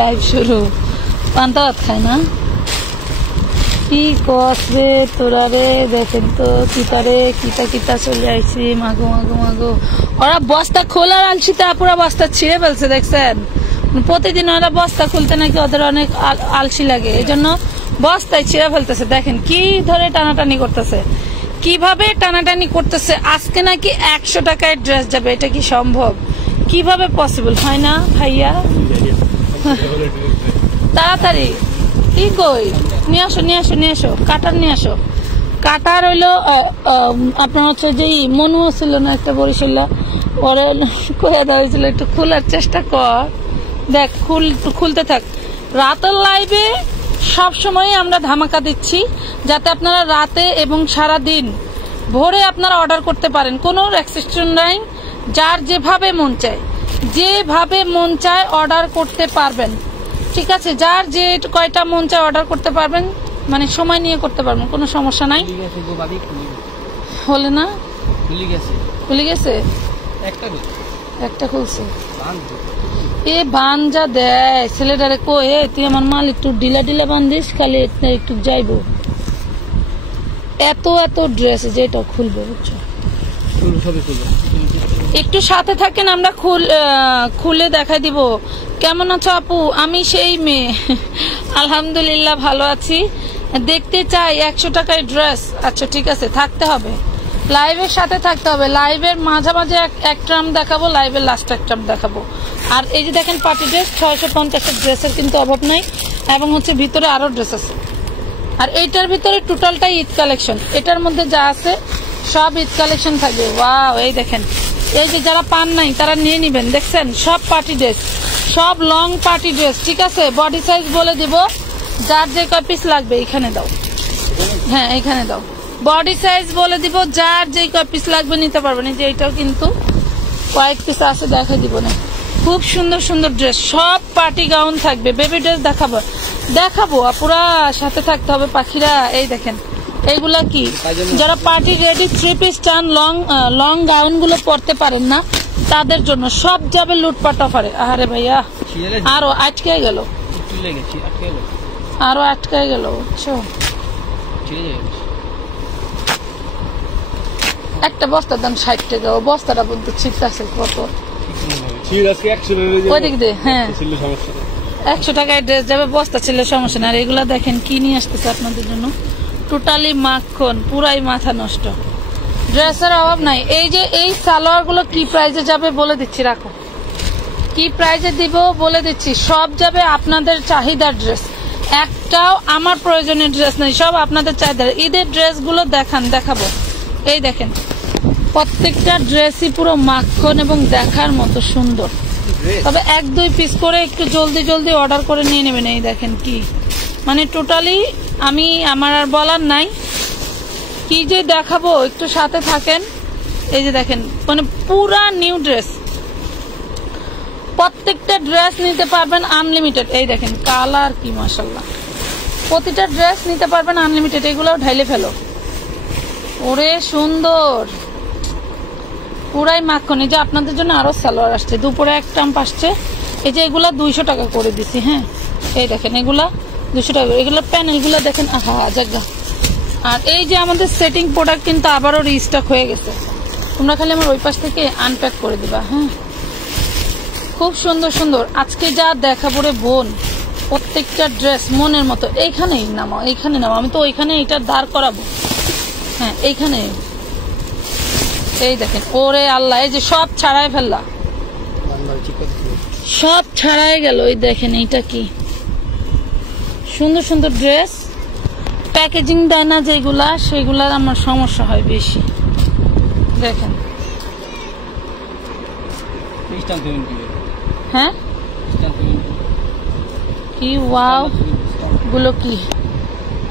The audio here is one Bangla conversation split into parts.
লাইভ শুরু পান্তা ভাত খায় না কি কসবে তোরা রে দেখেন তো কিতারে কিতা কিতা চলে আইছি মাগো মাগো মাগো ওরা বস্তা খোলার আলসিতে পুরা বস্তা ছিঁড়ে ফেলছে দেখছেন প্রতিদিন ওরা বস্তা খুলতে নাকি ওদের অনেক আলসি লাগে এই জন্য বস্তায় ছিঁড়ে ফেলতেছে দেখেন কি ধরে টানাটানি করতেছে কিভাবে টানাটানি করতেছে আজকে নাকি 100 টাকায় ড্রেস যাবে এটা কি সম্ভব কিভাবে পসিবল হয় না ভাইয়া তাড়াতাড়ি কি কই নিয়ে আসো নিয়ে আসো নিয়ে আসো কাটার নিয়ে আসো কাটার হইলো আপনার হচ্ছে যে মনু ছিল না একটা বরিশাল্লা ওরা কয়ে দেওয়া হয়েছিল একটু খোলার চেষ্টা কর দেখ খুলতে থাক রাতের লাইভে সবসময় আমরা ধামাকা দিচ্ছি যাতে আপনারা রাতে এবং সারা দিন ভোরে আপনারা অর্ডার করতে পারেন কোনো রেস্ট্রিকশন নাই যার যেভাবে মন চায় অর্ডার করতে পারবেন ঠিক আছে যার যে কয়টা মন চায় অর্ডার করতে পারবেন মানে সময় নিয়ে করতে পারবেন কোনো সমস্যা নাই হলে না খুলে গেছে একটা খুলছে এ বান যা দেয় ছেলেটারে কয়ে তুই আমার মাল একটু ঢিলা ঢিলা বান্ধিস খালি একটু যাইবো এত এত ড্রেস যেটা খুলবো বুঝছো একটু সাথে থাকেন আমরা খুলে দেখাই দিব কেমন আছো আপু আমি সেই মেয়ে আলহামদুলিল্লাহ ভালো আছি দেখতে চাই 100 টাকায় ড্রেস আচ্ছা ঠিক আছে থাকতে হবে লাইভের সাথে থাকতে হবে লাইভের মাঝামাঝি এক ট্রাম দেখাবো লাইভের লাস্ট এক ট্রাম দেখাবো আর এই যে দেখেন পার্টি ড্রেস 650 ড্রেসের কিন্তু অভাব নাই এবং হচ্ছে ভিতরে আরো ড্রেস আছে আর এইটার ভিতরে টোটালটাই ঈদ কালেকশন এটার মধ্যে যা আছে সব ঈদ কালেকশন থাকবে ওয়াও এই দেখেন এই যে যারা পান নাই তারা নিয়ে নিবেন দেখছেন সব পার্টি ড্রেস সব লং পার্টি ড্রেস ঠিক আছে বডি সাইজ বলে দিব যার যে কয় পিস লাগবে এখানে দাও হ্যাঁ এখানে দাও বডি সাইজ বলে দিব যার যে কয় পিস লাগবে নিতে পারবেন এই যে এটাও কিন্তু কয়েক পিস আছে দেখা দিব না খুব সুন্দর সুন্দর ড্রেস সব পার্টি গাউন থাকবে বেবি ড্রেস দেখাবো পুরা সাথে থাকতে হবে পাখিরা এই দেখেন এইগুলা কি যারা পার্টি রেডি 3 পিস চান লং গাউন গুলো পরতে পারেন না তাদের জন্য সব যাবে লুটপাট অফারে আরে ভাইয়া আরো আটকে গেল বুঝছো একটা বস্তার দাম 60 টাকা বস্তাটা বলতে ঠিক আছে কত ওইদিক দিয়ে হ্যাঁ 100 টাকায় ড্রেস যাবে বস্তা ছিল সমস্যা না আর এগুলা দেখেন কি নিয়ে আসতেছে আপনাদের জন্য টোটালি মাখন পুরাই মাথা নষ্ট ড্রেসের অভাব নাই এই যে এই সালোয়ার গুলো কি প্রাইসে যাবে বলে দিচ্ছি রাখো কি প্রাইসে দিব বলে দিচ্ছি সব যাবে আপনাদের চাহিদার ড্রেস একটাও আমার প্রয়োজনীয় ড্রেস নেই সব আপনাদের চাহিদার ঈদের ড্রেস গুলো দেখাবো এই দেখেন প্রত্যেকটা ড্রেসই পুরো মাখন এবং দেখার মতো সুন্দর তবে 1-2 পিস করে একটু জলদি জলদি অর্ডার করে নিয়ে নেবেন এই দেখেন কি মানে টোটালি আমার আর বলার নাই কি যে দেখাবো একটু সাথে থাকেন এই যে দেখেন মানে পুরা নিউ ড্রেস প্রত্যেকটা ড্রেস নিতে পারবেন আনলিমিটেড এই দেখেন কালার কি মাশাআল্লাহ প্রতিটা ড্রেস নিতে পারবেন আনলিমিটেড এগুলো ঢাইলে ফেলো ওরে সুন্দর পুরাই মাখন এই যে আপনাদের জন্য আরো সালোয়ার আসছে দুপুরে এক ট্রাম্প আসছে এই যে এগুলা 200 টাকা করে দিছি হ্যাঁ এই দেখেন এগুলা 200 টাকা এগুলো প্যানেল গুলো দেখেন আহা জায়গা আর এই যে আমাদের সেটিং প্রোডাক্ট কিন্তু আবারও রিস্টক হয়ে গেছে তোমরা খালি আমার ওই পাশ থেকে আনপ্যাক করে দিবা হ্যাঁ খুব সুন্দর সুন্দর আজকে যা দেখাবো রে বোন প্রত্যেকটা ড্রেস মনের মতো এইখানেই নামাও আমি তো ওইখানে এটা দাঁড় করাবো হ্যাঁ এইখানে এই দেখেন ওরে আল্লাহ এই যে সব ছাড়াই ফেললা সব ছাড়াই গেল এই দেখেন এইটা কি সুন্দর সুন্দর ড্রেস প্যাকেজিং দেয় না যেগুলা সেগুলার আমার সমস্যা হয় বেশি দেখেন হ্যাঁ কি ওয়াও গুলো কি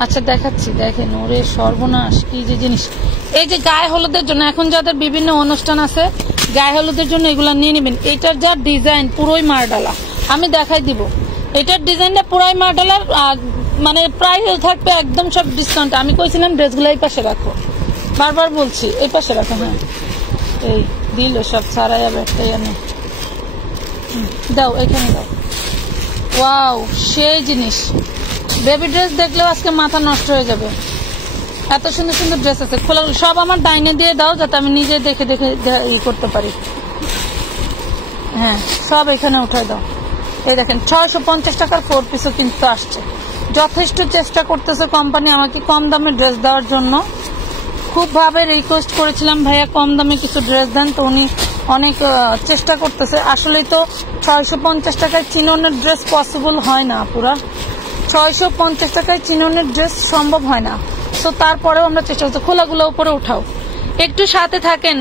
আচ্ছা দেখাচ্ছি দেখেন ওরে সর্বনাশ কি যে জিনিস এই যে গায়ে হলুদের জন্য এখন যাদের বিভিন্ন অনুষ্ঠান আছে গায়ে হলুদের জন্য এগুলা নিয়ে নেবেন এটার যা ডিজাইন পুরোই মারডালা আমি দেখাই দিব এটার ডিজাইনটা পুরাই মারডালার মানে প্রাইস থাকবে একদম সব ডিসকাউন্ট আমি কইছিলাম ড্রেসগুলো এই পাশে রাখো বারবার বলছি এই পাশে রাখো হ্যাঁ এই দিল সব ছাড়াইয়া ব্যাগটাই আনে। দাও এখানে দাও। ওয়াও সেই জিনিস, বেবি ড্রেস দেখলেও আজকে মাথা নষ্ট হয়ে যাবে, এত সুন্দর সুন্দর ড্রেস আছে। খোলা সব আমার ডাইনে দিয়ে দাও যাতে আমি নিজে দেখে দেখে ই করতে পারি। হ্যাঁ সব এখানে উঠাই দাও। এই দেখেন 650 টাকার 4 পিসও কিন্তু আসছে। যথেষ্ট চেষ্টা করতেছে কোম্পানি আমাকে কম দামে ড্রেস দেওয়ার জন্য। খুব ভাবে রিকোয়েস্ট করেছিলাম ভাইয়া কম দামে কিছু ড্রেস দেন, তো উনি অনেক চেষ্টা করতেছে। আসলেই তো 650 টাকায় চিননের ড্রেস পসিবল হয় না, পুরা 650 টাকায় চিননের ড্রেস সম্ভব হয় না। তো তারপরেও আমরা চেষ্টা করছি। খোলাগুলো উপরে উঠাও, একটু সাথে থাকেন।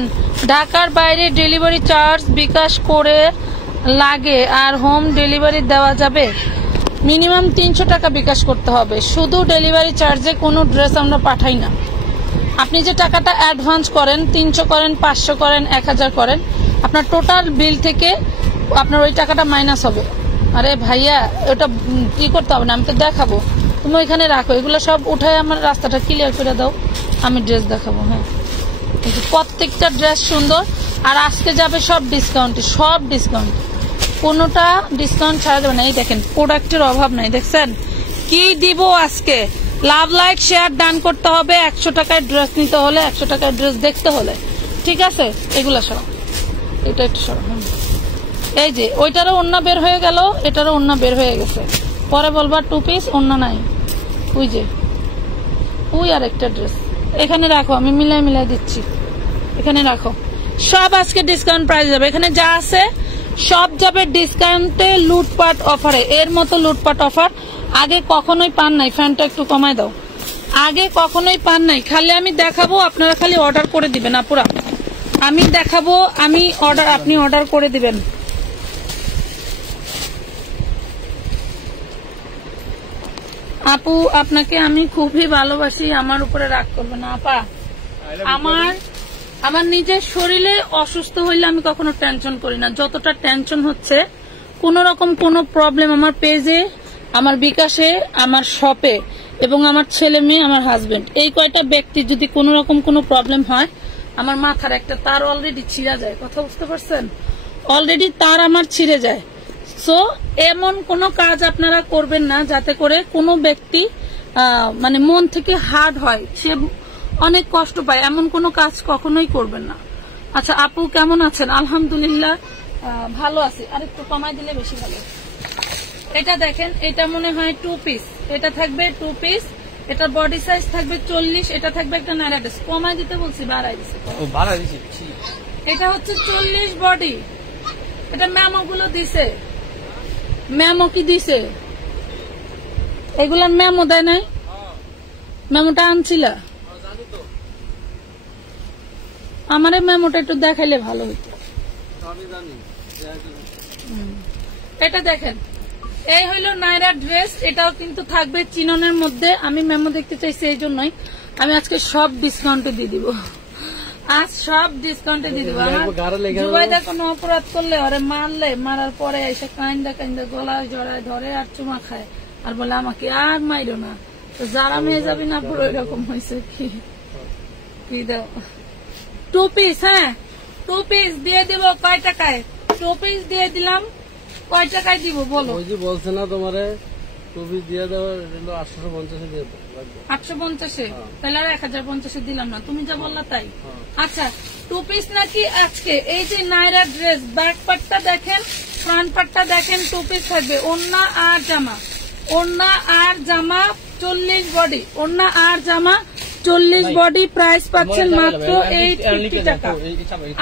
ঢাকার বাইরে ডেলিভারি চার্জ বিকাশ করে লাগে আর হোম ডেলিভারি দেওয়া যাবে। মিনিমাম 300 টাকা বিকাশ করতে হবে। শুধু ডেলিভারি চার্জে কোনো ড্রেস আমরা পাঠাই না। আপনি যে টাকাটা অ্যাডভান্স করেন, 300 করেন, 500 করেন, 1000 করেন, আপনার টোটাল বিল থেকে আপনার ওই টাকাটা মাইনাস হবে। আরে ভাইয়া ওটা কি করতে হবে না, আমি তো দেখাবো, তুমি ওইখানে রাখো। এগুলো সব উঠায় আমার রাস্তাটা ক্লিয়ার করে দাও, আমি ড্রেস দেখাবো। হ্যাঁ প্রত্যেকটা ড্রেস সুন্দর, আর আজকে যাবে সব ডিসকাউন্টে, সব ডিসকাউন্ট, কোনোটা ডিসকাউন্ট ছাড়া যাবে না। এই দেখেন প্রোডাক্টের অভাব নাই, দেখছেন কি দিব আজকে। লাভ লাইক শেয়ার ডান করতে হবে 100 টাকায় ড্রেস নিতে হলে, 100 টাকায় ড্রেস দেখতে হলে, ঠিক আছে। এগুলা সব এটা একটু সব, এই যে ওইটারও ওন্না বের হয়ে গেল, এটারও ওন্না বের হয়ে গেছে। পরে বলবা 2 পিস ওন্না নাই, ওই যে ওই আর একটা ড্রেস এখানে রাখো, আমি মিলাই মিলাই দিচ্ছি, এখানে রাখো। সব আজকে ডিসকাউন্ট প্রাইস যাবে, এখানে যা আছে সব যাবে ডিসকাউন্টে, লুটপাট অফারে। এর মতো লুটপাট অফার আগে কখনোই পান নাই। ফ্যানটা একটু কমাই দাও, আগে কখনোই পান নাই। খালি আমি দেখাবো, আপনারা খালি অর্ডার করে দিবেন। আপুরা আমি দেখাবো, আমি অর্ডার, আপনি অর্ডার করে দিবেন। আপু আপনাকে আমি খুবই ভালোবাসি, আমার উপরে রাগ করবেন না আপা। আমার নিজের শরীরে অসুস্থ হইলে আমি কখনো টেনশন করি না। যতটা টেনশন হচ্ছে কোন রকম কোনো প্রবলেম আমার পেজে, আমার বিকাশে, আমার শপে এবং আমার ছেলে মেয়ে, আমার হাজবেন্ড, এই কয়টা ব্যক্তি যদি কোন রকম কোনো প্রবলেম হয়, আমার মাথার একটা তার অলরেডি ছিঁড়া যায়। কথা বুঝতে পারছেন? অলরেডি তার আমার ছিঁড়ে যায়। সো এমন কোন কাজ আপনারা করবেন না যাতে করে কোনো ব্যক্তি মানে মন থেকে হার্ড হয়, সে অনেক কষ্ট পায়, এমন কোনো কাজ কখনোই করবেন না। আচ্ছা আপু কেমন আছেন? আলহামদুলিল্লাহ ভালো আছি। আরেকটু কমাই দিলে বেশি ভালো। এটা দেখেন, এটা মনে হয় 2 পিস, এটা থাকবে 2 পিস, এটা বডি সাইজ থাকবে 40, এটা থাকবে একটা নাইরা ড্রেস। কমাই দিতে বলছি, বাড়াই দিছি। এটা হচ্ছে 40 বডি, এটা ম্যামো গুলো দিছে। ম্যামো কি দিছে? এগুলার ম্যামো দেয় নাই? ম্যামোটা আনছিল? আমার মেমোটা একটু দেখাইলে ভালো হইতো। এটা দেখেন, এই হইলো নাইরা ড্রেস, এটাও কিন্তু থাকবে চিননের মধ্যে। আমি মেমো দেখতে চাইছি, এই জন্যই আমি আজকে সব ডিসকাউন্টে দিয়ে দিব, আজ সব ডিসকাউন্টে দিয়ে দিব। জুবাইদা কোনো অপরাধ করলে ওরে মারলে, মারার পরে এসে কাইন্দা কাইন্দা গলায় জড়ায় ধরে আর চুমা খায় আর বলে আমাকে আর মাইরো না। তো যারা মেয়ে যাবি না পুরো এরকম হয়েছে। কি দাও 2 পিস? হ্যাঁ 2 পিস দিয়ে দিব। কয় টাকায়? 2 পিস দিয়ে দিলাম। কয় টাকায় দিব বলো? ওই যে বলছে না তোমারে 2 পিস দিয়ে দাও, 850 দিয়ে দাও। 850? তাহলে আর 1050 দিলাম না, তুমি যা বললা তাই। আচ্ছা 2 পিস নাকি আজকে? এই যে নাইরা ড্রেস, ব্যাক পার্টটা দেখেন, ফ্রন্ট পার্টটা দেখেন, 2 পিস থাকবে। ওড়না আর জামা, ওড়না আর জামা 40 বডি, ওড়না আর জামা 40 বডি। প্রাইস পাচ্ছেন মাত্র 850 টাকা,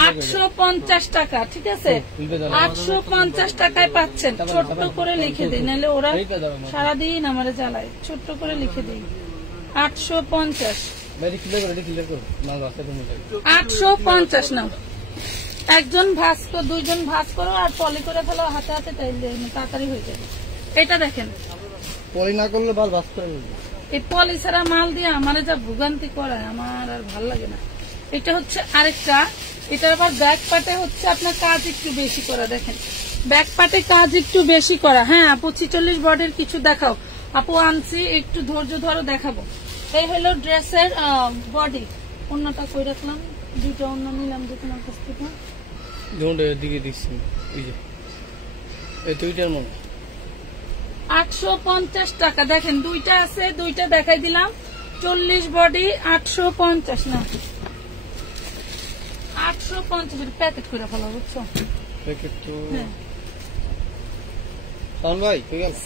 850 টাকা। ঠিক আছে, 850 টাকায় পাচ্ছেন। ছোট্ট করে লিখে দিই, নাহলে ওরা সারাদিন আমার জ্বালায়। ছোট্ট করে লিখে দিই 850, 850 নাও। একজন ভাঁজ করো, 2 জন ভাঁজ করো আর পলি করে ফেলো হাতে হাতে, তাইলে তাড়াতাড়ি হয়ে যাবে। এটা দেখেন, পলি না করলে ভালো ভাঁজ করে নেবে। এই পলি ছাড়া মাল দিয়ে আমার যা ভোগান্তি করায়, আমার আর ভাল লাগে না। এটা হচ্ছে আরেকটা, এটার আবার ব্যাক পার্টে হচ্ছে আপনার কাজ একটু বেশি করা। দেখেন ব্যাক পার্টে কাজ একটু বেশি করা। হ্যাঁ আপু 46 বডির কিছু দেখাও। আপু আনছি, একটু ধৈর্য ধরো, দেখাবো। এই হলো ড্রেসের বডি। অন্যটা কই রাখলাম, 2টা অন্য নিলাম দোকানের কাছ থেকে। দিকে দিচ্ছি, ওই যে এই দুইটার মনে 850 টাকা। দেখেন দুইটা আছে, দুইটা দেখাই দিলাম। 40 বডি 850 না 850 প্যাকেট করে ফেলা, বুঝছো? প্যাকেট তো ভাই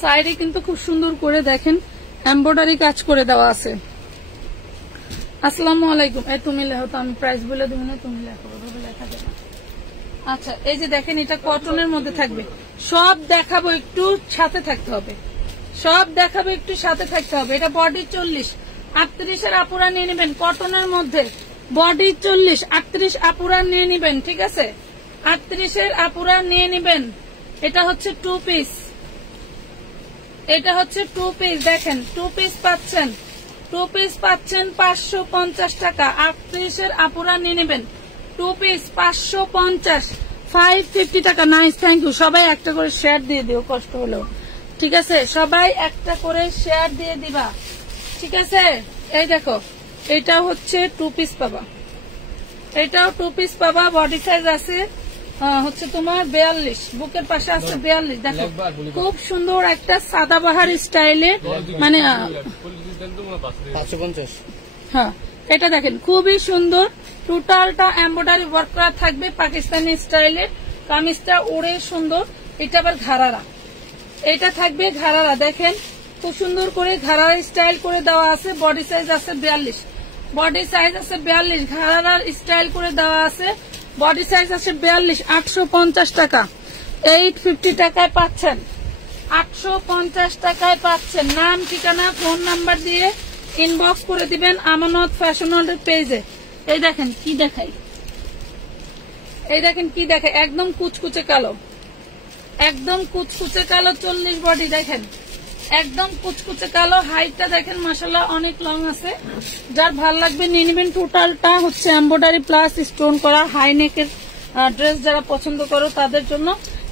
সাইডে কিন্তু খুব সুন্দর করে দেখেন এমব্রয়ডারি কাজ করে দেওয়া আছে। আসসালামু আলাইকুম। এই তুমি লেখো তো, আমি প্রাইস বলে দেবো না, তুমি লেখো, লেখা যাবে না। আচ্ছা, এই যে দেখেন এটা কটনের মধ্যে থাকবে। সব দেখাবো, একটু সাথে থাকতে হবে, সব দেখাবো, একটু সাথে থাকতে হবে। এটা বডি 40, 38 আপুরা নিয়ে নেবেন। কটনের মধ্যে বডি 40, 38 আপুরা নিয়ে নেবেন, ঠিক আছে? 38 আপুরা নিয়ে নেবেন। এটা হচ্ছে 2 পিস, এটা হচ্ছে 2 পিস। দেখেন 2 পিস পাচ্ছেন, 2 পিস পাচ্ছেন 550 টাকা। 38 আপুরা নিয়ে নেবেন। 2 পিস 550, 550 টাকা। Nice, thank you. সবাই একটা করে শেয়ার দিয়ে দিও, কষ্ট হলেও, ঠিক আছে? সবাই একটা করে শেয়ার দিয়ে দিবা, ঠিক আছে? এই দেখো, এটা হচ্ছে 2 পিস পাবা, এটাও 2 পিস পাবা। বডি সাইজ আছে হচ্ছে তোমার 42, বুকের পাশে আছে 42। দেখো খুব সুন্দর একটা সাদাবাহার স্টাইলে, মানে 550। হ্যাঁ, এটা দেখেন খুবই সুন্দর। টোটালটা এমব্রয়ডারি ওয়ার্ক করা থাকবে পাকিস্তানি স্টাইলে। কামিজটা ওড়ে সুন্দর। এটা আবার ঘাড়ারা, এটা থাকবে ঘাড়ারা। দেখেন খুব সুন্দর করে ঘাড়ারা স্টাইল করে দেওয়া আছে। বডি সাইজ আছে 42, বডি সাইজ আছে 42। ঘাড়ারার স্টাইল করে দেওয়া আছে। বডি সাইজ আছে 42, 850 টাকা। 850 টাকায় পাচ্ছেন, 850 টাকায় পাচ্ছেন। নাম, ঠিকানা, ফোন নাম্বার দিয়ে ইনবক্স করে দিবেন আমানত ফ্যাশন ওয়ার্ল্ডের পেজে। এই দেখেন কি দেখাই, এই দেখেন কি দেখাই, একদম কুচকুচে কালো, একদম কুচকুচে কালো 40 বডি। দেখেন একদম কুচকুচে কালো। হাইটটা দেখেন মাশাআল্লাহ অনেক লং আছে। যার ভাল লাগবে নিয়ে নেবেন। টোটালটা হচ্ছে এমব্রয়ডারি প্লাস স্টোন করা হাই নেকের ড্রেস যারা পছন্দ করো তাদের জন্য।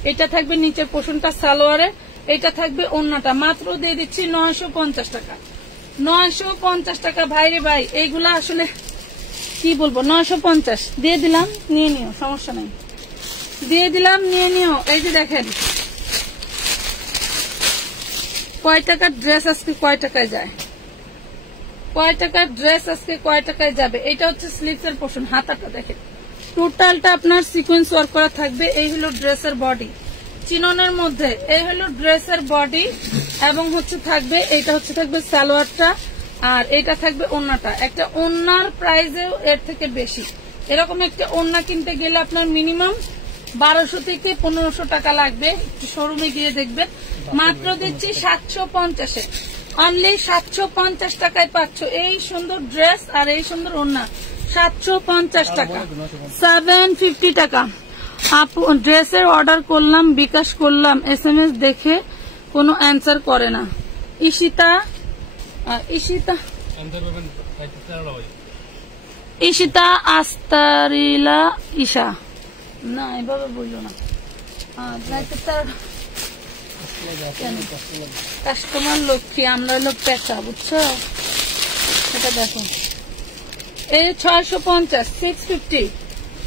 এটা থাকবে নিচের পোর্শনটা সালোয়ারে, এটা থাকবে ওড়নাটা। মাত্র দিয়ে দিচ্ছি 950 টাকা, 950 টাকা। ভাইরে ভাই, এইগুলা আসলে কি বলবো, 950 দিয়ে দিলাম, নিয়ে নিও, সমস্যা নাই, দিয়ে দিলাম, নিয়ে নিও। এই যে দেখেন কয় টাকার ড্রেস আজকে কয় টাকায় যায়, কয় টাকার ড্রেস আজকে কয় টাকায় যাবে। এটা হচ্ছে স্লিভসের পোর্শন। হাতাটা দেখেন টোটালটা আপনার সিকোয়েন্স ওয়ার্ক করা থাকবে। এই হলো ড্রেসের বডি, চিননের মধ্যে এই হলো ড্রেসের বডি, এবং হচ্ছে থাকবে এইটা হচ্ছে থাকবে সালোয়ারটা, আর এটা থাকবে ওড়নাটা। একটা ওড়নার প্রাইসেও এর থেকে বেশি। এরকম একটা ওড়না কিনতে গেলে আপনার মিনিমাম 1200 থেকে 1500 টাকা লাগবে। একটু শোরুমে গিয়ে দেখবেন। মাত্র দিচ্ছি 750-এ, অনলি 750 টাকায় পাচ্ছ এই সুন্দর ড্রেস আর এই সুন্দর ওড়না। 750 টাকা, 750 টাকা। আপু ড্রেসের অর্ডার করলাম, বিকাশ করলাম, SMS দেখে কোনো অ্যান্সার করে না। ঈশিতা, ঈশিতা, ঈশিতা আস্তারিলা, ঈশা, না এভাবে বললো না। কাস্টমার লক্ষ্মী, আমরা হলো পেশা, বুঝছো? এটা দেখো এই 650, 650,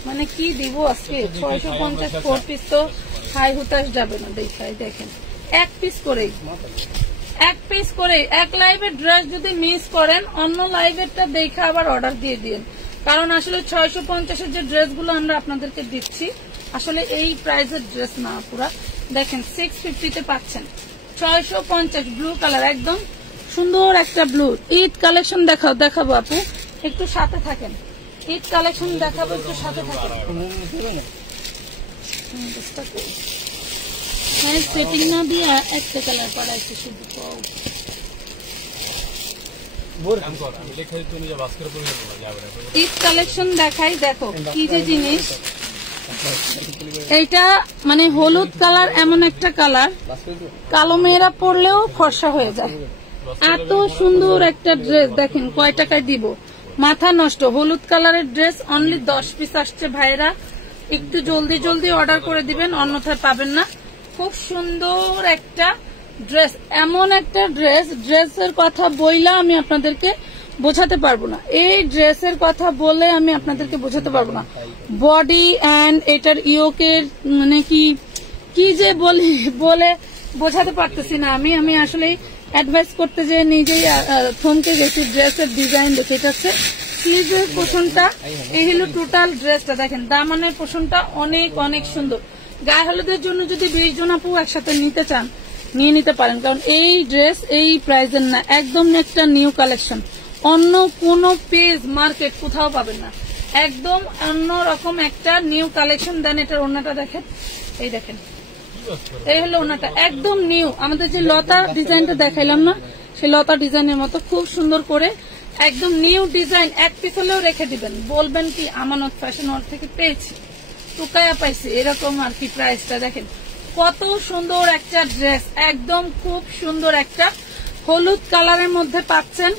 মানে কি দিব আজকে। 650 4 পিস তো হাই হুতাশ যাবে না। দেখাই দেখেন, এক পিস করেই, এক পিস করে। এক লাইভের ড্রেস যদি মিস করেন, অন্য লাইভেরটা দেখে আবার অর্ডার দিয়ে দিন। কারণ আসলে 650-এর যে ড্রেসগুলো আমরা আপনাদেরকে দিচ্ছি আসলে এই প্রাইসের ড্রেস না পুরা। দেখেন 650-তে পাচ্ছেন 650। ব্লু কালার, একদম সুন্দর একটা ব্লু। ঈদ কালেকশন দেখাও, দেখাবো আপু, একটু সাথে থাকেন। ঈদ কালেকশন দেখাবো, একটু সাথে থাকেন। সেটিং না দিয়ে একটা কালার পাঠাইছি শুধু। ঈদ কালেকশন দেখাই, দেখো কি যে জিনিস। এইটা মানে হলুদ কালার, এমন একটা কালার কালো মেয়েরা পরলেও ফর্সা হয়ে যায়। এত সুন্দর একটা ড্রেস দেখেন কয় টাকায় দিব, মাথা নষ্ট। হলুদ কালারের ড্রেস অনলি 10 পিস আসছে। ভাইরা একটু জলদি জলদি অর্ডার করে দিবেন, অন্যথায় পাবেন না। খুব সুন্দর একটা ড্রেস, এমন একটা ড্রেস, ড্রেসের কথা বইলা আমি আপনাদেরকে বোঝাতে পারবো না। এই ড্রেসের কথা বলে আমি আপনাদেরকে বোঝাতে পারবো না। বডি অ্যান্ড এটার ইয়োকের মানে কি যে বলে বোঝাতে পারতেছি না আমি আসলে অ্যাডভাইস করতে যে নিজেই থমকে গেছি ড্রেসের ডিজাইন দেখে। এটা হচ্ছে স্লিভের পোর্শনটা, এই হলো টোটাল ড্রেসটা। দেখেন দামানের পোর্শনটা অনেক অনেক সুন্দর। গায়ে হলুদের জন্য যদি 20 জন আপু একসাথে নিতে চান নিয়ে নিতে পারেন, কারণ এই ড্রেস এই প্রাইজের না, একদম একটা নিউ কালেকশন। অন্য কোন পেজ মার্কেট কোথাও পাবেন না, একদম অন্য রকম একটা নিউ কালেকশন। দেন এটার ওড়নাটা দেখেন, এই দেখেন এই হলো ওড়নাটা একদম নিউ। আমাদের যে লতা ডিজাইনটা দেখাইলাম না, সেই লতা ডিজাইনের মতো খুব সুন্দর করে একদম নিউ ডিজাইন। এক পিস হলেও রেখে দিবেন, বলবেন কি আমানত ফ্যাশন হল থেকে পেয়েছি, টুকায়া পাইছি, এরকম আর কি। প্রাইসটা দেখেন কত সুন্দর একটা ড্রেস, একদম খুব সুন্দর একটা হলুদ কালারের মধ্যে পাচ্ছেন।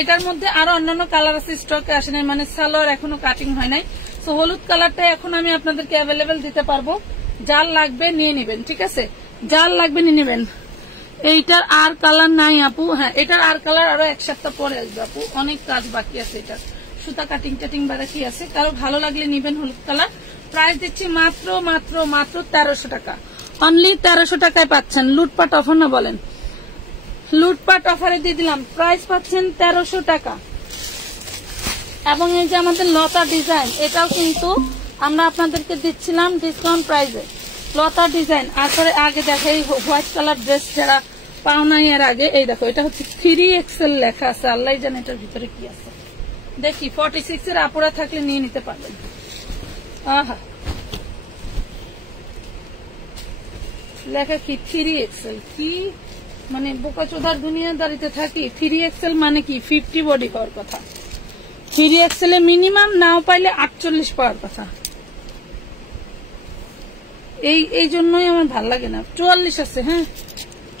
এটার মধ্যে আরো অন্যান্য কালার আছে, স্টকে আসে নাই, মানে সালোয়ার এখনো কাটিং হয় নাই। তো হলুদ কালারটা এখন আমি আপনাদেরকে অ্যাভেলেবেল দিতে পারবো, যার লাগবে নিয়ে নিবেন, ঠিক আছে? যার লাগবে নিয়ে নিবেন। এইটার আর কালার নাই আপু, হ্যাঁ এটার আর কালার আরো 1 সপ্তাহ পরে আসবে আপু, অনেক কাজ বাকি আছে। এটার সুতা কাটিং টাটিং বাকি আছে, কারো ভালো লাগলে নিবেন হলুদ কালার। প্রাইস দিচ্ছি মাত্র মাত্র মাত্র 1300 টাকা, অনলি 1300 টাকায় পাচ্ছেন। লুটপাট অফার না বলেন, লুটপাট অফারে দিয়ে দিলাম, প্রাইস পাচ্ছেন 1300 টাকা। এবং এই যে আমাদের লতা ডিজাইন, এটাও কিন্তু আমরা আপনাদেরকে দিচ্ছিলাম ডিসকাউন্ট প্রাইসে, লতা ডিজাইন। আর পরে আগে দেখে হোয়াইট কালার ড্রেস যারা পাও নাই এর আগে, এই দেখো এটা হচ্ছে 3XL লেখা আছে, আল্লাহ জানে এটার ভিতরে কি আছে। দেখি 46 এর আপুরা থাকলে নিয়ে নিতে পারবেন। আহা লেখা কি 3XL, কি মানে বোকাচোদার দুনিয়াদারিতে থাকি। 3XL মানে কি 50 বডি হওয়ার কথা, 3XL এ মিনিমাম নাও পাইলে 48 পাওয়ার কথা। এই জন্যই আমার ভাল লাগে না। 44 আছে, হ্যাঁ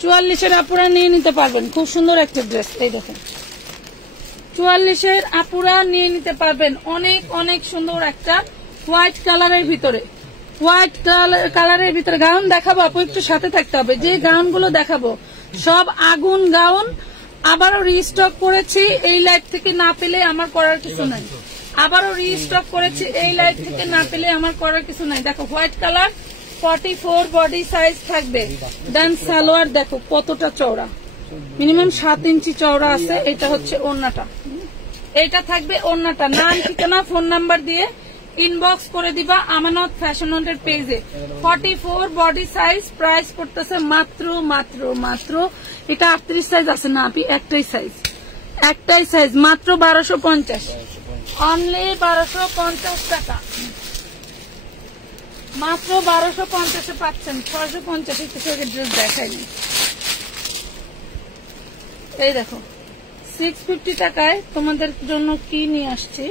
44 এর আপুরা নিয়ে নিতে পারবেন, খুব সুন্দর একটা ড্রেস। এই দেখেন 44 এর আপুরা নিয়ে নিতে পারবেন, অনেক অনেক সুন্দর একটা হোয়াইট কালারের ভিতরে। হোয়াইট কালারের ভিতরে গাউন দেখাবো আপু, একটু সাথে থাকতে হবে। যে গাউন গুলো দেখাবো সব আগুন গাউন, আবারও রিস্টক করেছি। এই লাইভ থেকে না পেলে আমার করার কিছু নাই, আবারও রিস্টক করেছি। এই লাইভ থেকে না পেলে আমার করার কিছু নাই। দেখো হোয়াইট কালার 44 বডি সাইজ থাকবে। দেন সালোয়ার দেখো কতটা চওড়া, মিনিমাম 7 ইঞ্চি চওড়া আছে। এটা হচ্ছে ওড়নাটা, এটা থাকবে ওড়নাটা। নাম ঠিকানা ফোন নাম্বার দিয়ে ইনবক্স করে দিবা আমানত ফ্যাশন ওয়ার্ল্ডের পেজে। 44 বডি সাইজ, প্রাইস করতেছে মাত্র মাত্র মাত্র, এটা 38 সাইজ আছে না আপনি, একটাই সাইজ মাত্র 1250, অনলি 1250 টাকা, মাত্র 1250 পাচ্ছেন। 650 কিছু ড্রেস দেখায়নি। এই দেখো 650 টাকায় তোমাদের জন্য কি নিয়ে আসছি,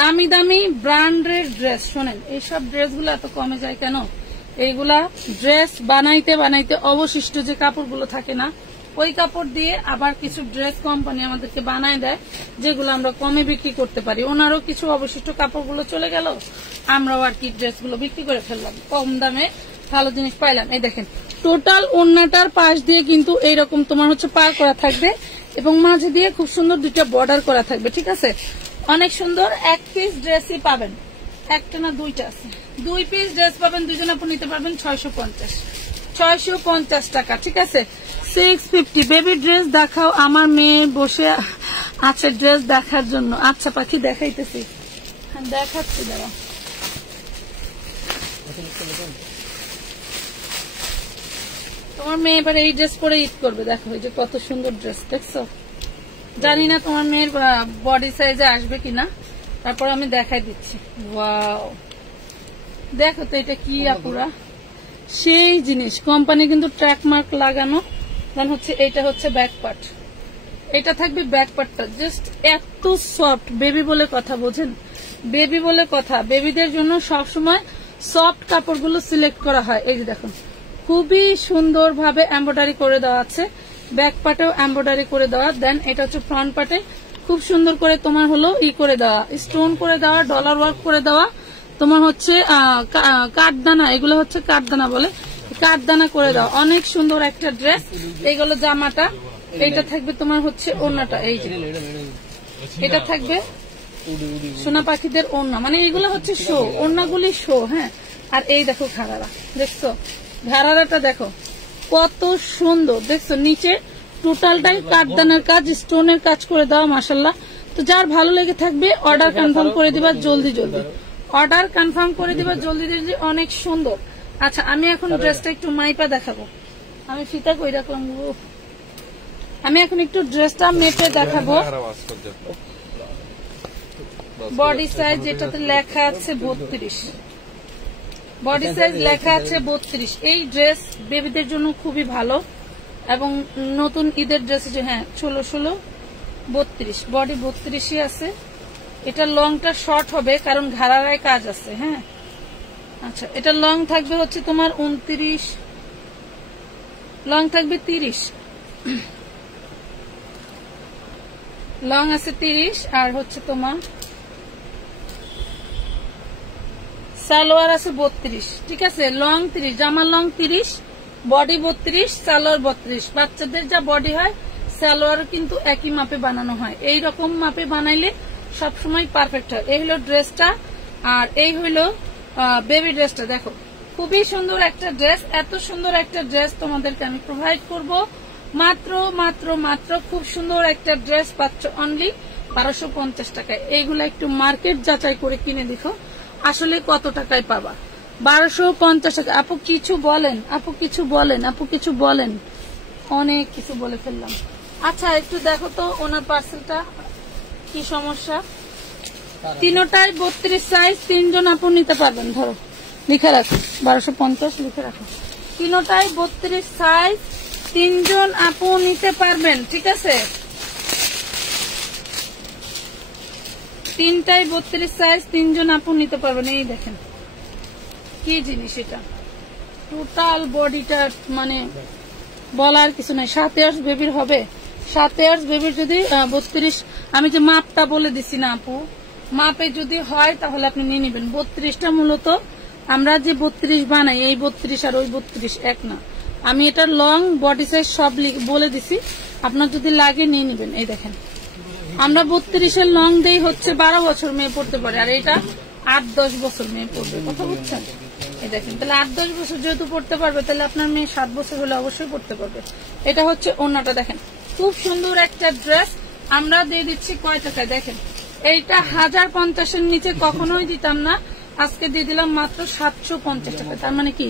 নামি দামি ব্র্যান্ডের ড্রেস। শোনেন এইসব ড্রেসগুলো এত কমে যায় কেন? এইগুলা ড্রেস বানাইতে বানাইতে অবশিষ্ট যে কাপড়গুলো থাকে না, ওই কাপড় দিয়ে আবার কিছু ড্রেস কোম্পানি আমাদেরকে বানায় দেয়, যেগুলো আমরা কমে বিক্রি করতে পারি। ওনারও কিছু অবশিষ্ট কাপড়গুলো চলে গেল, আমরাও আর কি ড্রেসগুলো বিক্রি করে ফেললাম, কম দামে ভালো জিনিস পাইলাম। এই দেখেন টোটাল ওড়নাটার পাশ দিয়ে কিন্তু এইরকম তোমার হচ্ছে পার করা থাকবে, এবং মাঝে দিয়ে খুব সুন্দর 2টা বর্ডার করা থাকবে, ঠিক আছে? অনেক সুন্দর। 1 পিস ড্রেসই পাবেন, একটা না 2টা আছে, 2 পিস ড্রেস পাবেন, 2 জন আপনি নিতে পারবেন 650 টাকা, ঠিক আছে? 650। বেবি ড্রেস দেখাও, আমার মেয়ে বসে আছে ড্রেস দেখার জন্য। আচ্ছা পাখি দেখাইতেছি, দেখাচ্ছি দাঁড়া। তোমার মেয়ে এবার এই ড্রেস পরে ঈদ করবে, দেখো এই যে কত সুন্দর ড্রেস, দেখছো? জানি না তোমার মেয়ের বডি সাইজে আসবে কিনা, তারপর আমি দেখাই দিচ্ছি। ওয়াও দেখো তো এটা কি আপুরা, সেই জিনিস। কোম্পানি কিন্তু ট্র্যাক মার্ক লাগানো। দেন হচ্ছে এটা হচ্ছে ব্যাক পার্ট, এটা থাকবে ব্যাক পার্টটা জাস্ট এত সফট। বেবি বলে কথা, বোঝেন? বেবি বলে কথা। বেবিদের জন্য সবসময় সফট কাপড়গুলো সিলেক্ট করা হয়। এই যে দেখুন খুবই সুন্দর ভাবে এমব্রয়ডারি করে দেওয়া আছে, ব্যাক পার্টেও এমব্রয়ডারি করে দেওয়া। দেন এটা হচ্ছে ফ্রন্ট পার্টে খুব সুন্দর করে তোমার হলো করে দেওয়া, স্টোন করে দেওয়া, ডলার ওয়ার্ক করে দেওয়া, তোমার হচ্ছে কাঠদানা, এগুলো হচ্ছে কাঠদানা বলে, কাঠদানা করে দেওয়া। অনেক সুন্দর একটা ড্রেস। এইগুলো জামাটা, এইটা থাকবে তোমার হচ্ছে ওড়নাটা, এই যে এটা থাকবে সোনা পাখিদের ওড়না, মানে এগুলো হচ্ছে শো, ওড়নাগুলি শো। হ্যাঁ, আর এই দেখো ঘাড়ারা, দেখছো ঘাড়ারাটা দেখো কত সুন্দর, দেখছো নিচে টোটালটাই কাঠদানের কাজ, স্টোনের কাজ করে দেওয়া, মাশাল্লাহ। তো যার ভালো লেগে থাকবে অর্ডার কনফার্ম করে দিবা জলদি জলদি, অর্ডার কনফার্ম করে দিবা জলদি জলদি, অনেক সুন্দর। আচ্ছা, আমি এখন ড্রেসটা একটু মাইপা দেখাবো, আমি ফিতা কই রাখলাম, আমি এখন একটু ড্রেসটা মেপে দেখাবো। বডি সাইজ যেটাতে লেখা আছে 32, বডি সাইজ লেখা আছে 32। এই ড্রেস বেবিদের জন্য খুবই ভালো এবং নতুন ঈদের ড্রেস, হ্যাঁ 16 32, বডি 32ই আছে। এটা লংটা শর্ট হবে কারণ ঘাড়ারায় কাজ আছে। হ্যাঁ, আচ্ছা, এটা লং থাকবে হচ্ছে তোমার 29, লং থাকবে 30, লং আছে 30, আর হচ্ছে তোমার সালোয়ার আছে 32। ঠিক আছে, লং 30, জামার লং 30, বডি 32, সালোয়ার 32। বাচ্চাদের যা বডি হয় সালোয়ার কিন্তু একই মাপে বানানো হয়, এই রকম মাপে বানাইলে সবসময় পারফেক্ট হয়। এই হলো ড্রেসটা, আর এই হলো বেবি ড্রেসটা। দেখো খুবই সুন্দর একটা ড্রেস, এত সুন্দর একটা ড্রেস তোমাদেরকে আমি প্রোভাইড করব মাত্র মাত্র মাত্র খুব সুন্দর একটা ড্রেস পাচ্ছ অনলি 1250 টাকায়। এইগুলা একটু মার্কেট যাচাই করে কিনে দেখো আসলে কত টাকায় পাবা। 1250 টাকা। আপু কিছু বলেন, আপু কিছু বলেন, আপু কিছু বলেন, অনেক কিছু বলে ফেললাম। আচ্ছা, একটু দেখো তো ওনার পার্সেলটা কি সমস্যা। তিনটাই 32 সাইজ, 3 জন আপু নিতে পারবেন। ধরো লিখে রাখো 1250 লিখে রাখো। তিনটাই 32 সাইজ, 3 জন আপু নিতে পারবেন। ঠিক আছে, তিনটাই 32 সাইজ, 3 জন আপু নিতে পারবেন। এই দেখেন কি জিনিস, এটা টোটাল বডিটা মানে বলার কিছু নাই। 7 ইয়ার্স বেবির হবে, 7 ইয়ার্স বেবির যদি 32, আমি যে মাপটা বলে দিছি না আপু, মাপে যদি হয় তাহলে আপনি নিয়ে নেবেন। 32টা মূলত আমরা যে 32 বানাই, এই 32 আর ওই 32 এক না। আমি এটা লং বডি সাইজ সব বলে দিছি, আপনার যদি লাগে নিয়ে নেবেন। এই দেখেন আমরা 32-এর লং দেই হচ্ছে 12 বছর মেয়ে পড়তে পারে, আর এটা 8-10 বছর মেয়ে পড়বে। কথা বুঝছেন? এই দেখেন, তাহলে 8-10 বছর যেহেতু পড়তে পারবে, তাহলে আপনার মেয়ে 7 বছর হলে অবশ্যই পড়তে পারবে। এটা হচ্ছে ওড়নাটা, দেখেন খুব সুন্দর একটা ড্রেস। আমরা দিয়ে দিচ্ছি কয় টাকায় দেখেন, এইটা 1050-এর নিচে কখনোই দিতাম না, আজকে দিয়ে দিলাম মাত্র 750 টাকা। তার মানে কি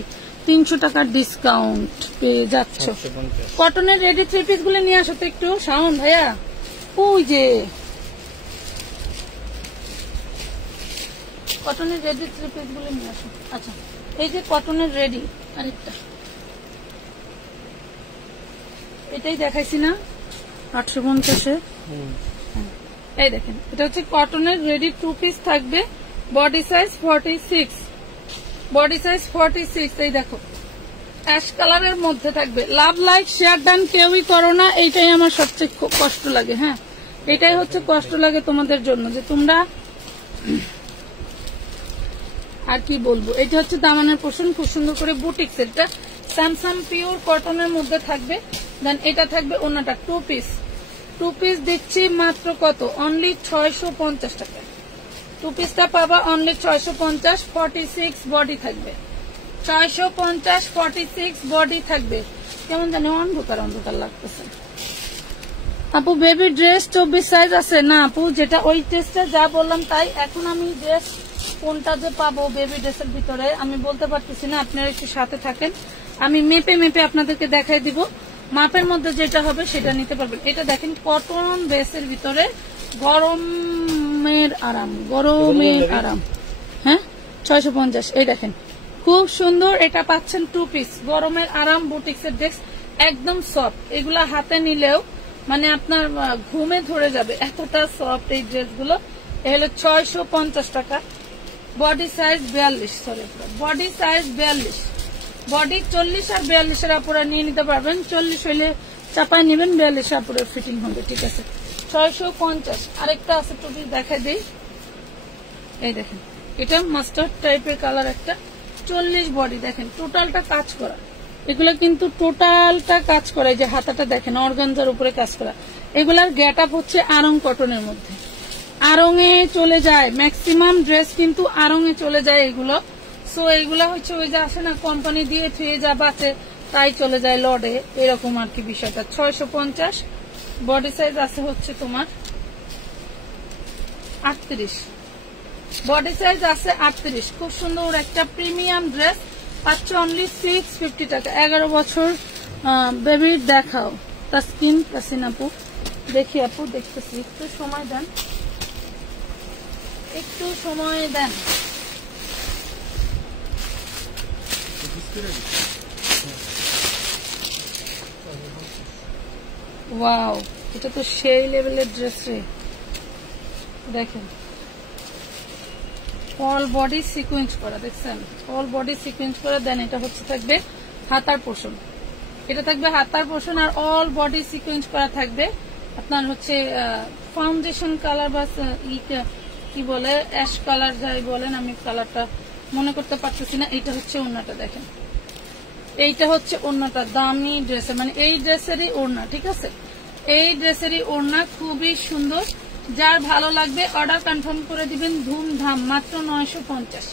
300 টাকার ডিসকাউন্ট পেয়ে যাচ্ছ। কটনের রেডি 3 পিস গুলো নিয়ে আসো তো একটু, শাওন ভাইয়া। ওই যে কটনের রেডি 3 পিস গুলো নিয়ে আসো। আচ্ছা, এই যে কটনের রেডি আরেকটা, এটাই দেখাইছি না 850-এ। এই দেখেন, এটা হচ্ছে কটনের রেডি 2 পিস থাকবে, বডি সাইজ 46, বডি সাইজ 46। এই দেখো অ্যাশ কালারের মধ্যে থাকবে। লাভ, লাইক, শেয়ার ডান কেউই করো না, এইটাই আমার সবচেয়ে কষ্ট লাগে। হ্যাঁ, এটাই হচ্ছে কষ্ট লাগে তোমাদের জন্য, যে তোমরা আর কি বলবো। এটা হচ্ছে দামানের পোর্শন, খুব সুন্দর করে বুটিক্স, এটা স্যামসাং পিওর কটনের মধ্যে থাকবে। দেন এটা থাকবে ওনাটা 2 পিস, 2 পিস দিচ্ছি মাত্র কত, অনলি 650 টাকা। 2 পিসটা পাবা অনলি 650। 46 বডি থাকবে, 650 46 বডি থাকবে। কেমন জানি অন্ধকার অন্ধকার লাগতেছে। আপু বেবি ড্রেস 24 সাইজ আছে না আপু, যেটা ওই টেস্টে যা বললাম তাই। এখন আমি ড্রেস কোনটা যে পাবো বেবি ড্রেসের ভিতরে আমি বলতে পারতেছি না, আপনারা একটু সাথে থাকেন, আমি মেপে মেপে আপনাদেরকে দেখাই দিব। মাপের মধ্যে যেটা হবে সেটা নিতে পারবেন। এটা দেখেন কটন বেসের ভিতরে, গরমের আরাম, গরমের আরাম। হ্যাঁ, 650। এই দেখেন খুব সুন্দর, এটা পাচ্ছেন 2 পিস, গরমের আরাম বুটিক্সের ড্রেস, একদম সফট। এগুলা হাতে নিলেও মানে আপনার ঘুমে ধরে যাবে, এতটা সফট এই ড্রেসগুলো। এ হলো 650 টাকা। Body size 42, sorry body size 42, body 40 আর 42-এর আপুরা নিয়ে নিতে পারবেন। 40 হইলে চাপায় নেবেন, 42 আপুরের ফিটিং হবে। ঠিক আছে, 650। আরেকটা আছে, টুপি দেখাই দেই। এই দেখেন, এটা মাস্টার্ড টাইপের কালার একটা, 40 বডি। দেখেন টোটালটা কাজ করা, এগুলো কিন্তু টোটালটা কাজ করা। এই যে হাতাটা দেখেন অর্গানজার উপরে কাজ করা। এগুলার গেট আপ হচ্ছে আরং কটনের মধ্যে, আড়ং-এ চলে যায়, ম্যাক্সিমাম ড্রেস কিন্তু আড়ং-এ চলে যায় এগুলো। সো এইগুলা হচ্ছে ওই যে আসে না কোম্পানি দিয়ে থুয়ে যা বাঁচে তাই চলে যায় লডে, এরকম আর কি বিষয়টা। 650, বডি সাইজ আছে হচ্ছে তোমার 38, বডি সাইজ আছে 38। খুব সুন্দর একটা প্রিমিয়াম ড্রেস পাচ্ছ অনলি 650 টাকা। 11 বছর বেবির দেখাও তাসকিন কাসিন আপু। দেখি আপু, দেখতেছি, একটু সময় দেন, একটু সময় দেন। ওয়াও, এটা তো সেই লেভেলের ড্রেস রে। দেখেন অল বডি সিকোয়েন্স করা, দেখছেন অল বডি সিকোয়েন্স করা। দেন এটা হচ্ছে থাকবে হাতার পোর্শন, এটা থাকবে হাতার পোর্শন আর অল বডি সিকোয়েন্স করা থাকবে আপনার হচ্ছে ফাউন্ডেশন কালার বা কি বলে অ্যাশ কালার যাই বলেন, আমি কালারটা মনে করতে পারতেছি না। এইটা হচ্ছে ওড়নাটা, দেখেন এইটা হচ্ছে ওড়নাটা, দামি ড্রেসের মানে এই ড্রেসেরই ওড়না, ঠিক আছে এই ড্রেসেরই ওড়না, খুবই সুন্দর। যার ভালো লাগবে অর্ডার কনফার্ম করে দিবেন ধুমধাম, মাত্র 950,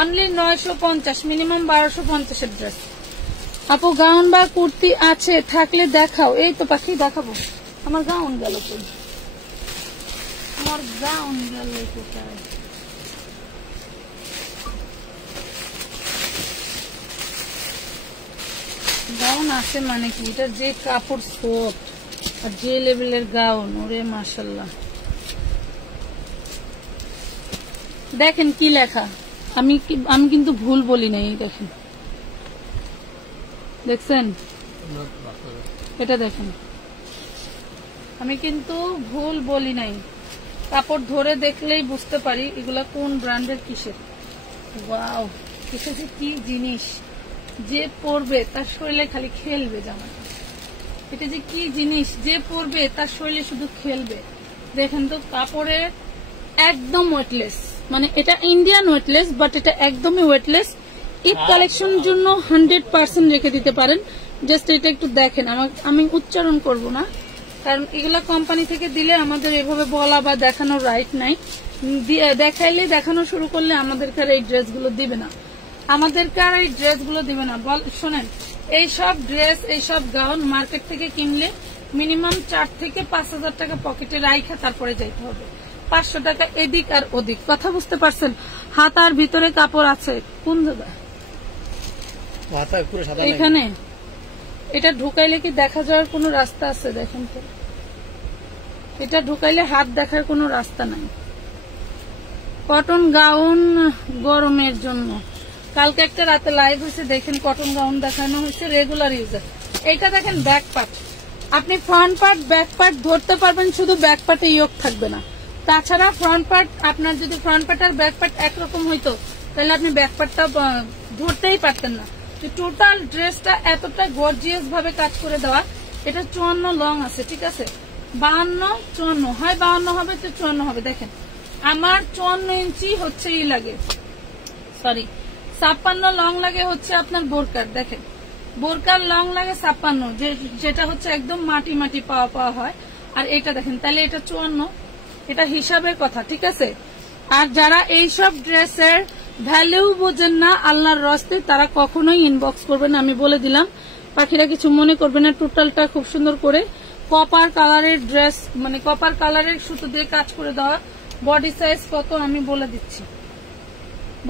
অনলি 950, মিনিমাম 1250 এর ড্রেস। আপু গাউন বা কুর্তি আছে থাকলে দেখাও। এই তো পাখি দেখাবো, আমার গাউন গেল কই, আমার গাউন গেল কোথায়? গাউন আছে মানে কি, এটা যে কাপড় সফট আর যে লেভেলের গাউন, ওরে মাশাআল্লাহ। দেখেন কি লেখা, আমি কিন্তু ভুল বলি নাই, দেখেন দেখছেন, এটা দেখেন আমি কিন্তু ভুল বলি নাই, কাপড় ধরে দেখলেই বুঝতে পারি এগুলা কোন ব্র্যান্ডের কিসের। ওয়াও, এটা যে কি জিনিস, যে পরবে তার শরীরে খালি খেলবে জামাটা। এটা যে কি জিনিস, যে পরবে তার শরীরে শুধু খেলবে। দেখেন তো কাপড়ের একদম ওয়েটলেস, মানে এটা ইন্ডিয়ান ওয়েটলেস বাট এটা একদমই ওয়েটলেস। ঈদ কালেকশন জন্য 100% রেখে দিতে পারেন। জাস্ট এটা একটু দেখেন, আমি উচ্চারণ করব না কারণ এগুলা কোম্পানি থেকে দিলে আমাদের এভাবে বলা বা দেখানোর রাইট নাই। দেখাইলে দেখানো শুরু করলে আমাদেরকে আর এই ড্রেসগুলো দিবে না, আমাদেরকে আর এই ড্রেসগুলো দিবে না। শোনেন, এইসব ড্রেস এইসব গাউন মার্কেট থেকে কিনলে মিনিমাম 4 থেকে 5,000 টাকা পকেটে রাইখা তারপরে যাইতে হবে, 500 টাকা এদিক আর ওদিক। কথা বুঝতে পারছেন? হাতার ভিতরে কাপড় আছে কোন জায়গায়? এখানে। এটা ঢুকাইলে কি দেখা যাওয়ার কোনো রাস্তা আছে? দেখেন তো, এটা ঢুকাইলে হাত দেখার কোনো রাস্তা নাই। কটন গাউন গরমের জন্য, কালকে একটা রাতে লাইভ হয়েছে, দেখেন কটন গাউন দেখানো হয়েছে রেগুলার ইউজার। এইটা দেখেন ব্যাক পার্ট, আপনি ফ্রন্ট পার্ট ব্যাক পার্ট ধরতে পারবেন, শুধু ব্যাক পার্টে ইয়োক থাকবে না। তাছাড়া ফ্রন্ট পার্ট, আপনার যদি ফ্রন্ট পার্ট আর ব্যাক পার্ট একরকম হইতো তাহলে আপনি ব্যাক পার্টটা ধরতেই পারতেন না। টোটাল ড্রেসটা এতটা গর্জিয়াস ভাবে কাজ করে দেওয়া। এটা 54 লং আছে, ঠিক আছে, 52 54 হয়, 52 হবে তো 54 হবে। দেখেন আমার 54 ইঞ্চি হচ্ছে ই লাগে, সরি 56 লং লাগে হচ্ছে আপনার বোরকার। দেখেন বোরকার লং লাগে 56, যেটা হচ্ছে একদম মাটি মাটি পাওয়া পাওয়া হয়। আর এটা দেখেন, তাহলে এটা 54, এটা হিসাবের কথা, ঠিক আছে। আর যারা এইসব ড্রেসের ভ্যালু বোঝেন না আল্লাহর রস্তে, তারা কখনোই ইনবক্স করবেন, আমি বলে দিলাম। পাখিরা কিছু মনে করবে না। টোটালটা খুব সুন্দর করে কপার কালারের ড্রেস, মানে কপার কালারের সুতো দিয়ে কাজ করে দেওয়া। বডি সাইজ কত আমি বলে দিচ্ছি,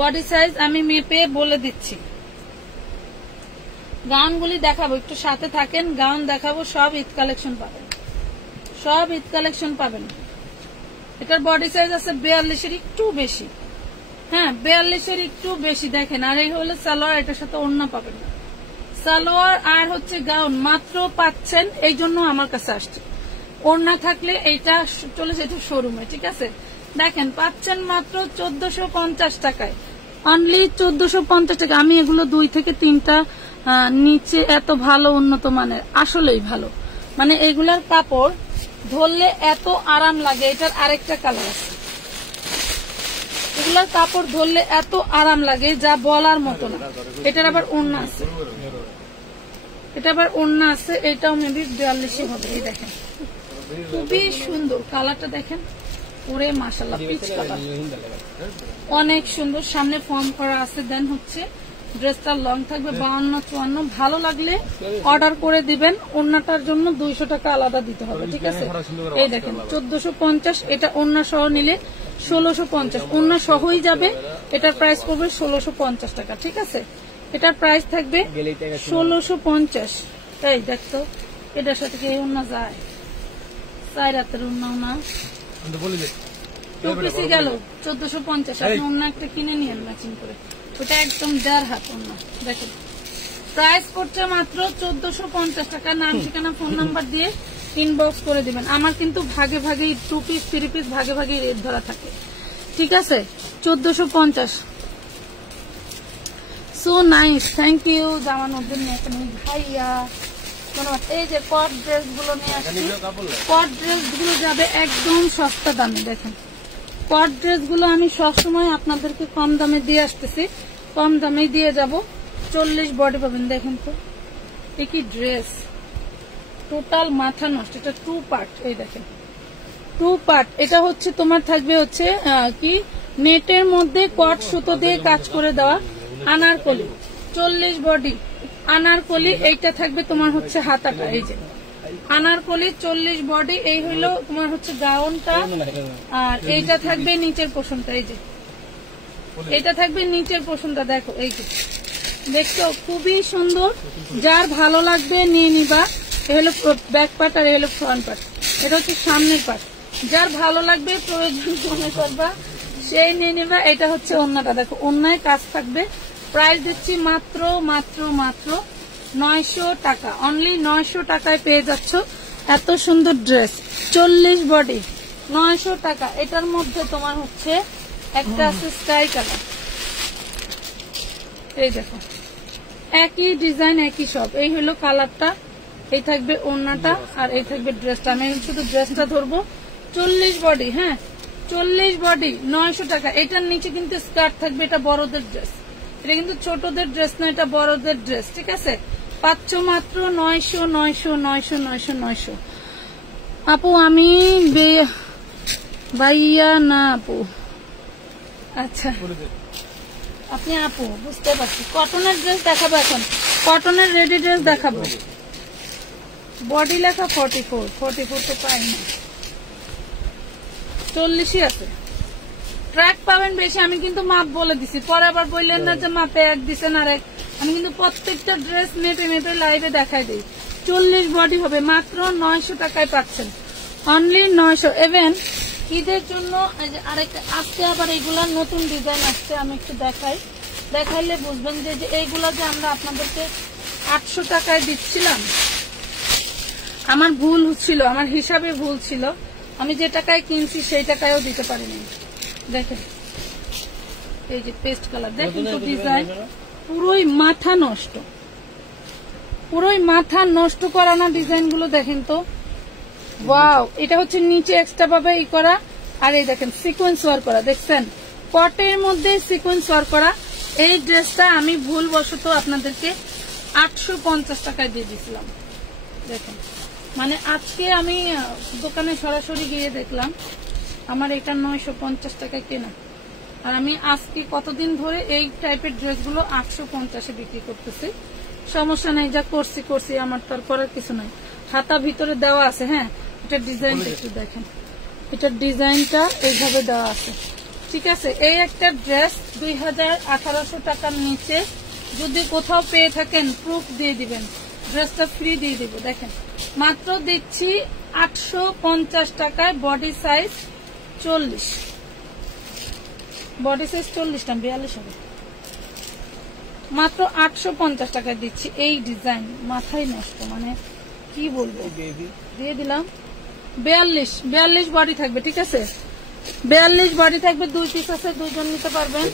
বডি সাইজ আমি মেপে বলে দিচ্ছি। গাউনগুলি দেখাবো, একটু সাথে থাকেন, গাউন দেখাবো, সব ঈদ কালেকশন পাবেন, সব ঈদ কালেকশন পাবেন। এটার বডি সাইজ আছে 42-এর একটু বেশি, হ্যাঁ 42-এর একটু বেশি। দেখেন, আর এই হলো সালোয়ার, এটার সাথে ওড়না পাবেন না। সালোয়ার আর হচ্ছে গাউন মাত্র পাচ্ছেন, এই জন্য আমার কাছে আসছে। ওড়না থাকলে এইটা চলে যেত শোরুমে, ঠিক আছে। দেখেন পাচ্ছেন মাত্র 1450 টাকায়, অনলি 1450 টাকা। আমি এগুলো 2 থেকে 3টা নিচে, এত ভালো উন্নত মানের, আসলেই ভালো। মানে এগুলার কাপড় ধরলে এত আরাম লাগে। এটার আরেকটা কালার আছে, এগুলার কাপড় ধরলে এত আরাম লাগে যা বলার মতো না। এটার আবার ওড়না আছে, এটা আবার ওড়না আছে, এটাও মেবি 42 হবে। এই দেখেন খুবই সুন্দর কালারটা, দেখেন ওরে মাশাআল্লাহ পিচ কালার অনেক সুন্দর, সামনে ফর্ম করা আছে। দেন হচ্ছে ড্রেসটা লং থাকবে 52-54। ভালো লাগলে অর্ডার করে দিবেন। ওড়নাটার জন্য 200 টাকা আলাদা দিতে হবে, ঠিক আছে? এই দেখেন 1450, এটা ওড়না সহ নিলে 1650, ওড়না সহই যাবে। এটার প্রাইস পড়বে 1650 টাকা, ঠিক আছে? এটার প্রাইস থাকবে 1650। এই দেখতো এটার সাথে কি ওড়না যায়? 4 রাতের ওড়নাও না, টুপিসি গেল 1450। আপনি ওড়না একটা কিনে নিয়েন ম্যাচিং করে, ওটা একদম 1.5 হাত ওড়না। দেখেন প্রাইস পড়ছে মাত্র 1450 টাকা। নাম ঠিকানা ফোন নাম্বার দিয়ে ইনবক্স করে দিবেন। আমার কিন্তু ভাগে ভাগে 2 পিস 3 পিস ভাগে ভাগে রেট ধরা থাকে, ঠিক আছে? 1450। সো নাইস, থ্যাংক ইউ জামানুদ্দিন ভাইয়া, ধন্যবাদ। এই যে কট ড্রেস গুলো নিয়ে আসছি, কট ড্রেস গুলো যাবে একদম সস্তা দামে। দেখেন কট ড্রেস গুলো আমি সবসময় আপনাদেরকে কম দামে দিয়ে আসতেছি, কম দামে দিয়ে যাব। 40 বডি পাবেন। দেখেন তো কি ড্রেস, টোটাল মাথা নষ্ট। এটা 2 পার্ট, এই দেখেন 2 পার্ট। এটা হচ্ছে তোমার থাকবে হচ্ছে কি নেটের মধ্যে কট সুতো দিয়ে কাজ করে দেওয়া আনারকলি, 40 বডি আনারকলি। এইটা থাকবে তোমার হচ্ছে হাতাটা, এই যে আনারকলি 40 বডি। এই হইলো তোমার হচ্ছে গাউনটা, আর এইটা থাকবে নিচের পোর্শনটা। এই যে এটা থাকবে নিচের পোর্শনটা, দেখো এই যে দেখছো খুবই সুন্দর। যার ভালো লাগবে নিয়ে নিবা। এ হলো ব্যাক পার্ট আর এ হলো ফ্রন্ট পার্ট, এটা হচ্ছে সামনের পার্ট। যার ভালো লাগবে প্রয়োজন মনে করবা সেই নিয়ে নিবা। এটা হচ্ছে ওড়নাটা, দেখো ওড়নায় কাজ থাকবে। প্রাইস দিচ্ছি মাত্র মাত্র মাত্র 900 টাকা, অনলি 900 টাকায় পেয়ে যাচ্ছ এত সুন্দর ড্রেস। 40 বডি 900 টাকা। এটার মধ্যে তোমার হচ্ছে একটা আছে স্কাই কালার, এই দেখো একই ডিজাইন একই সব। এই হলো কালারটা, এই থাকবে ওড়নাটা আর এই থাকবে ড্রেসটা। আমি শুধু ড্রেসটা ধরবো। 40 বডি, হ্যাঁ 40 বডি 900 টাকা। এটার নিচে কিন্তু স্কার্ট থাকবে, এটা বড়দের ড্রেস, এটা কিন্তু ছোটদের ড্রেস না, এটা বড়দের ড্রেস, ঠিক আছে? পাচ্ছ মাত্র 900 900 900 900 900। আপু আমি ভাইয়া না আপু, আচ্ছা আপনি আপু, বুঝতে পারছি। কটনের ড্রেস দেখাবো এখন, কটনের রেডি ড্রেস দেখাবো। বডি লেখা 44, 44 তো পাই না, 40ই আছে। ট্র্যাক পাবেন বেশি, আমি কিন্তু মাপ বলে দিছি, পরে আবার বললেন না যে মাপে এক দিচ্ছেন আর এক। আমি কিন্তু প্রত্যেকটা ড্রেস মেপে মেপে লাইভে দেখাই দিই। 40 বডি হবে, মাত্র 900 টাকায় পাচ্ছেন, অনলি 900। ইভেন ঈদের জন্য আরেকটা আজকে আবার এইগুলার নতুন ডিজাইন আসছে, আমি একটু দেখাই, দেখাইলে বুঝবেন যে এইগুলা যে আমরা আপনাদেরকে 800 টাকায় দিচ্ছিলাম, আমার ভুল ছিল, আমার হিসাবে ভুল ছিল। আমি যে টাকায় কিনছি সেই টাকায়ও দিতে পারিনি। দেখেন এই যে পেস্ট কালার, দেখেন তো ডিজাইন পুরোই মাথা নষ্ট, পুরোই মাথা নষ্ট করানো ডিজাইন গুলো দেখেন তো। ওয়াও, এটা হচ্ছে নিচে এক্সট্রা ভাবে ই করা, আর এই দেখেন সিকোয়েন্স ওয়ার্ক করা, দেখছেন কটের মধ্যে সিকোয়েন্স ওয়ার্ক করা। এই ড্রেসটা আমি ভুলবশত আপনাদেরকে 850 টাকায় দিয়ে দিয়েছিলাম। দেখেন মানে আজকে আমি দোকানে সরাসরি গিয়ে দেখলাম আমার এটা 950 টাকায় কেনা, আর আমি আজকে কতদিন ধরে এই টাইপের ড্রেসগুলো 850-এ বিক্রি করতেছি। সমস্যা নাই, যা করছি করছি, আমার তো আর করার কিছু নাই। হাতা ভিতরে দেওয়া আছে, হ্যাঁ এটার ডিজাইনটা একটু দেখেন, এটার ডিজাইনটা এইভাবে দেওয়া আছে, ঠিক আছে? এই একটা ড্রেস 2000-1800 টাকার নিচে যদি কোথাও পেয়ে থাকেন প্রুফ দিয়ে দিবেন, ড্রেসটা ফ্রি দিয়ে দিব। দেখেন মাত্র দিচ্ছি 850 টাকায়, বডি সাইজ 40, বডি সাইজ 40 না 42 হবে, মাত্র 850 টাকায় দিচ্ছি। এই ডিজাইন মাথায় নষ্ট, মানে কি বলবো, দিয়ে দিলাম। 42 বডি থাকবে, ঠিক আছে? 42 বডি থাকবে, 2 পিস আছে, 2 জন নিতে পারবেন।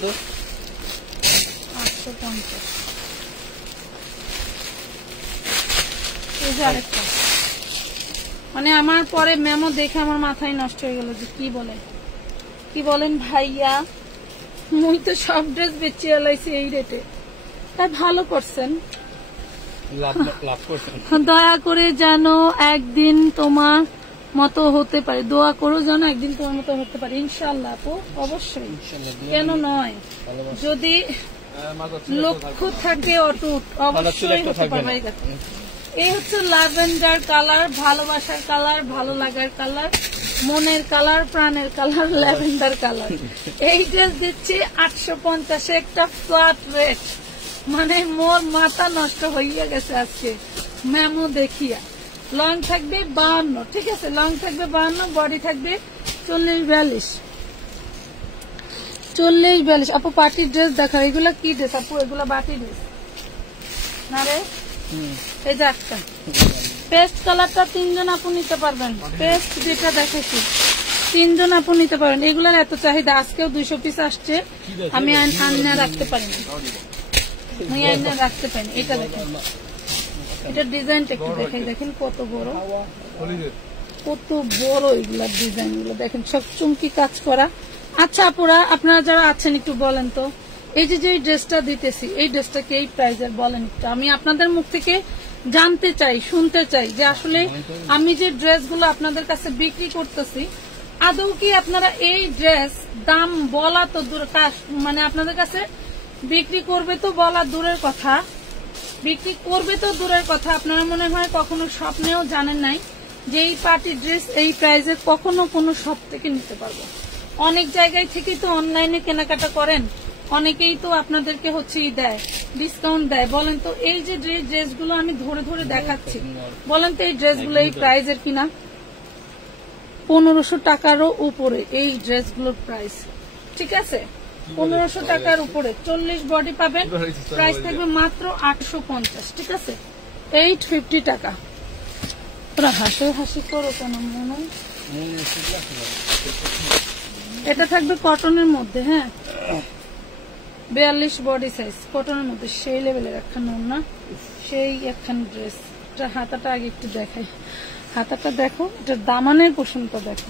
850। এই যে আরেকটা, মানে আমার পরে মেমো দেখে আমার মাথায় নষ্ট হয়ে গেল যে কি বলে, কি বলেন ভাইয়া, মুই তো সব ড্রেস বেচে এলাইছি এই রেটে। তাই ভালো করছেন, দয়া করে যেন একদিন তোমার মতো হতে পারে। দোয়া করো যেন একদিন তোমার মতো হতে পারে ইনশাআল্লাহ আপু, অবশ্যই, কেন নয়। যদি লক্ষ্য থাকে অটুট অবশ্যই হতে পারবে। এই হচ্ছে ল্যাভেন্ডার কালার, ভালোবাসার কালার, ভালো লাগার কালার, মনের কালার, প্রাণের কালার, ল্যাভেন্ডার কালার। এই ড্রেস দিচ্ছি 850, একটা ফ্ল্যাট রেট, মানে মোর মাথা নষ্ট হইয়া গেছে আজকে মেমো দেখিয়া। লং থাকবে 52, ঠিক আছে, লং থাকবে 52, বডি থাকবে 40-42। আপু পার্টি ড্রেস দেখা, এগুলা কি ড্রেস আপু? এগুলা পার্টি ড্রেস না রে? এই যে একটা পেস্ট কালারটা 3 জন আপু নিতে পারবেন। পেস্ট যেটা দেখেছি 3 জন আপু নিতে পারবেন। এগুলার এত চাহিদা, আজকেও 200 পিস আসছে, আমি আইনা রাখতে পারিনি, এটা দেখেন, এটা ডিজাইনটা একটু দেখাই, দেখেন কত বড়, কত বড় এগুলার ডিজাইন গুলো দেখেন, সব চুমকি কাজ করা। আচ্ছা আপুরা, আপনারা যারা আছেন একটু বলেন তো, এই যে ড্রেসটা দিতেছি, এই ড্রেসটা কি এই প্রাইজের বলেন একটু, আমি আপনাদের মুখ থেকে জানতে চাই, শুনতে চাই যে আসলে আমি যে ড্রেসগুলো আপনাদের কাছে বিক্রি করতেছি আদৌ কি আপনারা এই ড্রেস দাম বলা তো দূর, মানে আপনাদের কাছে বিক্রি করবে তো বলা দূরের কথা, আপনারা মনে হয় কখনো স্বপ্নেও জানেন নাই যে এই পার্টি ড্রেস এই প্রাইজে কখনো কোনো শপ থেকে নিতে পারবো। অনেক জায়গায় থেকে তো অনলাইনে কেনাকাটা করেন, অনেকেই তো আপনাদেরকে হচ্ছে দেয়, ডিসকাউন্ট দেয়। বলেন তো এই যে ড্রেসগুলো আমি ধরে ধরে দেখাচ্ছি, বলেন তো এই ড্রেসগুলো এই প্রাইজের কিনা? 1500 টাকারও উপরে এই ড্রেসগুলোর প্রাইস, ঠিক আছে, 1500 টাকার উপরে। 40 বডি পাবেন, প্রাইস থাকবে মাত্র 850, ঠিক আছে, 850 টাকা। তোরা হাসি করো কেন? মনে এটা থাকবে কটনের মধ্যে, হ্যাঁ 42 বডি সাইজ, কটনের মধ্যে, সেই লেভেলের একখান না, সেই একখান ড্রেস। এটা হাতাটা আগে একটু দেখাই, হাতাটা দেখো, এটা দামানের পোষণটা দেখো,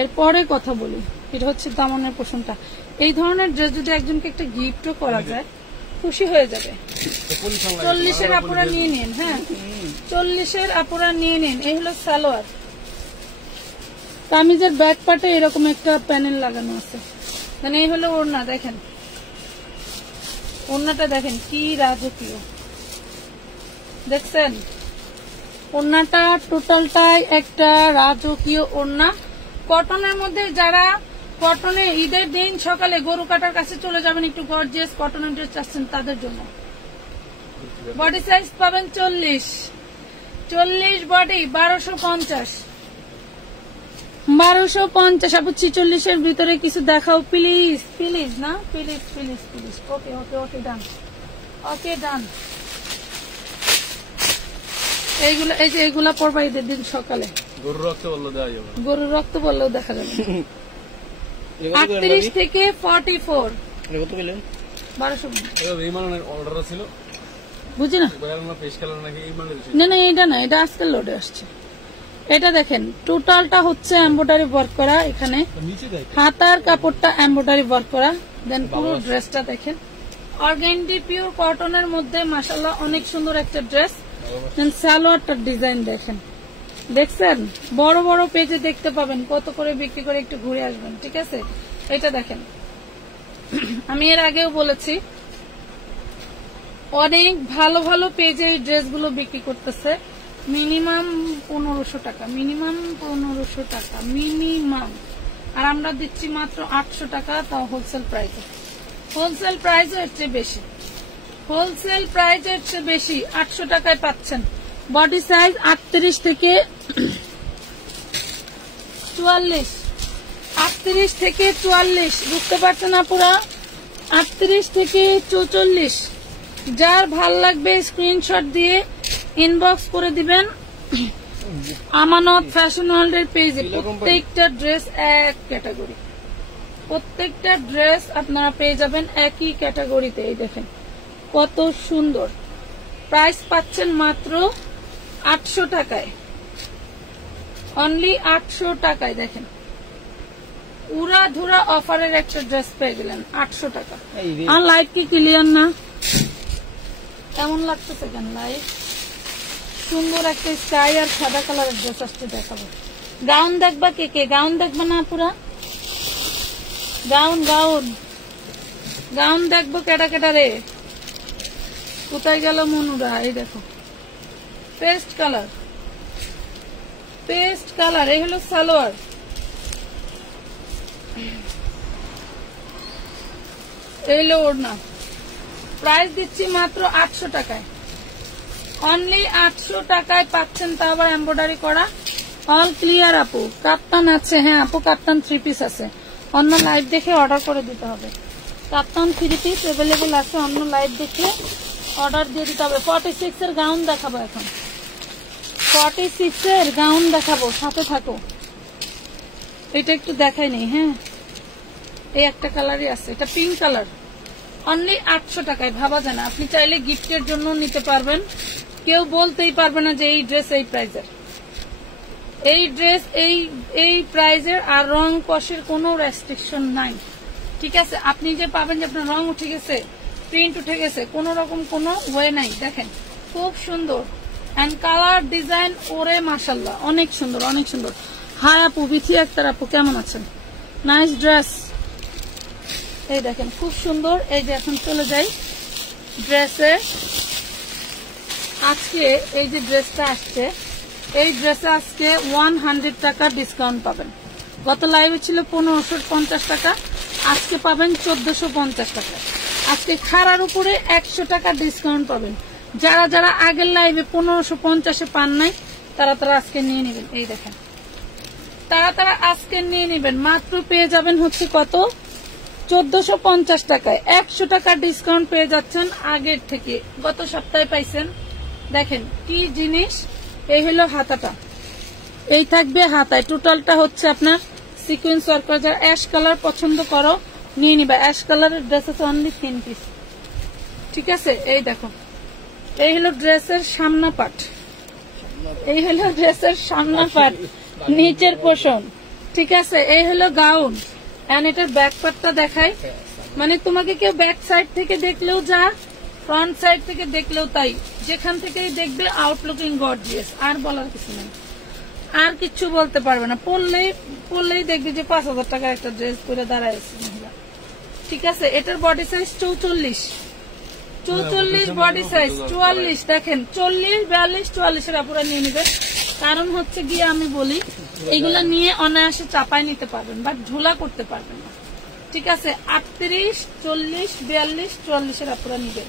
এরপরে কথা বলি। এটা হচ্ছে দামানের পোষণটা। এই ধরনের ড্রেস যদি একজনকে একটা গিফটও করা যায়, খুশি হয়ে যাবে। 40-এর আপুরা নিয়ে নিন, হ্যাঁ 40-এর আপুরা নিয়ে নিন। এই হলো সালোয়ার, কামিজের ব্যাক পার্টে এরকম একটা প্যানেল লাগানো আছে, মানে এই হলো ওড়না, দেখেন ওড়নাটা দেখেন কি রাজকীয়, দেখছেন ওড়নাটা, টোটালটাই একটা রাজকীয় ওড়না। কটনের মধ্যে যারা কটনে ঈদের দিন সকালে গরু কাটার কাছে চলে যাবেন, একটু গর্জিয়াস কটনের ড্রেস চাচ্ছেন তাদের জন্য। বডি সাইজ পাবেন 40 বডি 1250 আপু 46-এর ভিতরে কিছু দেখাও প্লিজ, প্লিজ না, প্লিজ প্লিজ প্লিজ। ওকে ওকে ওকে ডান, ওকে ডান। এইগুলা, এই যে এগুলা পরবা ঈদের দিন সকালে, গরুর রক্ত বললেও দেখা যাবে। 38 থেকে 44 1200 বুঝি না, না এটা না, এটা আজকাল লোডে আসছে। এটা দেখেন টোটালটা হচ্ছে এমব্রয়ডারি ওয়ার্ক করা, এখানে হাতার কাপড়টা এমব্রয়ডারি ওয়ার্ক করা, দেন পুরো ড্রেসটা দেখেন অর্গানডি পিওর কটনের মধ্যে, মাশাআল্লাহ অনেক সুন্দর একটা ড্রেস। দেন সালোয়ারটার ডিজাইন দেখেন, দেখছেন বড় বড় পেজে দেখতে পাবেন কত করে বিক্রি করে, একটু ঘুরে আসবেন, ঠিক আছে। এটা দেখেন, আমি এর আগেও বলেছি অনেক ভালো ভালো পেজে এই ড্রেসগুলো বিক্রি করতেছে মিনিমাম 1500 টাকা, মিনিমাম 1500 টাকা মিনিমাম, আর আমরা দিচ্ছি মাত্র 800 টাকা, তাও হোলসেল প্রাইসে। হোলসেল প্রাইসও এর চেয়ে বেশি, হোলসেল প্রাইসের চেয়ে বেশি 800 টাকায় পাচ্ছেন। বডি সাইজ 38 থেকে 44, 38 থেকে 44, বুঝতে পারছেন আপুরা, 38 থেকে 44। যার ভাল লাগবে স্ক্রিনশট দিয়ে ইনবক্স করে দিবেন আমানত ফ্যাশন ওয়ার্ল্ডের পেজে। প্রত্যেকটা ড্রেস এক ক্যাটাগরি, প্রত্যেকটা ড্রেস আপনারা পেয়ে যাবেন একই ক্যাটাগরিতে। এই দেখেন কত সুন্দর, প্রাইস পাচ্ছেন মাত্র 800 টাকায়, অনলি 800 টাকায়। দেখেন উড়া ধুরা অফারের একটা ড্রেস পেয়ে গেলেন 800 টাকা। আর লাইভ কি ক্লিয়ার না? কেমন লাগতেছে কেন লাইভ? সুন্দর একটা স্কাই আর সাদা কালারের ড্রেস আসতে দেখাবো, গাউন দেখবা কে কে? গাউন দেখবা না পুরা? গাউন গাউন গাউন দেখবো কেটা কেটা রে? কোথায় গেল মনুরা? এই দেখো পেস্ট কালার, পেস্ট কালার। এই হলো সালোয়ার, এই হলো ওড়না। প্রাইস দিচ্ছি মাত্র 800 টাকায়, অনলি 800 টাকায় পাচ্ছেন, তা আবার এমব্রয়ডারি করা। অল ক্লিয়ার আপু। কাপ্তান আছে? হ্যাঁ আপু, কাপ্তান 3 পিস আছে, অন্য লাইভ দেখে অর্ডার করে দিতে হবে। কাপ্তান 3 পিস এভেলেবেল আছে, অন্য লাইভ দেখে অর্ডার দিয়ে দিতে হবে। 46 এর গাউন দেখাবো এখন, 46 এর গাউন দেখাবো, সাথে থাকো। এটা একটু দেখাই নেই। হ্যাঁ, এই একটা কালারই আছে, এটা পিঙ্ক কালার, অনলি 800 টাকায়। ভাবা যায় না, আপনি চাইলে গিফটের জন্য নিতে পারবেন, কেউ বলতেই পারবে না যে এই ড্রেস এই প্রাইজের, এই ড্রেস এই প্রাইজের। আর রং কষের কোনো রেস্ট্রিকশন নাই, ঠিক আছে? আপনি যে পাবেন যে আপনার রং উঠে গেছে, প্রিন্ট উঠে গেছে, কোন রকম কোনো ওয়ে নাই। দেখেন খুব সুন্দর, এন্ড কালার ডিজাইন ওরে মাশাল্লাহ, অনেক সুন্দর অনেক সুন্দর। হাই আপু, বিথি আক্তার আপু কেমন আছেন? Nice dress. এই দেখেন খুব সুন্দর। এই যে এখন চলে যাই ড্রেসে। আজকে এই যে ড্রেসটা আসছে, এই ড্রেসে আজকে 100 টাকা ডিসকাউন্ট পাবেন। গত লাইভে ছিল 1550 টাকা, আজকে পাবেন 1450 টাকা। আজকে খাড়ার উপরে 100 টাকা ডিসকাউন্ট পাবেন। যারা যারা আগের লাইভে 1550-এ পান নাই, তারা আজকে নিয়ে নেবেন। এই দেখেন, তারা আজকে নিয়ে নেবেন। মাত্র পেয়ে যাবেন হচ্ছে কত? 1450 টাকায় 100 টাকা ডিসকাউন্ট পেয়ে যাচ্ছেন আগের থেকে। গত সপ্তাহে পাইছেন। দেখেন কি জিনিস। এই হলো হাতাটা, এই থাকবে হাতায়। টোটালটা হচ্ছে আপনার সিকোয়েন্স ওয়ার্ক করা। যারা অ্যাশ কালার পছন্দ করো নিয়ে নিবা। অ্যাশ কালারের ড্রেস আছে অনলি 3 পিস, ঠিক আছে? এই দেখো, এই হলো ড্রেসের সামনা পাট, এই হলো ড্রেসের সামনা পাট, নিচের পোর্শন, ঠিক আছে? এই হলো গাউন, এন্ড এটার ব্যাক পার্টটা দেখাই। মানে তোমাকে কেউ ব্যাক সাইড থেকে দেখলেও যা, ফ্রন্ট সাইড থেকে দেখলেও তাই, যেখান থেকেই দেখবে আউটলুকিং গর্জিয়াস। আর বলার কিছু নেই, আর কিছু বলতে পারবে না। পরলেই দেখবে যে 5000 টাকার একটা ড্রেস পরে দাঁড়াইছে মহিলা, ঠিক আছে? এটার বডি সাইজ 44 বডি সাইজ 44। দেখেন 40, 42, 44 এর আপুরা নিয়ে নেবেন। কারণ হচ্ছে গিয়ে আমি বলি, এগুলা নিয়ে অনায়াসে চাপাই নিতে পারবেন, বাট ঝোলা করতে পারবেন না, ঠিক আছে? 38, 40, 42, 44 এর আপুরা নিবেন।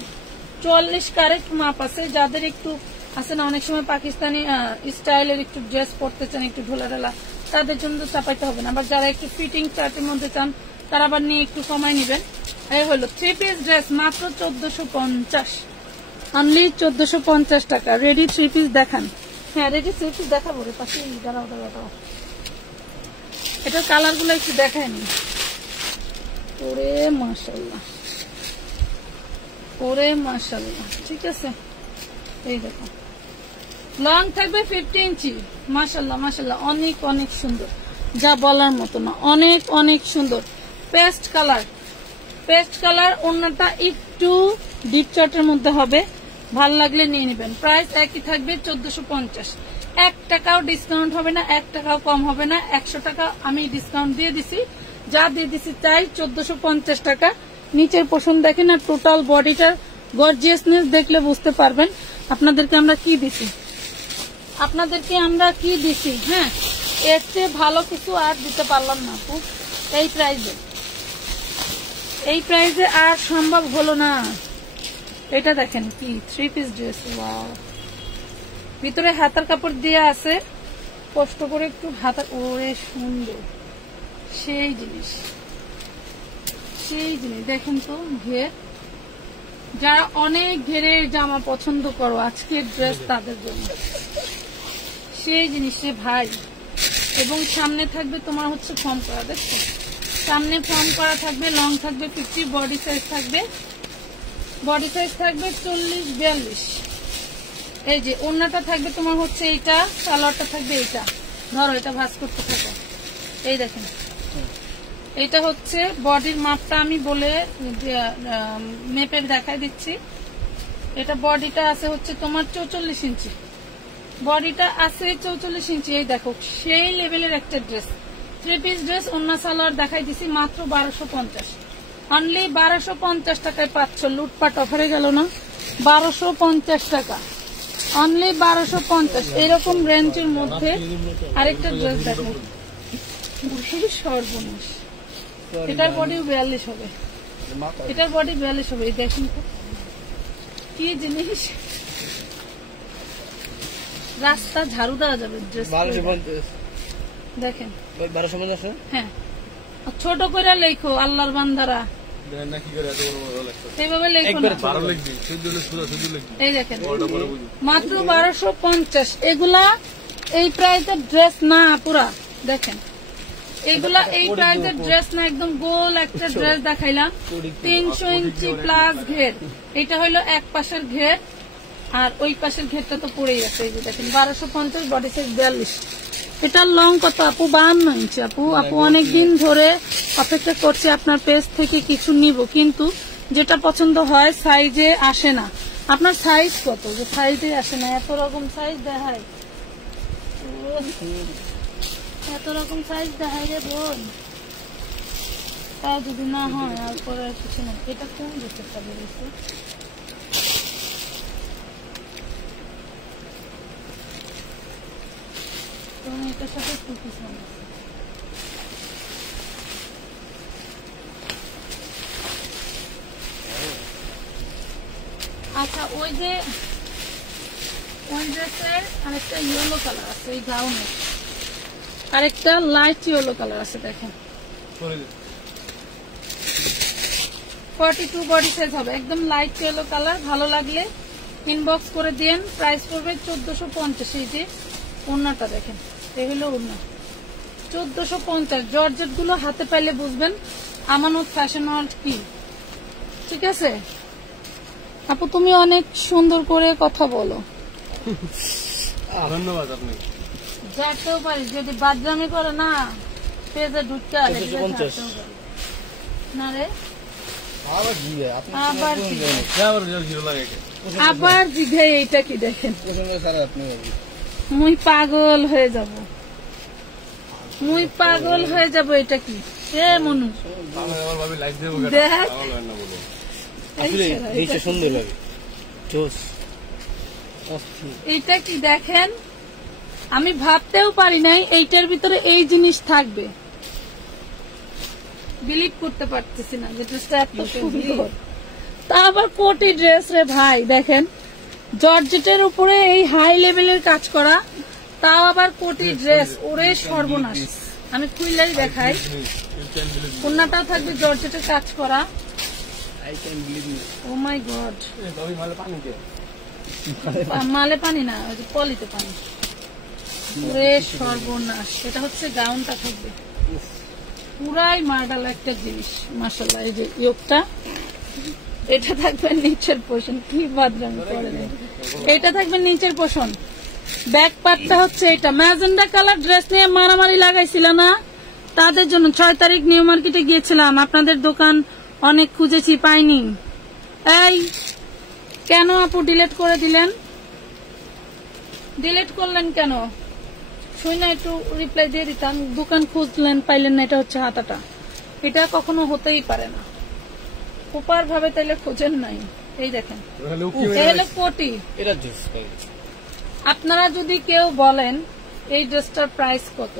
44 কারেক্ট মাপ আছে। যাদের একটু আছে না, অনেক সময় পাকিস্তানি স্টাইলের একটু ড্রেস পরতে চান, একটু ঢোলা ঢালা, তাদের জন্য চাপাইতে হবে না। আবার যারা একটু ফিটিং চার্টের মধ্যে চান, তারা আবার নিয়ে একটু কমাই নিবেন। এই হলো 3 পিস ড্রেস, মাত্র 1450, অনলি 1450 টাকা। রেডি 3 পিস দেখান। হ্যাঁ, রেডি 3 পিস দেখাবো রে পাশে। দাঁড়াও, এটার কালার গুলো একটু দেখায়নি। ওরে মাশাআল্লাহ, ওরে মাশাআল্লাহ, ঠিক আছে? এই দেখো, লং থাকবে 50 ইঞ্চি। মাশাআল্লাহ মাশাআল্লাহ, অনেক অনেক সুন্দর, যা বলার মতো না, অনেক অনেক সুন্দর। Paste colour, paste colour. ওড়নাটা একটু ডিপ চার্টের মধ্যে হবে, ভাল লাগলে নিয়ে নেবেন। প্রাইস একই থাকবে 1450। 1 টাকাও ডিসকাউন্ট হবে না, 1 টাকাও কম হবে না। 100 টাকা আমি ডিসকাউন্ট দিয়ে দিছি, যা দিয়ে দিছি তাই 1450 টাকা। নিচের পোর্শন দেখেন, আর টোটাল বডিটার গর্জিয়াসনেস দেখলে বুঝতে পারবেন আপনাদেরকে আমরা কি দিছি, হ্যাঁ, এর চেয়ে ভালো কিছু আর দিতে পারলাম না আপু। এই প্রাইজে আর সম্ভব হলো না। এটা দেখেন কি 3 পিস ড্রেস, ওয়াও। ভিতরে হাতার কাপড় দিয়ে আছে, কষ্ট করে একটু হাতার, ওরে সুন্দর, সেই জিনিস দেখেন তো। ঘের, যারা অনেক ঘেরের জামা পছন্দ করো, আজকের ড্রেস তাদের জন্য সেই জিনিসে ভাই। এবং সামনে থাকবে তোমার হচ্ছে ফর্ম করা, দেখো সামনে ফর্ম করা থাকবে, লং থাকবে 50, বডি সাইজ থাকবে 40, 42। এই যে ওড়নাটা থাকবে তোমার হচ্ছে এইটা, সালোয়ারটা থাকবে এইটা। ধরো এটা ভাঁজ করতে থাকো। এই দেখেন, এটা হচ্ছে বডির মাপটা আমি বলে মেপে দেখাই দিচ্ছি। এটা বডিটা আছে হচ্ছে তোমার 44 ইঞ্চি, বডিটা আছে 44 ইঞ্চি। এই দেখো সেই লেভেলের একটা ড্রেস, 3 পিস ড্রেস, ওন্না সালোয়ার দেখাই দিছি মাত্র 1250, অনলি 1250 টাকায় পাচ্ছ। লুটপাট অফারে গেল না, 1250 টাকা, অনলি 1250। এরকম রেঞ্জের মধ্যে আরেকটা ড্রেস দেখো, সর্বনাশ। এটার বডি 42 হবে, এটার বডি 42 হবে। এই দেখুন তো কি জিনিস, রাস্তা ঝাড়ু দেওয়া যাবে ড্রেস। 1250 দেখেন 1250। হ্যাঁ, ছোট করে লেখো আল্লাহর বান্দারা, এইভাবে লেখো না। এই দেখেন মাত্র 1250। এগুলা এই প্রাইসের ড্রেস না পুরা, দেখেন এগুলা এই প্রাইসের ড্রেস না, একদম গোল একটা ড্রেস দেখাইলাম 300 ইঞ্চি প্লাস ঘের। এটা হলো এক পাশের ঘের, আর ওই পাশের ঘেরটা তো পড়েই আছে। এই যে দেখেন 1250, বডি সাইজ 42। এটার লং কত আপু? 52 ইঞ্চি। আপু অনেকদিন ধরে অপেক্ষা করছে আপনার পেজ থেকে কিছু নিব, কিন্তু যেটা পছন্দ হয় সাইজে আসে না। আপনার সাইজ কত? যে সাইজে আসে না, এত রকম সাইজ দেখায়, এত রকম সাইজ দেখায় রে বোন। তা যদি না হয় আর পরে আর কিছু না। এটা কোন ড্রেসটা বেরিয়েছে? এটার সাথে টু পিস বানাচ্ছি। আচ্ছা, ওই যে ওই ড্রেসের আরেকটা ইয়েলো কালার আছে, ওই গাউনের আরেকটা লাইট ইয়েলো কালার আছে, দেখেন 42 বডি সাইজ হবে, একদম লাইট ইয়েলো কালার। ভালো লাগলে ইনবক্স করে দিন। প্রাইস পড়বে 1450। এই যে ওড়নাটা দেখেন, এই হলো ওড়না 1450। জর্জেট গুলো হাতে পাইলে বুঝবেন আমানত ফ্যাশন ওয়ার্ল্ড কি। ঠিক আছে আপু, তুমি অনেক সুন্দর করে কথা বলো, ধন্যবাদ। আপনি যাতেও পারি, যদি বাদরামি করে না পেজে ঢুকতে আলে না রে, আবার জিঘে। এইটা কি দেখেন, মুই পাগল হয়ে যাব, মুই পাগল হয়ে যাব। এটা কি এ মনু দেখ, সুন্দর লাগে। এইটা কি দেখেন, আমি ভাবতেও পারি নাই এইটার ভিতরে এই জিনিস থাকবে। বিলিভ করতে পারতেছি না যে ড্রেসটা এত সুন্দর। তা আবার কোটি ড্রেস রে ভাই, দেখেন জর্জেটের উপরে এই হাই লেভেলের কাজ করা, তাও আবার কোটি ড্রেস। ওরে সর্বনাশ, আমি খুইলাই দেখাই। কন্যাটাও থাকবে জর্জেটের কাজ করা। ও মাই গড, মালে পানি না, ওই যে পলিতে পানি। ওরে সর্বনাশ, এটা হচ্ছে গাউনটা থাকবে পুরাই মার্ডাল একটা জিনিস মাশাআল্লাহ। এই যে ইয়োগটা, এটা থাকবে নিচের পোর্শন, কি বাদরামি করে। এটা থাকবে নিচের পোর্শন, ব্যাক পার্টটা হচ্ছে এটা। ম্যাজেন্ডা কালার ড্রেস নিয়ে মারামারি লাগাইছিল না, তাদের জন্য 6 তারিখ নিউ মার্কেটে গিয়েছিলাম, আপনাদের দোকান অনেক খুঁজেছি পাইনি। এই কেন আপু ডিলিট করে দিলেন? ডিলিট করলেন কেন? শুই না একটু রিপ্লাই দিয়ে দিতাম। দোকান খুঁজলেন পাইলেন না, এটা হচ্ছে হাতাটা। এটা কখনো হতেই পারে না, উপার ভাবে তাইলে খোঁজেন নাই। এই দেখেন কোটি। আপনারা যদি কেউ বলেন এই ড্রেসটার প্রাইস কত,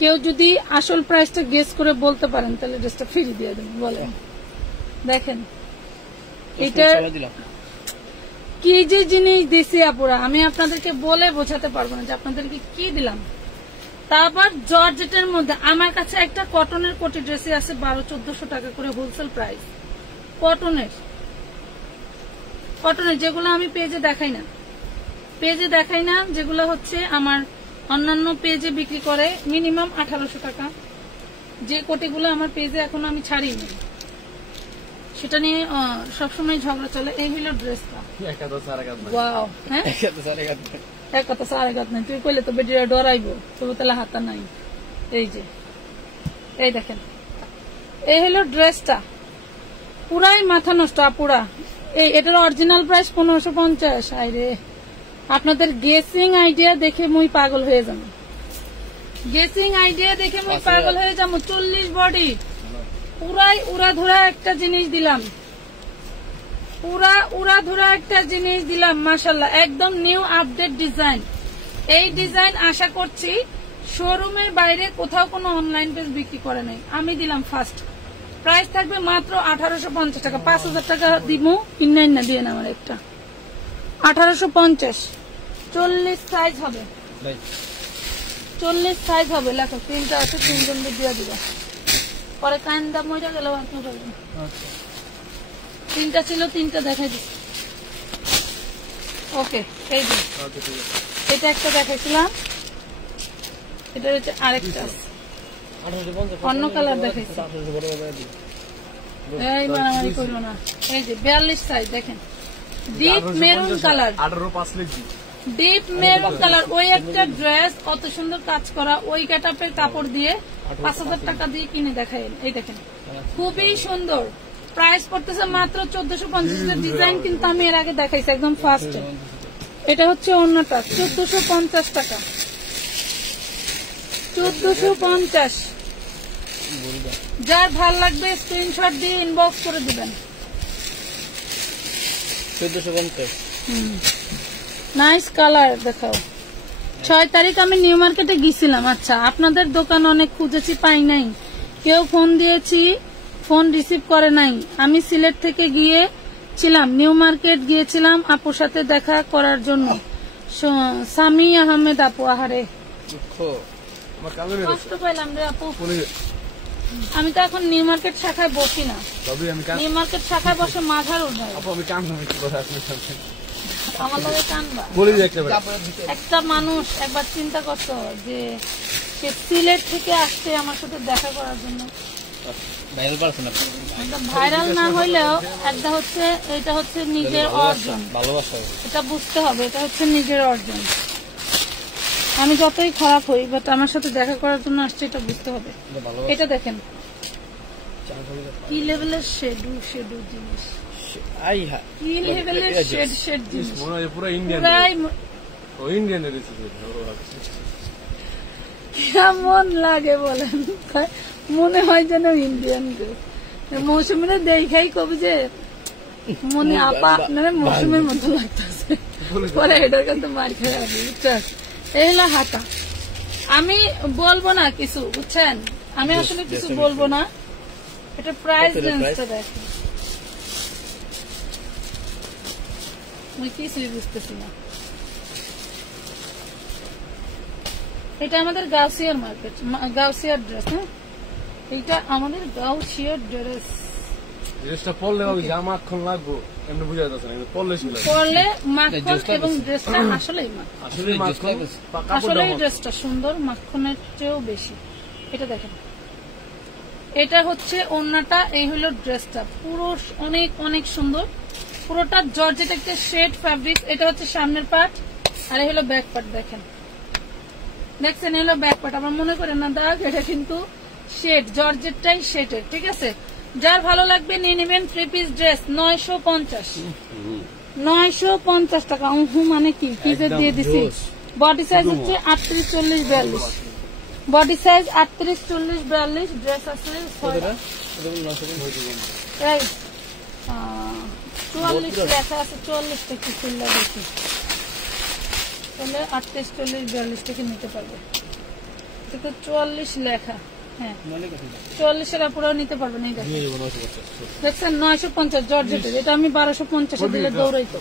কেউ যদি আসল প্রাইসটা গেস করে বলতে পারেন, তাহলে ড্রেসটা ফ্রি দিয়ে দেবেন। বলেন, দেখেন এটা কি যে জিনিস দিছি আপুরা, আমি আপনাদেরকে বলে বোঝাতে পারবো না যে আপনাদেরকে কি দিলাম। তারপর জর্জেটের মধ্যে আমার কাছে একটা কটনের কোটি ড্রেসই আছে 1200-1400 টাকা করে হোলসেল প্রাইস। কটনের যেগুলো আমি পেজে দেখাই না, যেগুলো হচ্ছে আমার অন্যান্য পেজে বিক্রি করে মিনিমাম 1800 টাকা। যে কোটিগুলো আমার পেজে এখনো আমি ছাড়িনি, সেটা নিয়ে সবসময় ঝগড়া চলে। এই হলো ড্রেসটা। ওয়াও, হ্যাঁ এক কথা সারে গাত নাই, তুই কইলে তো বেটিরা ডরাইবো, তবু তাহলে হাতা নাই। এই যে এই দেখেন, এই হলো ড্রেসটা, পুরাই মাথা নষ্ট আপুরা। এটার অরিজিনাল প্রাইস 1550। আরে আপনাদের গেসিং আইডিয়া দেখে মুই পাগল হয়ে যাবো, গেসিং আইডিয়া দেখে মুই পাগল হয়ে যাবো। 40 বডি পুরাই উড়াধুরা একটা জিনিস দিলাম, পুরা উড়াধুরা একটা জিনিস দিলাম মাশাআল্লাহ, একদম নিউ আপডেট ডিজাইন। এই ডিজাইন আশা করছি শোরুমের বাইরে কোথাও কোনো অনলাইন পেজ বিক্রি করে নাই, আমি দিলাম ফার্স্ট। প্রাইস থাকবে মাত্র 1850 টাকা। 5000 টাকা দিব ইনলাইন না দিয়ে না আমার একটা 1850। 40 সাইজ হবে, 40 সাইজ হবে। লেখো 3টা আছে, 3জন দিয়ে দিবা, পরে কান্দা মজা গেল। 3টা ছিল, 3টা দেখাই দিচ্ছি। ওকে, এই যে এটা একটা দেখাইছিলাম, এটা হচ্ছে আরেকটা অন্য কালার দেখাইছি। এই মারামারি করলো না। এই যে 42 সাইজ দেখেন, ডিপ মেরুন কালার, 18.5 লিখি, ডিপ মেরুন কালার। ওই একটা ড্রেস অত সুন্দর কাজ করা, ওই গেটআপের কাপড় দিয়ে 5000 টাকা দিয়ে কিনে দেখাইন। এই দেখেন খুবই সুন্দর। প্রাইস পড়তেছে মাত্র 1450। ডিজাইন কিন্তু আমি এর আগে দেখাইছি একদম ফার্স্ট। এটা হচ্ছে অন্যটা 1450 টাকা, 1450। যার ভাল লাগবে স্ক্রিনশট দিয়ে ইনবক্স করে দিবেন। 1450 নাইস কালার দেখাও। 6 তারিখ আমি নিউ মার্কেটে গিয়েছিলাম। আচ্ছা, আপনাদের দোকান অনেক খুঁজেছি, পাই নাই। কেউ ফোন দিয়েছি, ফোন রিসিভ করে নাই। আমি সিলেট থেকে গিয়েছিলাম, নিউ মার্কেট গিয়েছিলাম আপুর সাথে দেখা করার জন্য। সামি আহমেদ আপু, আহারে কষ্ট পাইলাম রে আপু। আমি তো এখন নিউ মার্কেট শাখায় বসি না, নিউ মার্কেট শাখায় বসে মাঝার উঠায়। আমার লগে কানবা। একটা মানুষ একবার চিন্তা করতো যে সে সিলেট থেকে আসছে আমার সাথে দেখা করার জন্য। ভাইরাল না হইলেও একটা হচ্ছে, এটা হচ্ছে নিজের অর্জন, এটা বুঝতে হবে, এটা হচ্ছে নিজের অর্জন। আমি যতই খারাপ হই, বাট আমার সাথে দেখা করার জন্য আসছে, এটা বুঝতে হবে। এটা দেখেন কি লেভেলের শেডু জিনিস, কি লেভেলের শেড জিনিস, কেমন লাগে বলেন? মনে হয় যেন ইন্ডিয়ান। মৌসুমীরা দেখাই কবি যে মনে আপা আপনারা মৌসুমের মতো লাগতেছে, পরে এটার কিন্তু মার খেয়ে আসি, বুঝছেন? এই হলো হাতা। আমি বলবো না কিছু, বুঝছেন? আমি আসলে কিছু বলবো না। এটা প্রাইস রেঞ্জটা দেখেন, আমি কিছুই বুঝতেছি না। এটা আমাদের গাউসিয়ার মার্কেট, গাউসিয়ার ড্রেস। হ্যাঁ, এটা আমাদের গাউসিয়ার ড্রেস। ড্রেসটা পরলে মাখন লাগবো, এমনি বুঝা যাচ্ছে না, পরলে মাখন এবং ড্রেসটা আসলেই আসলে ড্রেসটা সুন্দর, মাখনের চেয়েও বেশি। এটা দেখেন, এটা হচ্ছে ওড়নাটা, এই হলো ড্রেসটা, পুরো অনেক অনেক সুন্দর। পুরোটা জর্জেট একটা শেড ফ্যাব্রিক। এটা হচ্ছে সামনের পার্ট, আর এই হলো ব্যাক পার্ট। দেখেন, দেখছেন, এই হলো ব্যাক পার্ট। আমার মনে করেন না দাগ, এটা কিন্তু শেড, জর্জেটটাই শেডের, ঠিক আছে? যার ভালো লাগবে নিয়ে নেবেন। 3 পিস ড্রেস 950 টাকা। মানে কি পিসের দিয়ে দিছি। বডি সাইজ হচ্ছে 38, 40, 42। Body size 38, 40, 42। ড্রেস আছে 44 লেখা আছে, 44 টাকা খুললে দেখি, তাহলে 38, 40, 42 টাকা নিতে পারবে। 44 লেখা, হ্যাঁ 44-এর পুরো নিতে পারবেন। এই দেখছেন 950 জর্জেটের। এটা আমি 1250 দিলে দৌড়াইতো,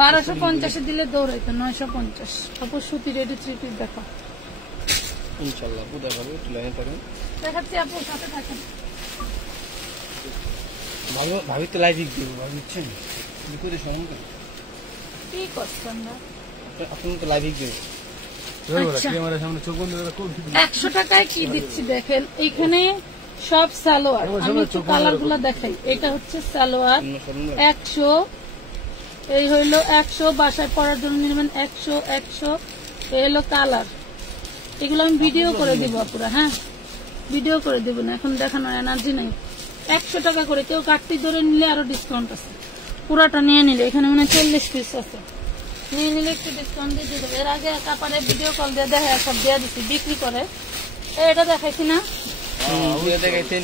1250 দিলে দৌড়াইতো। 950 কাপড় সুতি রেডি 3 পিস দেখো ইনশাআল্লাহ। দেখাচ্ছি আপু, সাথে থাকেন। ভাবি তো লাইভ দিব ভাবছেন কি করছেন না? আপনি তো লাইভ দিব 100 টাকায় কি দিচ্ছি দেখেন। এইখানে সব সালোয়ার, আমি একটু কালার গুলা দেখাই। এটা হচ্ছে সালোয়ার 100, এই হইল 100, বাসায় পরার জন্য নেবেন 100, 100। এই হলো কালার। এগুলো আমি ভিডিও করে দিব পুরা, হ্যাঁ ভিডিও করে দিব না, এখন দেখানোর এনার্জি নাই। 100 টাকা করে, কেউ কাটতি ধরে নিলে আরো ডিসকাউন্ট আছে। পুরাটা নিয়ে নিলে এখানে মানে 40 পিস আছে। নিয়ে নিলে একটু ডিসকাউন্ট দিয়ে দেবে। এর আগে কাপড়ে ভিডিও কল দিয়ে দেখা সব দিয়ে দিচ্ছি বিক্রি করে। এটা দেখাইছি না, দেখাইছেন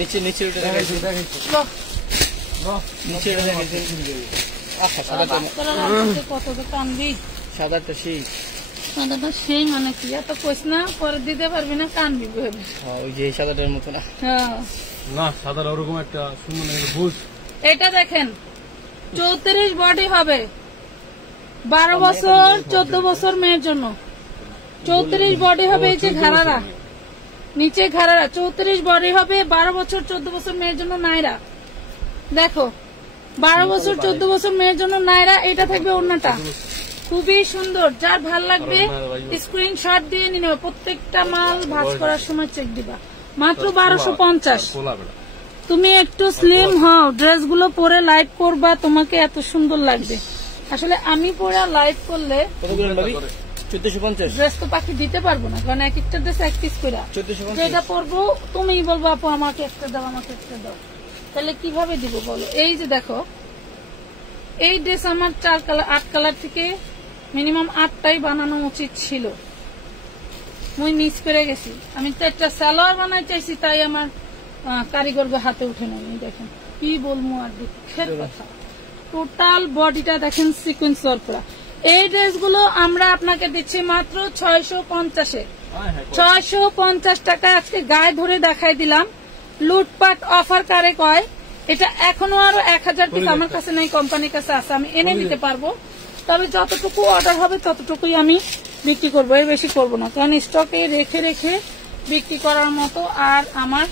নিচে নিচে ওটা দেখাইছেন নিচে ওটা দেখাইছেন। আচ্ছা কত কানবি সাদাটা সেই সাদাটা সেই মানে কি এত কইস না, পরে দিতে পারবি না, কানবি। ওই যে সাদাটার মতো না, না সাদাটা ওরকম একটা সুন্দর বুঝ। এটা দেখেন 34 বডি হবে, 12 বছর 14 বছর মেয়ের জন্য 34 বডি হবে। এই যে ঘাড়ারা নিচে ঘাড়ারা 34 বডি হবে, 12 বছর 14 বছর মেয়ের জন্য নাইরা। দেখো 12 বছর 14 বছর মেয়ের জন্য নাইরা। এটা থাকবে ওড়নাটা খুবই সুন্দর, যার ভাল লাগবে স্ক্রিনশট দিয়ে নিও। প্রত্যেকটা মাল ভাঁজ করার সময় চেক দিবা। মাত্র 1250। তুমি একটু স্লিম হও, ড্রেসগুলো পরে লাইভ করবা, তোমাকে এত সুন্দর লাগবে। আসলে আমি পরে লাইভ করলে 1450 ড্রেস তো পাখি দিতে পারবো না, কারণ এক একটা ড্রেস এক পিস করে। যেটা পরবো তুমি বলবো আপু আমাকে একটা দাও, আমাকে একটা দাও, তাহলে কিভাবে দিব বলো। এই যে দেখো এই ড্রেস আমার 4 কালার 8 কালার থেকে মিনিমাম 8টাই বানানো উচিত ছিল, মুই মিস করে গেছি। আমি তো একটা সালোয়ার বানাই চাইছি, তাই আমার কারিগরকে হাতে উঠে নেই। দেখেন কি বলবো আর দুঃখের কথা, টোটাল বডিটা দেখেন সিকোয়েন্স ওয়ার্ক করা। এই ড্রেসগুলো আমরা আপনাকে দিচ্ছি মাত্র 650-এ। 650 টাকা আজকে গায়ে ধরে দেখাই দিলাম। লুটপাট অফার কারে কয়, এটা এখনো আরো 1000 পিস আমার কাছে নেই, কোম্পানির কাছে আছে, আমি এনে দিতে পারবো। তবে যতটুকু অর্ডার হবে ততটুকুই আমি বিক্রি করবো, এর বেশি করবো না, কারণ স্টকে রেখে রেখে বিক্রি করার মতো আর আমার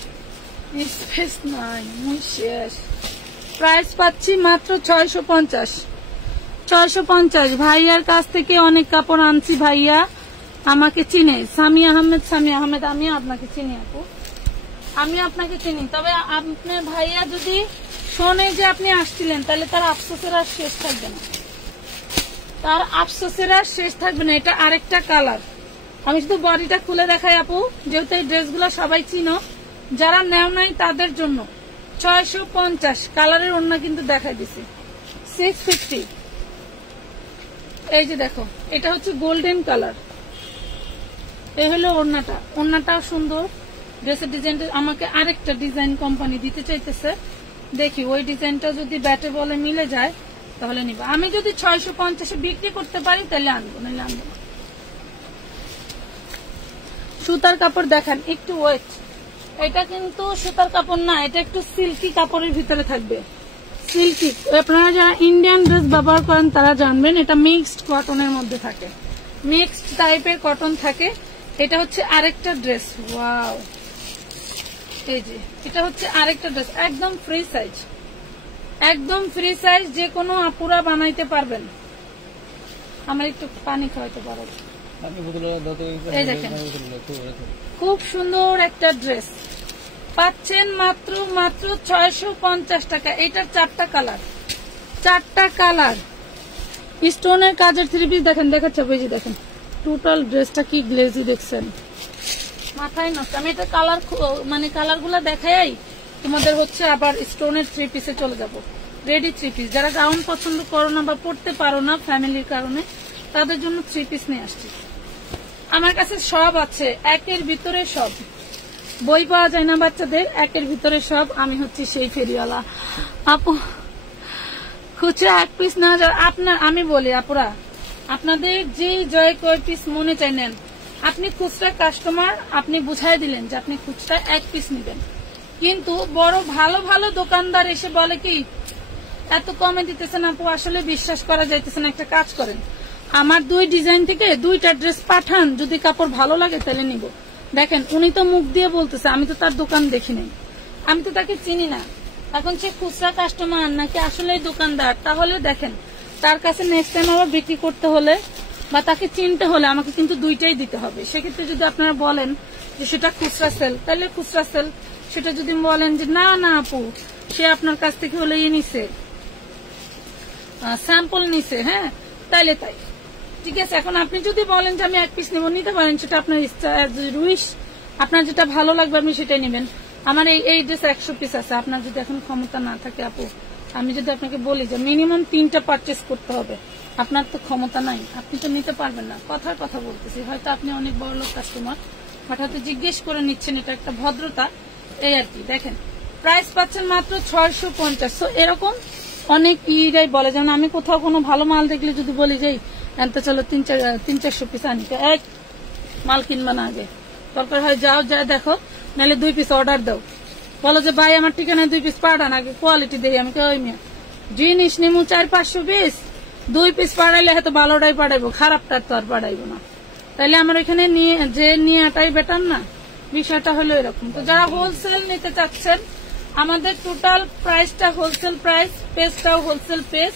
স্পেস নাই, মুই শেষ। প্রাইস পাচ্ছি মাত্র 650। 650 ভাইয়ার কাছ থেকে অনেক কাপড় আনছি, ভাইয়া আমাকে চিনে, সামি আহমেদ, আমি আপনাকে চিনি আপু, আমি আপনাকে চিনি। তবে আপনার ভাইয়া যদি শোনে যে আপনি আসছিলেন, তাহলে তার আফসোসের আর শেষ থাকবে না, তার আফসোসের আর শেষ থাকবে না। এটা আরেকটা কালার, আমি শুধু বডিটা খুলে দেখাই আপু, যেহেতু এই ড্রেসগুলো সবাই চিনো, যারা নেও নাই তাদের জন্য 650 কালারের ওড়না কিন্তু দেখাই দিছি 650। এই যে দেখো এটা হচ্ছে গোল্ডেন কালার, এই হলো ওড়নাটা, ওড়নাটাও সুন্দর। ড্রেসের ডিজাইনটা আমাকে আরেকটা ডিজাইন কোম্পানি দিতে চাইতেছে, দেখি ওই ডিজাইনটা যদি ব্যাটে বলে মিলে যায় তাহলে নিব। আমি যদি 650-এ বিক্রি করতে পারি তাহলে আনবো, নাহলে আনবো না। সুতার কাপড় দেখেন, একটু ওয়েট, এটা কিন্তু সুতার কাপড় না, এটা একটু সিল্কি কাপড়ের ভিতরে থাকবে, সিল্কি। আপনারা যারা ইন্ডিয়ান ড্রেস ব্যবহার করেন তারা জানবেন, এটা মিক্সড কটনের মধ্যে থাকে, মিক্সড টাইপের কটন থাকে। এটা হচ্ছে আরেকটা ড্রেস, ওয়াও, এই যে এটা হচ্ছে আরেকটা ড্রেস, একদম ফ্রি সাইজ, একদম ফ্রি সাইজ, যে কোনো আপুরা বানাইতে পারবেন। আমার একটু পানি খাওয়াইতে পারো। এই দেখেন খুব সুন্দর একটা ড্রেস পাচ্ছেন মাত্র 650 টাকা। এটার 4টা কালার, 4টা কালার, স্টোনের কাজের 3 পিস দেখেন, দেখাচ্ছে বুঝি, দেখেন টোটাল ড্রেসটা কি গ্লেজি দেখছেন, মাথায় নষ্ট। আমি এটা কালার মানে কালার গুলা দেখাই তোমাদের হচ্ছে আবার স্টোনের 3 পিসে চলে যাব, রেডি 3 পিস। যারা গাউন পছন্দ করো না বা পড়তে পারো না ফ্যামিলির কারণে, তাদের জন্য 3 পিস নিয়ে আসছি। আমার কাছে সব আছে, একের ভিতরে সব, বই পাওয়া যায় না বাচ্চাদের, একের ভিতরে সব। আমি হচ্ছে সেই ফেরিওয়ালা আপু, খুচরা 1 পিস না, আপনার আমি বলি আপুরা, আপনাদের যে জয় কয় পিস মনে চাই নেন। আপনি খুচরা কাস্টমার, আপনি বুঝাই দিলেন যে আপনি খুচরা 1 পিস নেবেন, কিন্তু বড় ভালো ভালো দোকানদার এসে বলে কি এত কমে দিতেছেন আপু, আসলে বিশ্বাস করা যাইতেছে না। একটা কাজ করেন, আমার 2 ডিজাইন থেকে 2টা ড্রেস পাঠান, যদি কাপড় ভালো লাগে তাহলে নিব। দেখেন উনি তো মুখ দিয়ে বলতেছে, আমি তো তার দোকান দেখি নাই, আমি তো তাকে চিনি না, এখন সে খুচরা কাস্টমার নাকি আসলে দোকানদার। তাহলে দেখেন তার কাছে নেক্সট টাইম আবার বিক্রি করতে হলে বা তাকে চিনতে হলে আমাকে কিন্তু 2টাই দিতে হবে। সেক্ষেত্রে যদি আপনারা বলেন যে সেটা খুচরা সেল, তাহলে খুচরা সেল। সেটা যদি বলেন যে না না আপু সে আপনার কাছ থেকে হলে নিছে, স্যাম্পল নিছে, হ্যাঁ তাইলে তাই, ঠিক আছে। এখন আপনি যদি বলেন যে আমি 1 পিস নেব, নিতে পারেন, সেটা আপনার ইচ্ছা, আপনার যেটা ভালো লাগবে আপনি সেটাই নেবেন। আমার এই ড্রেস 100 পিস আছে, আপনার যদি এখন ক্ষমতা না থাকে আপু, আমি যদি আপনাকে বলি যে মিনিমাম 3টা পারচেস করতে হবে, আপনার তো ক্ষমতা নাই, আপনি তো নিতে পারবেন না। কথার কথা বলতেছি, হয়তো আপনি অনেক বড় লোক কাস্টমার, বাট হয়তো জিজ্ঞেস করে নিচ্ছেন, এটা একটা ভদ্রতা, এই আর কি। দেখেন প্রাইস পাচ্ছেন মাত্র 650। তো এরকম অনেক ইরাই বলে, যেমন আমি কোথাও কোনো ভালো মাল দেখলে যদি বলি যে এনতে চলো 300-400 পিস আনি, এক মাল কিনবা না, আগে দরকার হয় যাও যা দেখো, নাহলে 2 পিস অর্ডার দাও। বলো যে ভাই আমার ঠিকানায় 2 পিস পাঠান, আগে কোয়ালিটি দেখি। আমি ওই মিয়া জিনিস নিমু 400-500 পিস, 2 পিস পাঠাইলে হয়তো ভালোটাই পাঠাইবো, খারাপটার তো আর পাঠাইবো না। তাইলে আমার ওইখানে নিয়ে আটাই বেটার না, বিষয়টা হলো এরকম। তো যারা হোলসেল নিতে চাচ্ছেন, আমাদের টোটাল প্রাইসটা হোলসেল প্রাইস, পেজটাও হোলসেল পেজ।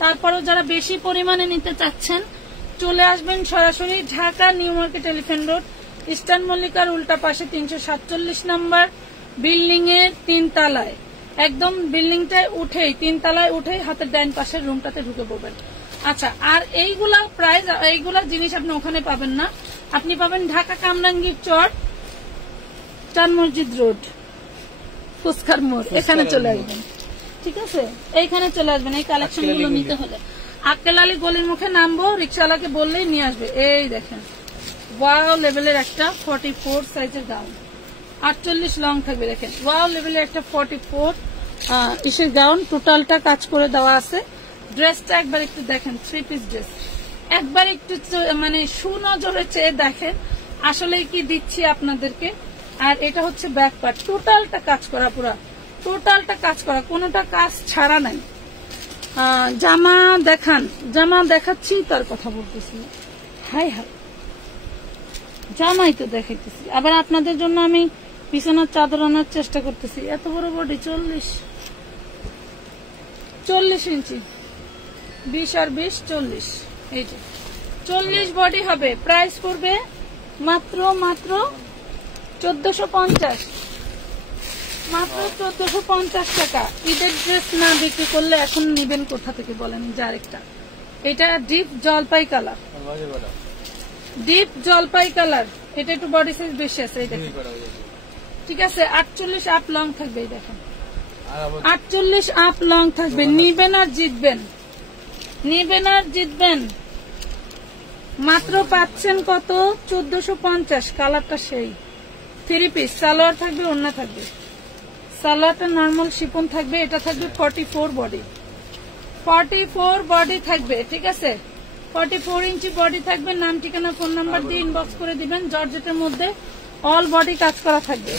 তারপরেও যারা বেশি পরিমাণে নিতে চাচ্ছেন, চলে আসবেন সরাসরি Dhaka new market elephant road, eastern মল্লিকার উল্টা পাশে 347 নম্বর বিল্ডিং এর 3 তলায়, একদম বিল্ডিংটায় উঠেই 3 তলায় উঠেই হাতের ডাইন পাশের রুমটাতে ঢুকে পড়বেন। আচ্ছা, আর এইগুলা প্রাইস, এইগুলা জিনিস আপনি ওখানে পাবেন না, আপনি পাবেন ঢাকা কামরাঙ্গীর চর, চান মসজিদ রোড, ফুসকার মোড়, এখানে চলে আসবেন। ঠিক আছে, এইখানে চলে আসবেন এই কালেকশন গুলো নিতে হলে। আক্কেল আলী গলির মুখে নামবো, রিক্সাওয়ালাকে বললেই নিয়ে আসবে। এই দেখেন ওয়াও লেভেলের একটা 44 সাইজের গাউন, 48 লং থাকবে। দেখেন ওয়াও লেভেলের একটা 44 ইসের গাউন, টোটালটা কাজ করে দেওয়া আছে। ড্রেসটা একবার একটু দেখেন, 3 পিস ড্রেস, একবার একটু মানে সুনজরে চেয়ে দেখেন আসলে কি দিচ্ছি আপনাদেরকে। আর এটা হচ্ছে ব্যাক পার্ট, টোটালটা কাজ করা, পুরা টোটালটা কাজ করা, কোনোটা কাজ ছাড়া নাই। জামা দেখান, জামা দেখাচ্ছি তার কথা বলতেছি, হাই হাই জামাই তো দেখাইতেছি। আবার আপনাদের জন্য আমি বিছানার চাদর আনার চেষ্টা করতেছি। এত বড় বডি, 40 ইঞ্চি, 20 আর 20 40, এই যে 40 বডি হবে। প্রাইস পড়বে মাত্র 1450, মাত্র 1450 টাকা। ঈদের ড্রেস না বিক্রি করলে এখন নিবেন কোথা থেকে বলেন? যার একটা, এটা ডিপ জলপাই কালার, ডিপ জলপাই কালার, এটা একটু বডি সাইজ বেশি আছে। এই দেখেন, ঠিক আছে, 48 আপ লং থাকবে। এই দেখেন 48 আপ লং থাকবে। নিবেন আর জিতবেন, নিবেন আর জিতবেন। মাত্র পাচ্ছেন কত? 1450। কালারটা সেই 3 পিস, সালোয়ার থাকবে, ওড়না থাকবে। সালোয়ারটা নর্মাল শিফন থাকবে, এটা থাকবে 44 বডি, 44 বডি থাকবে। ঠিক আছে, 44 ইঞ্চি বডি থাকবে। নাম ঠিকানা ফোন নাম্বার দিয়ে ইনবক্স করে দিবেন। জর্জেটের মধ্যে অল বডি কাজ করা থাকবে,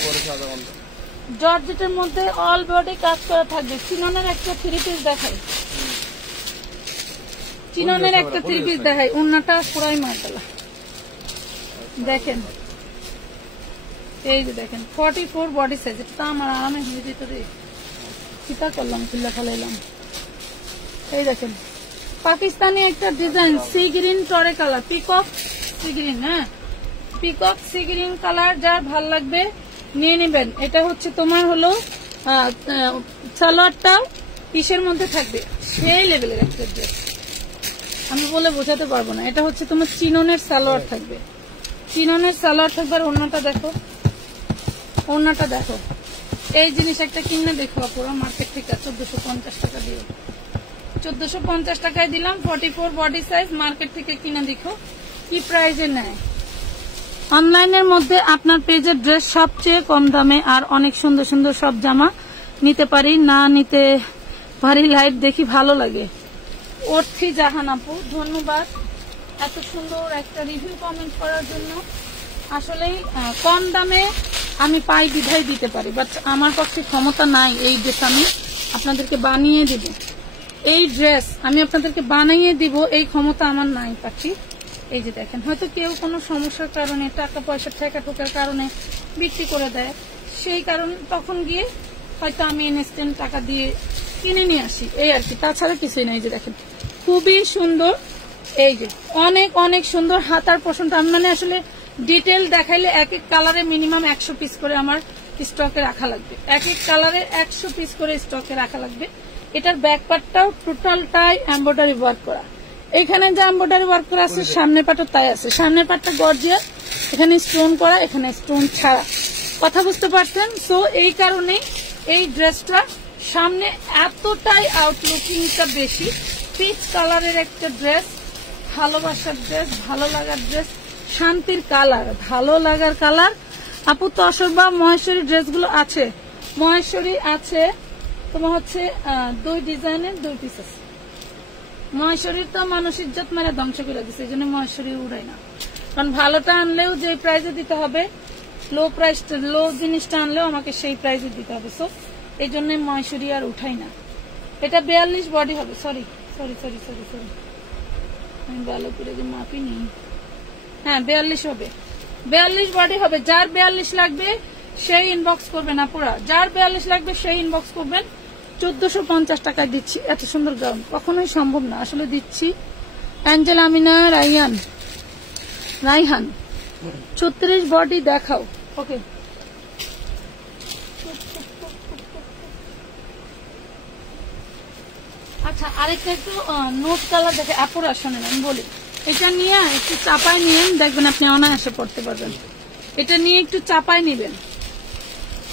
জর্জেটের মধ্যে অল বডি কাজ করা থাকবে। চিননের একটা 3 পিস দেখাই, চিননের একটা 3 পিস দেখাই। ওড়নাটা পুরাই মাশাআল্লাহ দেখেন, এই যে দেখেন 44 বডি সাইজ। এটা তো আমার আরামে হয়ে যেত রে, চিন্তা করলাম, খুলে ফেলাইলাম। এই দেখেন পাকিস্তানি একটা ডিজাইন, সি গ্রিন টরে কালার, পিকক সি গ্রিন, হ্যাঁ পিকক সি গ্রিন কালার। যার ভাল লাগবে নিয়ে নেবেন। এটা হচ্ছে তোমার হলো সালোয়ারটা পিসের মধ্যে থাকবে, সেই লেভেলের একটা ড্রেস, আমি বলে বোঝাতে পারবো না। এটা হচ্ছে তোমার চিননের সালোয়ার থাকবে, চিননের সালোয়ার থাকবে। আর ওড়নাটা দেখো, ওড়নাটা দেখো। এই জিনিস একটা কিনে দেখো পুরো মার্কেট থেকে 1450 টাকা দিয়ে, 1450 টাকায় দিলাম। 44 বডি সাইজ, মার্কেট থেকে কিনে দেখো কি প্রাইজে নেয়। অনলাইনের মধ্যে আপনার পেজের ড্রেস সবচেয়ে কম দামে আর অনেক সুন্দর সুন্দর সব জামা নিতে পারি, না নিতে পারি লাইভ দেখি ভালো লাগে। অর্থী জাহান আপু, ধন্যবাদ এত সুন্দর একটা রিভিউ কমেন্ট করার জন্য। আসলেই কম দামে আমি পাই বিধায় দিতে পারি, বাট আমার পক্ষে ক্ষমতা নাই এই ড্রেস আমি আপনাদেরকে বানিয়ে দিব। এই ড্রেস আমি আপনাদেরকে বানিয়ে দিব, এই ক্ষমতা আমার নাই পাচ্ছি। এই যে দেখেন, হয়তো কেউ কোনো সমস্যার কারণে, টাকা পয়সা ঠেকা ঠোকার কারণে বিক্রি করে দেয়, সেই কারণে তখন গিয়ে হয়তো আমি ইনস্ট্যান্ট টাকা দিয়ে কিনে নিয়ে আসি, এই আর কি, তাছাড়া কিছুই নাই। যে দেখেন খুবই সুন্দর, এই যে অনেক অনেক সুন্দর হাতার পোষণটা। আমি মানে আসলে ডিটেল দেখাইলে এক এক কালারে মিনিমাম 100 পিস করে আমার স্টকে রাখা লাগবে, এক এক কালারে 100 পিস করে স্টকে রাখা লাগবে। এটার ব্যাক পার্টটাও টোটালটাই এমব্রয়ডারি ওয়ার্ক করা। এখানে যে এমব্রয়ডারি ওয়ার্ক করা আছে, সামনের পার্টও তাই আছে। সামনের পার্টটা গর্জিয়াস, এখানে স্টোন করা, এখানে স্টোন ছাড়া। কথা বুঝতে পারছেন? সো এই কারণে এই ড্রেসটা সামনে এতটাই আউটলুকিংটা বেশি, পিচ কালারের একটা ড্রেস, ভালোবাসার ড্রেস, ভালো লাগার ড্রেস, শান্তির কালার, ভালো লাগার কালার। আপু তসর বা মহেশ্বরী ড্রেসগুলো আছে, মহেশ্বরী আছে তোমার হচ্ছে 2 ডিজাইনের 2 পিস আছে। মহেশ্বরীর তো মানুষ ইজ্জত মেরে ধ্বংস করে দিচ্ছে, এই জন্য মহেশ্বরী উড়াই না। কারণ ভালোটা আনলেও যে প্রাইসে দিতে হবে, লো জিনিসটা আনলেও আমাকে সেই প্রাইসে দিতে হবে। সো এই জন্য মহেশ্বরী আর উঠাই না। এটা 42 বডি হবে। সরি আমি ভালো করে যে মাপি নি। হ্যাঁ 42 হবে, 42 বডি হবে। যার 42 লাগবে সেই ইনবক্স করবেন আপুরা, যার 42 লাগবে সেই ইনবক্স করবেন। 1450 টাকায় দিচ্ছি। এত সুন্দর গাউন কখনোই সম্ভব না, আসলে দিচ্ছি। অ্যাঞ্জেল আমিনা রাইহান 36 বডি দেখাও। ওকে আচ্ছা, আরেকটা একটু নোট কালার দেখে আপুরা শোনেন, আমি বলি এটা নিয়ে একটু চাপায় নিয়ে দেখবেন, আপনি অনায়াসে পড়তে পারবেন। এটা নিয়ে একটু চাপায় নিবেন,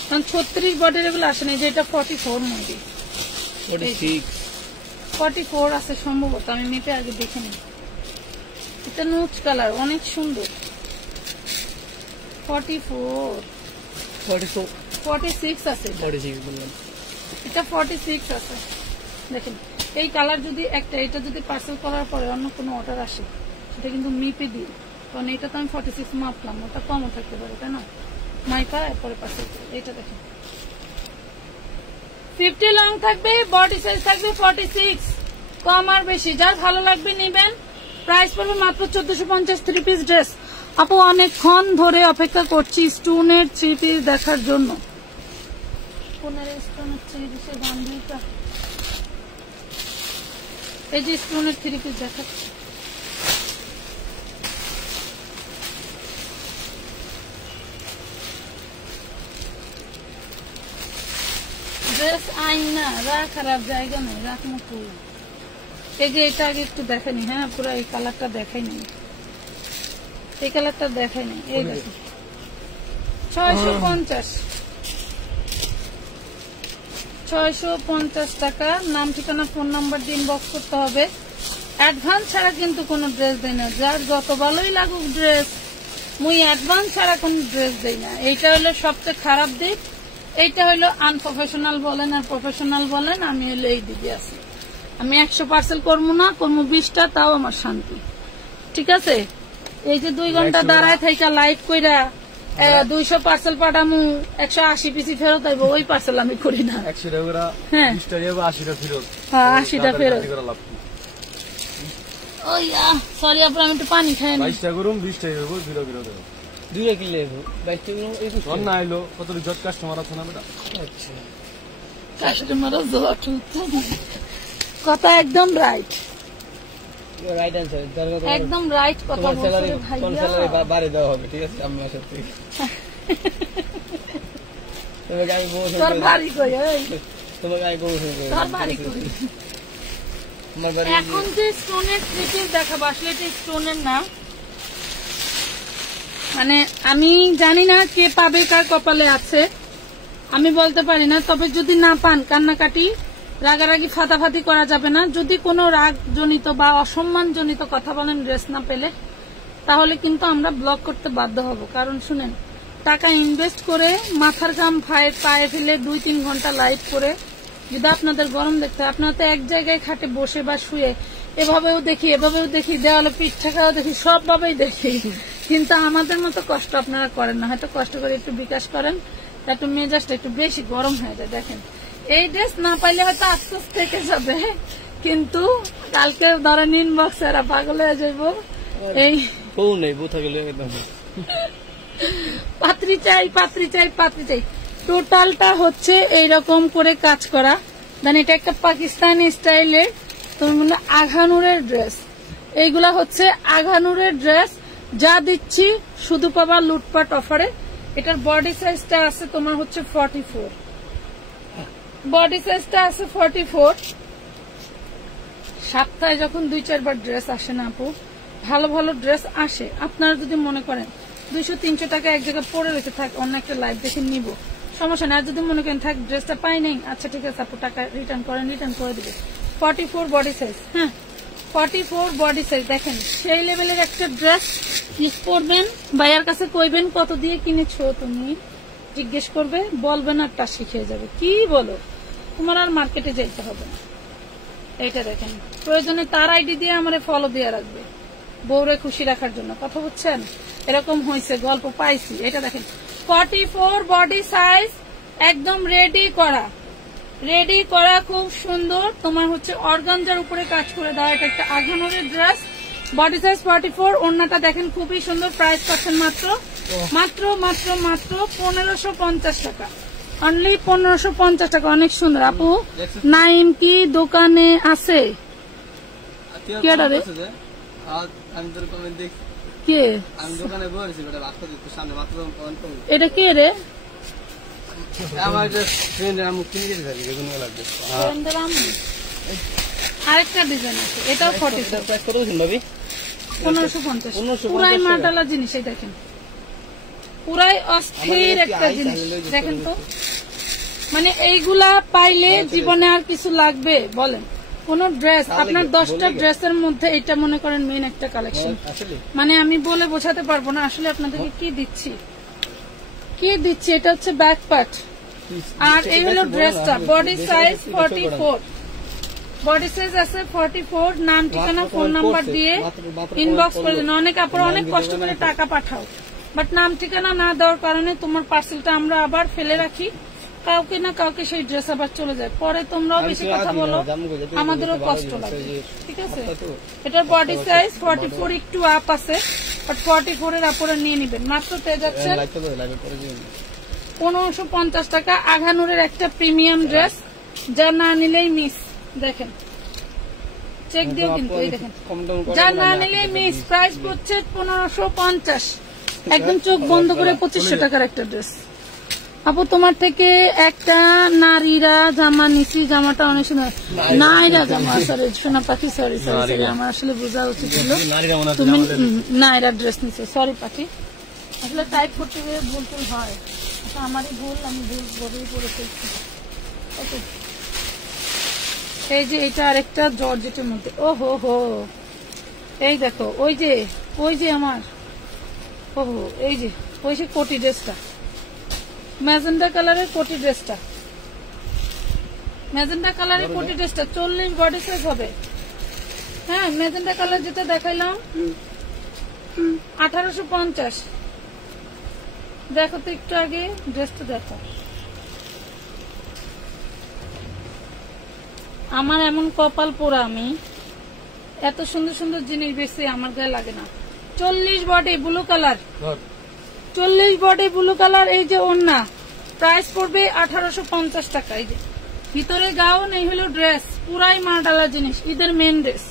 কারণ 36 বডির এগুলো আসে না। যে এটা 44 মধ্যে 44 আছে সম্ভবত, আমি মেপে আগে দেখে নিই। এটা নোট কালার অনেক সুন্দর। 46 আছে, এটা 46 আছে। দেখেন এই কালার যদি একটা, এটা যদি পার্সেল করার পরে অন্য কোনো অর্ডার আসে সেটা কিন্তু মেপে দিই, কারণ এটা তো আমি 46 মাপলাম, ওটা কমও থাকতে পারে, তাই না? মাইপা এরপরে পার্সেল করে। এটা দেখেন 50 লং থাকবে, বডি সাইজ থাকবে 46, কম আর বেশি যার ভালো লাগবে নিবেন। প্রাইস পড়বে মাত্র 1450 3 পিস ড্রেস। আপু অনেকক্ষণ ধরে অপেক্ষা করছি স্টোনের 3 পিস দেখার জন্য। স্টোনের 3 পিসের বান্ডিলটা, এই যে স্টোনের 3 পিস দেখাচ্ছি। ড্রেস আইন না, খারাপ জায়গা নেই, রাখ মতো। এই যে এটা আগে একটু দেখানি। হ্যাঁ পুরো এই কালারটা দেখাই নাই, এই কালারটা দেখাই নাই। এই দেখুন 650 টাকা। নাম ঠিকানা ফোন নাম্বার দিয়ে ইনবক্স করতে হবে। অ্যাডভান্স ছাড়া কিন্তু কোনো ড্রেস দেয় না। যার যত ভালোই লাগুক ড্রেস, মুই অ্যাডভান্স ছাড়া কোনো ড্রেস দেই না। এইটা হলো সবচেয়ে খারাপ দিক। এইটা হলো আনপ্রফেশনাল বলেন আর প্রফেশনাল বলেন, আমি হলো এই দিকে আছি। আমি 100 পার্সেল করবো না, করবো 20টা, তাও আমার শান্তি। ঠিক আছে? এই যে 2 ঘন্টা দাঁড়ায় থাইকা লাইট কইরা 200 পার্সেল পাঠামু, 180 পিসি ফেরত আইব, ওই পার্সেল আমি করি না। 100 টাকা, হ্যাঁ 20টা যাবে, 80টা ফেরত। হ্যাঁ 80টা ফেরত। ওই সরি আপনার, আমি একটু পানি খাই না। 22টা করুম, 20টা যাবে, ফেরত দেবো। 2 কিলো 22টা করুম না আইলো কত জট কাস্টমার আছে না বেটা? আচ্ছা কাস্টমার জট কথা একদম রাইট, রাইট আনসার। একদম রাইট কথা বলছো ভাইয়া। কোন স্যালারি বাড়ে দেওয়া হবে, ঠিক আছে? আমি আশা করি তোমাকে আমি বলছি, তোর বাড়ি কই? এই তোমাকে আমি বলছি তোর বাড়ি কই? আমার বাড়ি এখন যে স্টোনের 3 পিস দেখাবো, আসলে এটা স্টোনের না। মানে আমি জানি না কে পাবে, কার কপালে আছে আমি বলতে পারি না। তবে যদি না পান, কান্নাকাটি রাগারাগি ফাতাফাতি করা যাবে না। যদি কোনো রাগ জনিত বা অসম্মান জনিত কথা বলেন ড্রেস না পেলে, তাহলে কিন্তু আমরা ব্লক করতে বাধ্য হব। কারণ শুনেন, টাকা ইনভেস্ট করে মাথার ঘাম পায়ে ফেলে 2-3 ঘন্টা লাইট করে যদি আপনাদের গরম দেখতে হয়, আপনারা তো এক জায়গায় খাটে বসে বা শুয়ে এভাবেও দেখি, এভাবেও দেখি, দেওয়ালে পিঠ ঠেকাও দেখি, সবভাবেই দেখি, কিন্তু আমাদের মতো কষ্ট আপনারা করেন না। হয়তো কষ্ট করে একটু বিকাশ করেন, একটু মেজাজটা একটু বেশি গরম হয়ে যায়। দেখেন এই ড্রেস না পাইলে হয়তো আফসোস থেকে যাবে, কিন্তু কালকে ধরেন ইনবক্স এরা পাগল হয়ে যাইব। এই বউ নেই, বউ থাকলে একদম পাত্রী চাই, পাত্রী চাই, পাত্রী চাই। টোটালটা হচ্ছে এইরকম করে কাজ করা। দেন এটা একটা পাকিস্তানি স্টাইলের তোমার মানে আঘানুরের ড্রেস। এইগুলা হচ্ছে আঘানুরের ড্রেস। যা দিচ্ছি শুধু পাবা লুটপাট অফারে। এটার বডি সাইজটা আছে তোমার হচ্ছে 44, বডি সাইজটা আছে 44। সপ্তাহে যখন 2-4 বার ড্রেস আসে না আপু, ভালো ভালো ড্রেস আসে। আপনারা যদি মনে করেন 200-300 টাকা এক জায়গায় পড়ে রেখে থাক, অন্য একটা লাইভ দেখে নিব, সমস্যা না। আর যদি মনে করেন থাক ড্রেসটা পাই নাই, আচ্ছা ঠিক আছে আপু টাকা রিটার্ন করেন, রিটার্ন করে দিবে। 44 বডি সাইজ। হ্যাঁ 44 বডি সাইজ। দেখেন সেই লেভেলের একটা ড্রেস ইউজ করবেন, ভাইয়ার কাছে কইবেন কত দিয়ে কিনেছো তুমি, জিজ্ঞেস করবে, বলবেন আর তা শিখে যাবে। কি বলো, তোমার আর মার্কেটে যাইতে হবে না। এইটা দেখেন, প্রয়োজনে তার আইডি দিয়ে আমারে ফলো দিয়ে রাখবে, বউরে খুশি রাখার জন্য। কথা বুঝছেন? এরকম হয়েছে, গল্প পাইছি। এটা দেখেন 44 বডি সাইজ, একদম রেডি করা, খুব সুন্দর। তোমার হচ্ছে অর্গানজার উপরে কাজ করে দেওয়া, এটা একটা আঘানোরের ড্রেস। বডি সাইজ 44, ওড়নাটা দেখেন খুবই সুন্দর। প্রাইস পাচ্ছেন মাত্র 1550 টাকা, অনলি 1550 টাকা। অনেক সুন্দর। আপু নাইম কি দোকানে আছে? কে এটা কে রে? আরেকটা ডিজাইন আছে, এটাও 1550। পুরাই মাটালা জিনিস, এই দেখেন পুরাই অস্থির একটা জিনিস। দেখেন তো, মানে এইগুলা পাইলে জীবনে আর কিছু লাগবে বলেন? কোন ড্রেস আপনার 10টা ড্রেসের মধ্যে এটা মনে করেন মেইন একটা কালেকশন। মানে আমি বলে বোঝাতে পারবো না আসলে আপনাদেরকে কি দিচ্ছি। এটা হচ্ছে ব্যাক পার্ট, আর এই হলো ড্রেসটা। বডি সাইজ 44, বডি সাইজ আছে 44। নাম ঠিকানা ফোন নাম্বার দিয়ে ইনবক্স করে দিন। অনেক আপনারা অনেক কষ্ট করে টাকা পাঠাও, বাট নাম ঠিকানা না দেওয়ার কারণে তোমার পার্সেলটা আমরা আবার ফেলে রাখি, কাউকে না কাউকে সেই ড্রেস আবার চলে যায়। পরে তোমরাও বেশি কথা বলো, আমাদেরও কষ্ট লাগে। ঠিক আছে, এটার বডি সাইজ 44, একটু আপ আছে, বাট 44 এর আপনারা নিয়ে নিবেন। মাত্র পেয়ে যাচ্ছেন 1550 টাকা। আঘানুরের একটা প্রিমিয়াম ড্রেস, যা না নিলেই মিস। দেখেন চেক দিও কিন্তু, এই দেখেন যা না নিলেই মিস। প্রাইস হচ্ছে 1550, একদম চোখ বন্ধ করে 2500 টাকার একটা ড্রেস। আপু তোমার থেকে একটা নারীরা জামা নিছি, জামাটা অনেক সুন্দর। নাইরা জামা, সরি সোনা পাখি, সরি আমার আসলে বোঝা উচিত ছিল তুমি নাইরা ড্রেস নিছো। সরি পাখি, আসলে টাইপ করতে গিয়ে ভুল হয়, আমারই ভুল, আমি ভুল বলেই পড়ে ফেলছি। ওকে, এই যে এটা আরেকটা জর্জেটের মধ্যে। ও হো, এই দেখো ওই যে আমার এই যে ওই যে কোটি ড্রেসটা, ম্যাজেন্ডা কালারের কোটি ড্রেসটা, 40 বডি সাইজ হবে। হ্যাঁ ম্যাজেন্ডা কালার যেটা দেখাইলাম 1850। দেখো তো একটু আগে ড্রেসটা দেখো। আমার এমন কপাল পোড়া, আমি এত সুন্দর সুন্দর জিনিস বেশি আমার গায়ে লাগে না। 40 body blue colour, 40 body blue colour. এই যে ওড়না, প্রাইস পড়বে 1850 টাকা। এই যে ভিতরে গাউন, এই হলো ড্রেস, পুরাই মাটালা জিনিস, ঈদের মেন ড্রেস।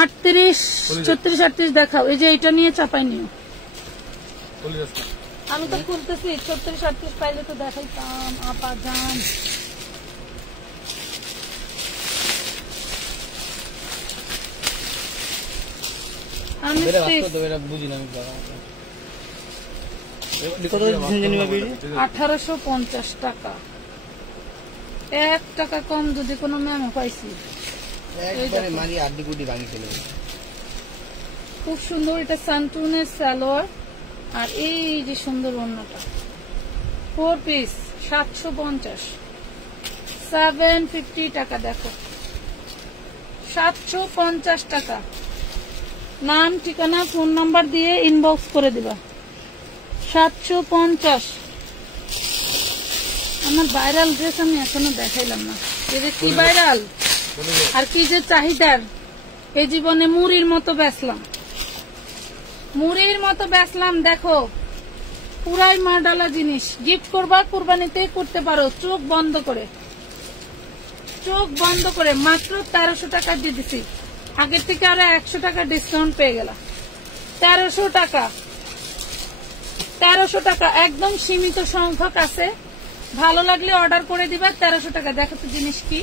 38, 34, 38 দেখাও। এই যে এটা নিয়ে চাপাই নিও, আমি তো খুলতেছি। 34, 38 পাইলে তো দেখাইতাম আপা জান। আমি 1850 টাকা, 1 টাকা কম যদি কোনো ম্যামও পাইছি। খুব সুন্দর, এটা সানটুনের সালোয়ার, আর এই যে সুন্দর ওড়নাটা 4 পিস 750, 750 টাকা। দেখো 750 টাকা। নাম ঠিকানা ফোন নাম্বার দিয়ে ইনবক্স করে দিবা। 750। আমার ভাইরাল ড্রেস আমি এখনো দেখাইলাম না, এটা কি ভাইরাল আর কি যে চাহিদার। এই জীবনে মুড়ির মতো বেচলাম, দেখো পুরাই মাডালা জিনিস। গিফট করবা, কুরবানিতে করতে পারো, চোখ বন্ধ করে মাত্র 1300 টাকা দিয়ে দিছি। আগের থেকে আরো 100 টাকা ডিসকাউন্ট পেয়ে গেলাম। 1300 টাকা, একদম সীমিত সংখ্যক আছে, ভালো লাগলে অর্ডার করে দিবা। 1300 টাকা। দেখো তো জিনিস কি,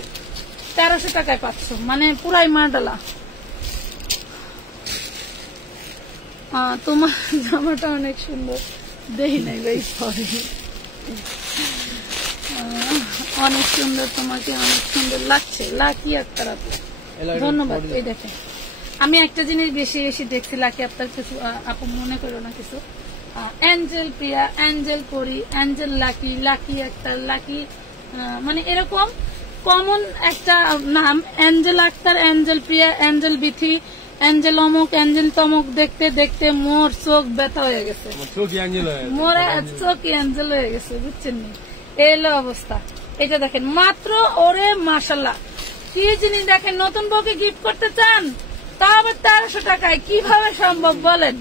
1300 টাকায় পাচ্ছ, মানে পুরাই মাডালা। তোমার জামাটা অনেক সুন্দর, দেখি নাই ভাই, সরি। অনেক সুন্দর, তোমাকে অনেক সুন্দর লাগছে। লাকি আক্তার আপু, ধন্যবাদ। এই দেখেন, আমি একটা জিনিস বেশি বেশি দেখছি, লাকি আপনার কিছু আপু মনে করো না কিছু। Angel Priya, Angel Pori, Angel Lucky, Lucky Akter, Lucky, মানে এরকম কমন একটা নাম। Angel Akter, Angel Priya, Angel Bithi, Angel অমুক, অ্যাঞ্জেল তমুক দেখতে দেখতে মোর চোখ ব্যথা হয়ে গেছে, মোর চোখই অ্যাঞ্জেল হয়ে গেছে, বুঝছেন নি? এলো অবস্থা। এটা দেখেন মাত্র, ওরে মাশাল্লাহ কি জিনিস দেখেন। নতুন বউকে গিফট করতে চান, তা আবার 1300 টাকায়, কিভাবে সম্ভব বলেন?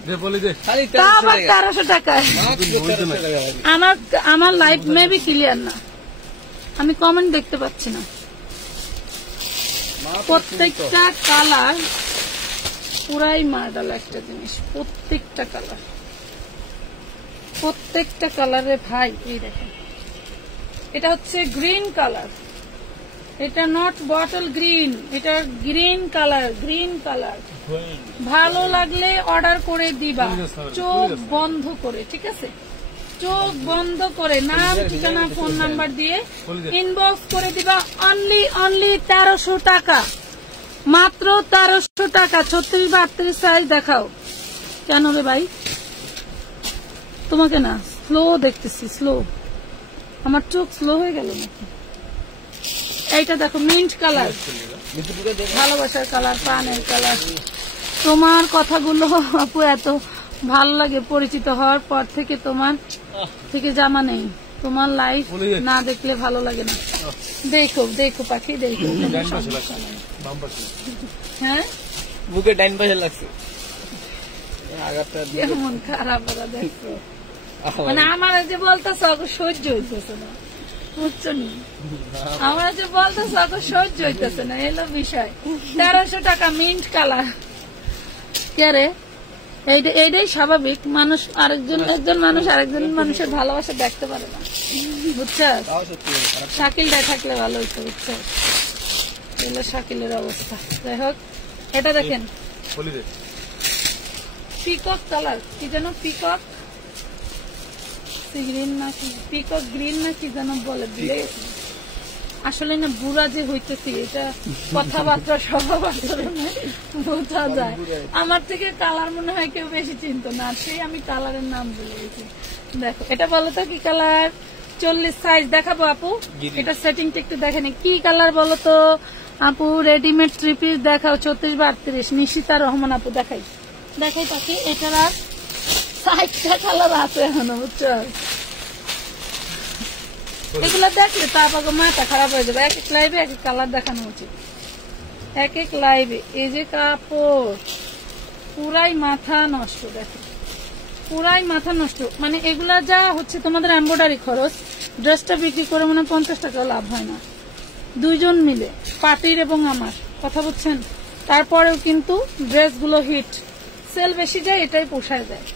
তা আবার 1300 টাকায়। আমার লাইফ মেবি ক্লিয়ার না, আমি কমেন্ট দেখতে পাচ্ছি না। প্রত্যেকটা কালার পুরাই মার্ডাল একটা জিনিস, প্রত্যেকটা কালার, প্রত্যেকটা কালারে ভাই। এই দেখেন, এটা হচ্ছে গ্রিন কালার, এটা নট বটল গ্রিন, এটা গ্রিন কালার, গ্রিন কালার। ভালো লাগলে অর্ডার করে দিবা, চোখ বন্ধ করে, ঠিক আছে? চোখ বন্ধ করে নাম, ঠিকানা, ফোন নাম্বার দিয়ে ইনবক্স করে দিবা। অনলি 1300 টাকা, মাত্র 1300 টাকা। 36-32 সাইজ দেখাও। কেন রে ভাই? তোমাকে না স্লো দেখতেছি, স্লো। আমার চোখ স্লো হয়ে গেল নাকি? এইটা দেখো, মিন্ট কালার, ভালোবাসার কালার, প্রাণের কালার। তোমার কথাগুলো আপু এত ভালো লাগে, পরিচিত হওয়ার পর থেকে তোমার থেকে জামা নেই, তোমার লাইফ না দেখলে ভালো লাগে না। দেখো দেখো পাখি, দেখো। হ্যাঁ, বুকে ডাইন পাশে লাগছে, কেমন খারাপ ওরা দেখছো। মানে আমার যে বলতেছ সহ্য হইতেছে না, বুঝছো নি? আমার যে বলতেছ সহ্য হইতেছে না, এলো বিষয়। 1300 টাকা, মিন্ট কালার। কে রে? এইটাই স্বাভাবিক, মানুষ একজন মানুষ আরেকজন মানুষের ভালোবাসা দেখতে পারে না, বুঝছো? শাকিলটা থাকলে ভালো হইতো, বুঝছো? এলো শাকিলের অবস্থা। যাই হোক, এটা দেখেন পিকক কালার, কি যেন পিকক গ্রিন না কি, পিকক গ্রিন না কি যেন বলে, দিলে আসলে না বুড়া যে হইতেছি, এটা কথাবার্তা স্বভাব আচরণে বোঝা যায়। আমার থেকে কালার মনে হয় কেউ বেশি চিনত না, সেই আমি কালারের নাম বলে গেছি। দেখো, এটা বলো তো কি কালার? 40 সাইজ দেখাবো আপু, এটা সেটিংটা একটু দেখেন কি কালার বলো তো আপু। রেডিমেড 3 পিস দেখাও, 34-32। নিশিতা রহমান আপু, দেখাই দেখাই পাখি। এটার আর 60টা কালার আছে এখনো, বুঝছো? এগুলা দেখলে তারপর মাথা খারাপ হয়ে যাবে। এক এক লাইভে এক এক কালার দেখানো উচিত, এক এক লাইভে। এই যে কাপড় পুরাই মাথা নষ্ট, দেখো পুরাই মাথা নষ্ট। মানে এগুলা যা হচ্ছে তোমাদের এমব্রয়ডারি খরচ, ড্রেসটা বিক্রি করে মনে 50 টাকা লাভ হয় না, দুইজন মিলে, পার্টির এবং আমার, কথা বুঝছেন? তারপরেও কিন্তু ড্রেসগুলো হিট, সেল বেশি যায়, এটাই পোষায় যায়।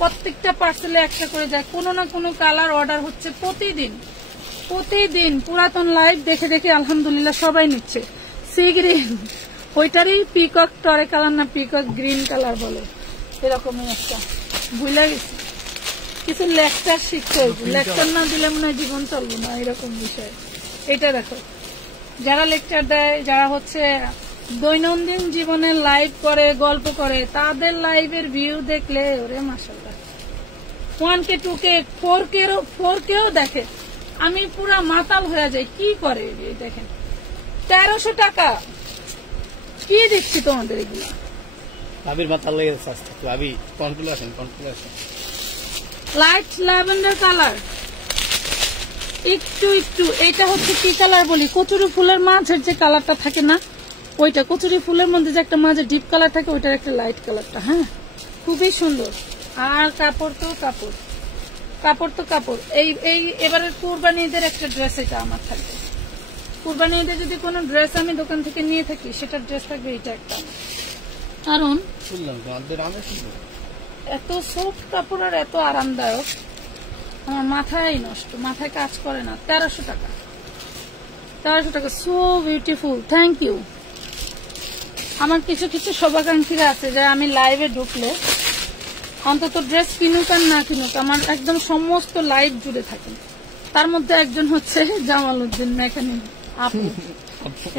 প্রত্যেকটা পার্সেলে একটা করে যায়, কোনো না কোনো কালার অর্ডার হচ্ছে প্রতিদিন প্রতিদিন। পুরাতন লাইভ দেখে দেখে আলহামদুলিল্লাহ সবাই নিচ্ছে। সি গ্রিন, ওইটারই পিকক টরে কালার না পিকক গ্রিন কালার বলে, এরকমই একটা। ভুলে গেছি, কিছু লেকচার শিখতে হয়েছে, লেকচার না দিলে মনে হয় জীবন চলবো না, এরকম বিষয়। এটা দেখো, যারা লেকচার দেয়, যারা হচ্ছে দৈনন্দিন জীবনে লাইভ করে, গল্প করে, তাদের লাইভের ভিউ দেখলে ওরে মাশাআল্লাহ, 1K 2K 4K দেখে, আমি পুরা মাতাল হয়ে যাই। কি করে দেখেন, 1300 টাকা কি দিচ্ছি তোমাদের এগুলা। ভাবির মাথা লেগে যাচ্ছে, ভাবি কন্ট্রোল আসেন, কন্ট্রোল আসেন। লাইট ল্যাভেন্ডার কালার, একটু একটু। এটা হচ্ছে কি কালার বলি, কচুরি ফুলের মাঝের যে কালারটা থাকে না, ওইটা কচুরি ফুলের মধ্যে যে একটা মাঝে ডিপ কালার থাকে, ওইটার একটা লাইট কালারটা। হ্যাঁ, খুবই সুন্দর। আর কাপড় তো কাপড়, কাপড় তো কাপড়। এই এবারের কুরবানি ঈদের একটা ড্রেস এটা আমার থাকবে। কুরবানি ঈদে যদি কোনো ড্রেস আমি দোকান থেকে নিয়ে থাকি, সেটার ড্রেস থাকবে এটা একটা। কারণ এত সফট কাপড় আর এত আরামদায়ক, আমার মাথায় নষ্ট, মাথায় কাজ করে না। 1300 টাকা, 1300 টাকা, সো বিউটিফুল। Thank you. আমার কিছু কিছু শুভাকাঙ্ক্ষীরা আছে যে আমি লাইভে ঢুকলে অন্তত ড্রেস কিনুক আর না কিনুক, আমার একদম সমস্ত লাইভ জুড়ে থাকে, তার মধ্যে একজন হচ্ছে জামাল উদ্দিন মেকানিক আপু।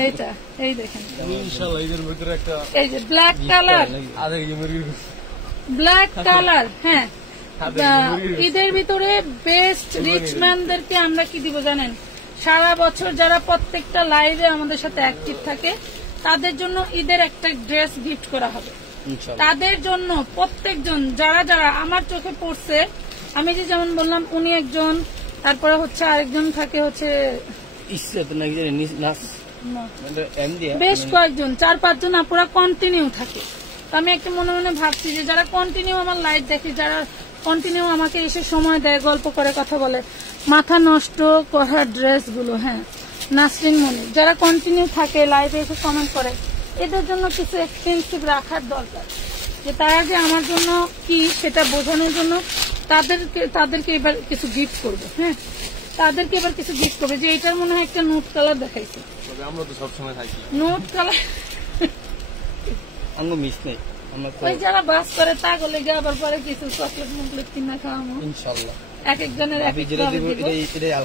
এইটা এই দেখেন, ইনশাআল্লাহ এদের ভিতরে একটা এই যে ব্ল্যাক কালার, আধা কেজি মুরগি ব্ল্যাক কালার। হ্যাঁ, ঈদের ভিতরে বেস্ট রিচম্যানদেরকে আমরা কি দিব জানেন? সারা বছর যারা প্রত্যেকটা লাইভে আমাদের সাথে অ্যাক্টিভ থাকে তাদের জন্য ঈদের একটা ড্রেস গিফট করা হবে। তাদের জন্য প্রত্যেকজন যারা যারা আমার চোখে পড়ছে, আমি যে যেমন বললাম উনি একজন, তারপরে হচ্ছে আরেকজন থাকে হচ্ছে বেশ কয়েকজন, 4-5 জন আপুরা কন্টিনিউ থাকে। তো আমি একটা মনে মনে ভাবছি যে যারা কন্টিনিউ আমার লাইভ দেখে, যারা কন্টিনিউ আমাকে এসে সময় দেয়, গল্প করে, কথা বলে, মাথা নষ্ট করা ড্রেস গুলো, হ্যাঁ নাসরিন মনি, যারা কন্টিনিউ থাকে লাইভে এসে কমেন্ট করে, এদের জন্য কিছু এক্সপেন্সিভ রাখার দরকার, যে তারা যে আমার জন্য কি সেটা বোঝানোর জন্য তাদেরকে এবার কিছু গিফট করবে। হ্যাঁ, তাদেরকে এবার কিছু গিফট করবে। যে এটার মনে হয় একটা নোট কালার দেখাইছে, আমরা তো সবসময় থাকি নোট কালার। মিস নেই, ওই যারা বাস করে তা গলে গিয়ে আবার পরে কিছু চকলেট মুকলেট কিনা খাওয়াবো ইনশাআল্লাহ। এক একজনের এক এক ভাবে দিব।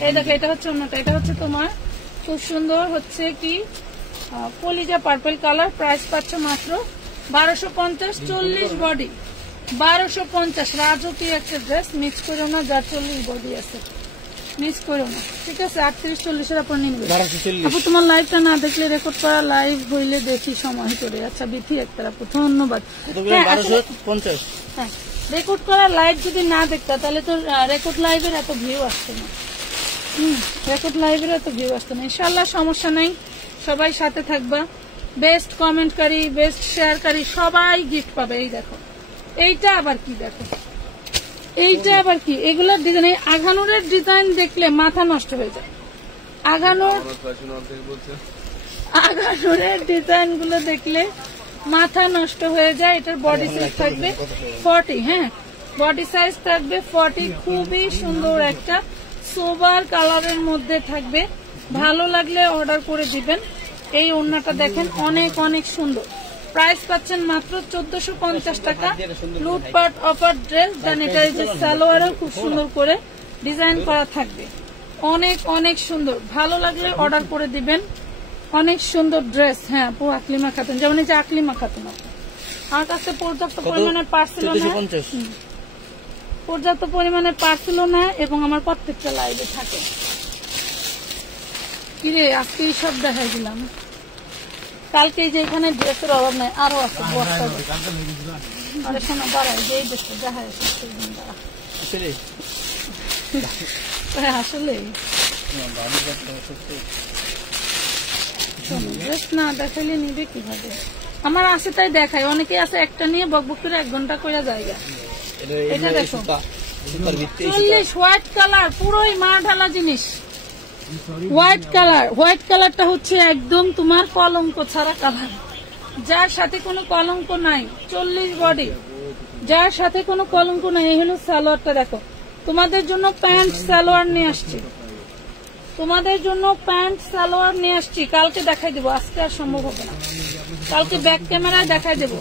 এই দেখো, এটা হচ্ছে অন্যটা, এটা হচ্ছে তোমার খুব সুন্দর হচ্ছে কি কলিজা পার্পল কালার। প্রাইস পাচ্ছ মাত্র 1250, 40 বডি 1250। রাজকীয় একটা ড্রেস, মিক্স করো না, যার 40 বডি আছে মিস করো না, ঠিক আছে? 38-40 আপনি নিবে। আপু তোমার লাইভটা না দেখলে, রেকর্ড করা লাইভ হইলে দেখি সময় করে। আচ্ছা বিথি একটা আপু, ধন্যবাদ। হ্যাঁ, রেকর্ড করা লাইভ যদি না দেখতা তাহলে তো রেকর্ড লাইভের এত ভিউ আসতো না। রেকর্ড লাইভের এত ভিউ আসতো না। ইনশাআল্লাহ সমস্যা নাই, সবাই সাথে থাকবা। বেস্ট কমেন্টকারী, বেস্ট শেয়ারকারী সবাই গিফট পাবে। এই দেখো, এইটা আবার কি, দেখো এইটা আবার কি, এগুলোর ডিজাইন, এই আঘানুরের ডিজাইন দেখলে মাথা নষ্ট হয়ে যায়। আঘানুরের ডিজাইন গুলো দেখলে মাথা নষ্ট হয়ে যায়। এটার বডি সাইজ থাকবে 40, হ্যাঁ বডি সাইজ থাকবে 40। খুবই সুন্দর একটা সোবার কালারের মধ্যে থাকবে। ভালো লাগলে অর্ডার করে দিবেন। এই ওড়নাটা দেখেন, অনেক অনেক সুন্দর। প্রাইস পাচ্ছেন মাত্র 1450 টাকা। লুটপাট অফার ড্রেস, দেন এটা যে সালোয়ারও খুব সুন্দর করে ডিজাইন করা থাকবে। অনেক অনেক সুন্দর, ভালো লাগলে অর্ডার করে দিবেন। অনেক সুন্দর ড্রেস। হ্যাঁ আপু, আকলিমা খাতুন, যেমন এই যে আকলিমা খাতুন, আমার কাছে পর্যাপ্ত পরিমাণে পার্সেলও না, পর্যাপ্ত পরিমাণে পার্সেলও না, এবং আমার প্রত্যেকটা লাইভে থাকে। কিরে আজকে সব দেখাই দিলাম, কালকে যে এখানে ড্রেসের অভাব নাই, আরো আছে বস্তা। আরে শোনা বাড়াই যে এই ড্রেসটা দেখা আসলে ড্রেস না দেখাইলে নিবে কিভাবে? আমার আছে তাই দেখাই, অনেকে আছে একটা নিয়ে বকবক করে 1 ঘন্টা করে জায়গা। এটা দেখো 40 হোয়াইট কালার, পুরোই মা ঢালা জিনিস। হোয়াইট কালার, হোয়াইট কালারটা হচ্ছে একদম তোমার কলঙ্ক ছাড়া কালার, যার সাথে কোনো কলঙ্ক নাই। 40 বডি, যার সাথে কোনো কলঙ্ক নাই। এই হলো সালোয়ারটা, দেখো তোমাদের জন্য প্যান্ট সালোয়ার নিয়ে আসছি, তোমাদের জন্য প্যান্ট সালোয়ার নিয়ে আসছি। কালকে দেখাই দেবো, আজকে আর সম্ভব হবে না, কালকে ব্যাক ক্যামেরায় দেখাই দেবো।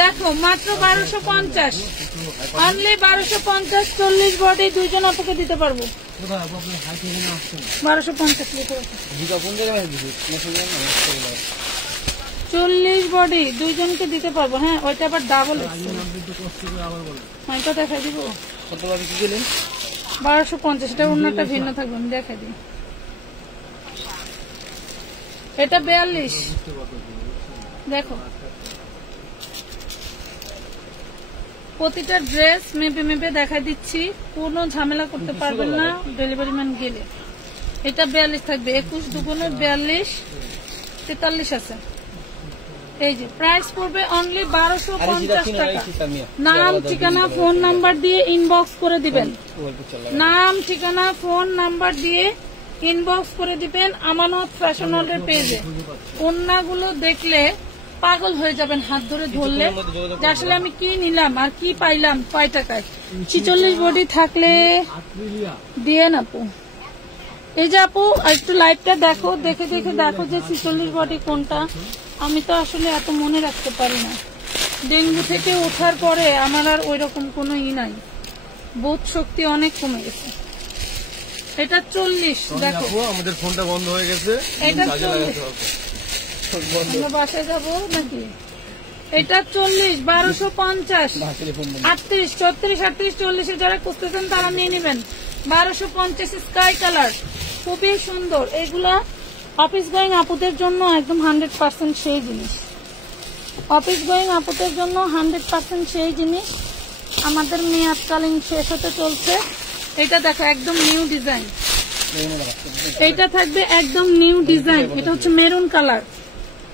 দেখো মাত্র 1250, অনলি 1250। 40 বডি, 2 জন আপুকে দিতে পারবো 1250 লিটার। 40 বডি 2 জনকে দিতে পারবো। হ্যাঁ, ওইটা আবার ডাবল, ওইটা দেখাই দিব 1250। এটা অন্যটা ভিন্ন থাকবে, আমি দেখাই দিই। এটা 42, দেখো প্রতিটা ড্রেস মেপে মেপে দেখাই দিচ্ছি, কোনো ঝামেলা করতে পারবেন না ডেলিভারি ম্যান গেলে। এটা 42 থাকবে, 21 দুগুণে 42, 43 আছে। এই যে প্রাইস পড়বে অনলি 1250 টাকা। নাম ঠিকানা ফোন নাম্বার দিয়ে ইনবক্স করে দিবেন, নাম ঠিকানা ফোন নাম্বার দিয়ে ইনবক্স করে দিবেন আমানত ফ্যাশন হলের পেজে। ওড়নাগুলো দেখলে পাগল হয়ে যাবেন, হাত ধরে ধরলে যে আসলে আমি কি নিলাম আর কি পাইলাম, কয় টাকায়। 46 বডি থাকলে দিয়ে না আপু। এই যে আপু একটু লাইভটা দেখো, দেখে দেখে দেখো যে 46 বডি কোনটা। আমি তো আসলে এত মনে রাখতে পারি না, ডেঙ্গু থেকে ওঠার পরে আমার আর ওই রকম কোনো নাই, বোধ শক্তি অনেক কমে গেছে। এটা 40 দেখো আপু আমাদের ফোনটা বন্ধ হয়ে গেছে, এটা কাজে 40 লাগাতে হবে। আমরা বাসায় যাবো নাকি? এটা 40, 1250, 38, 34, 38, 40 যারা খুঁজতেছেন তারা নিয়ে নেবেন। 1250 স্কাই কালার, খুবই সুন্দর। এগুলা অফিস গোয়িং আপুদের জন্য একদম 100% সেই জিনিস। অফিস গোয়িং আপুদের জন্য 100% সেই জিনিস। আমাদের মেয়াদকালীন শেষ হতে চলছে। এটা দেখো একদম নিউ ডিজাইন, এটা থাকবে একদম নিউ ডিজাইন। এটা হচ্ছে মেরুন কালার,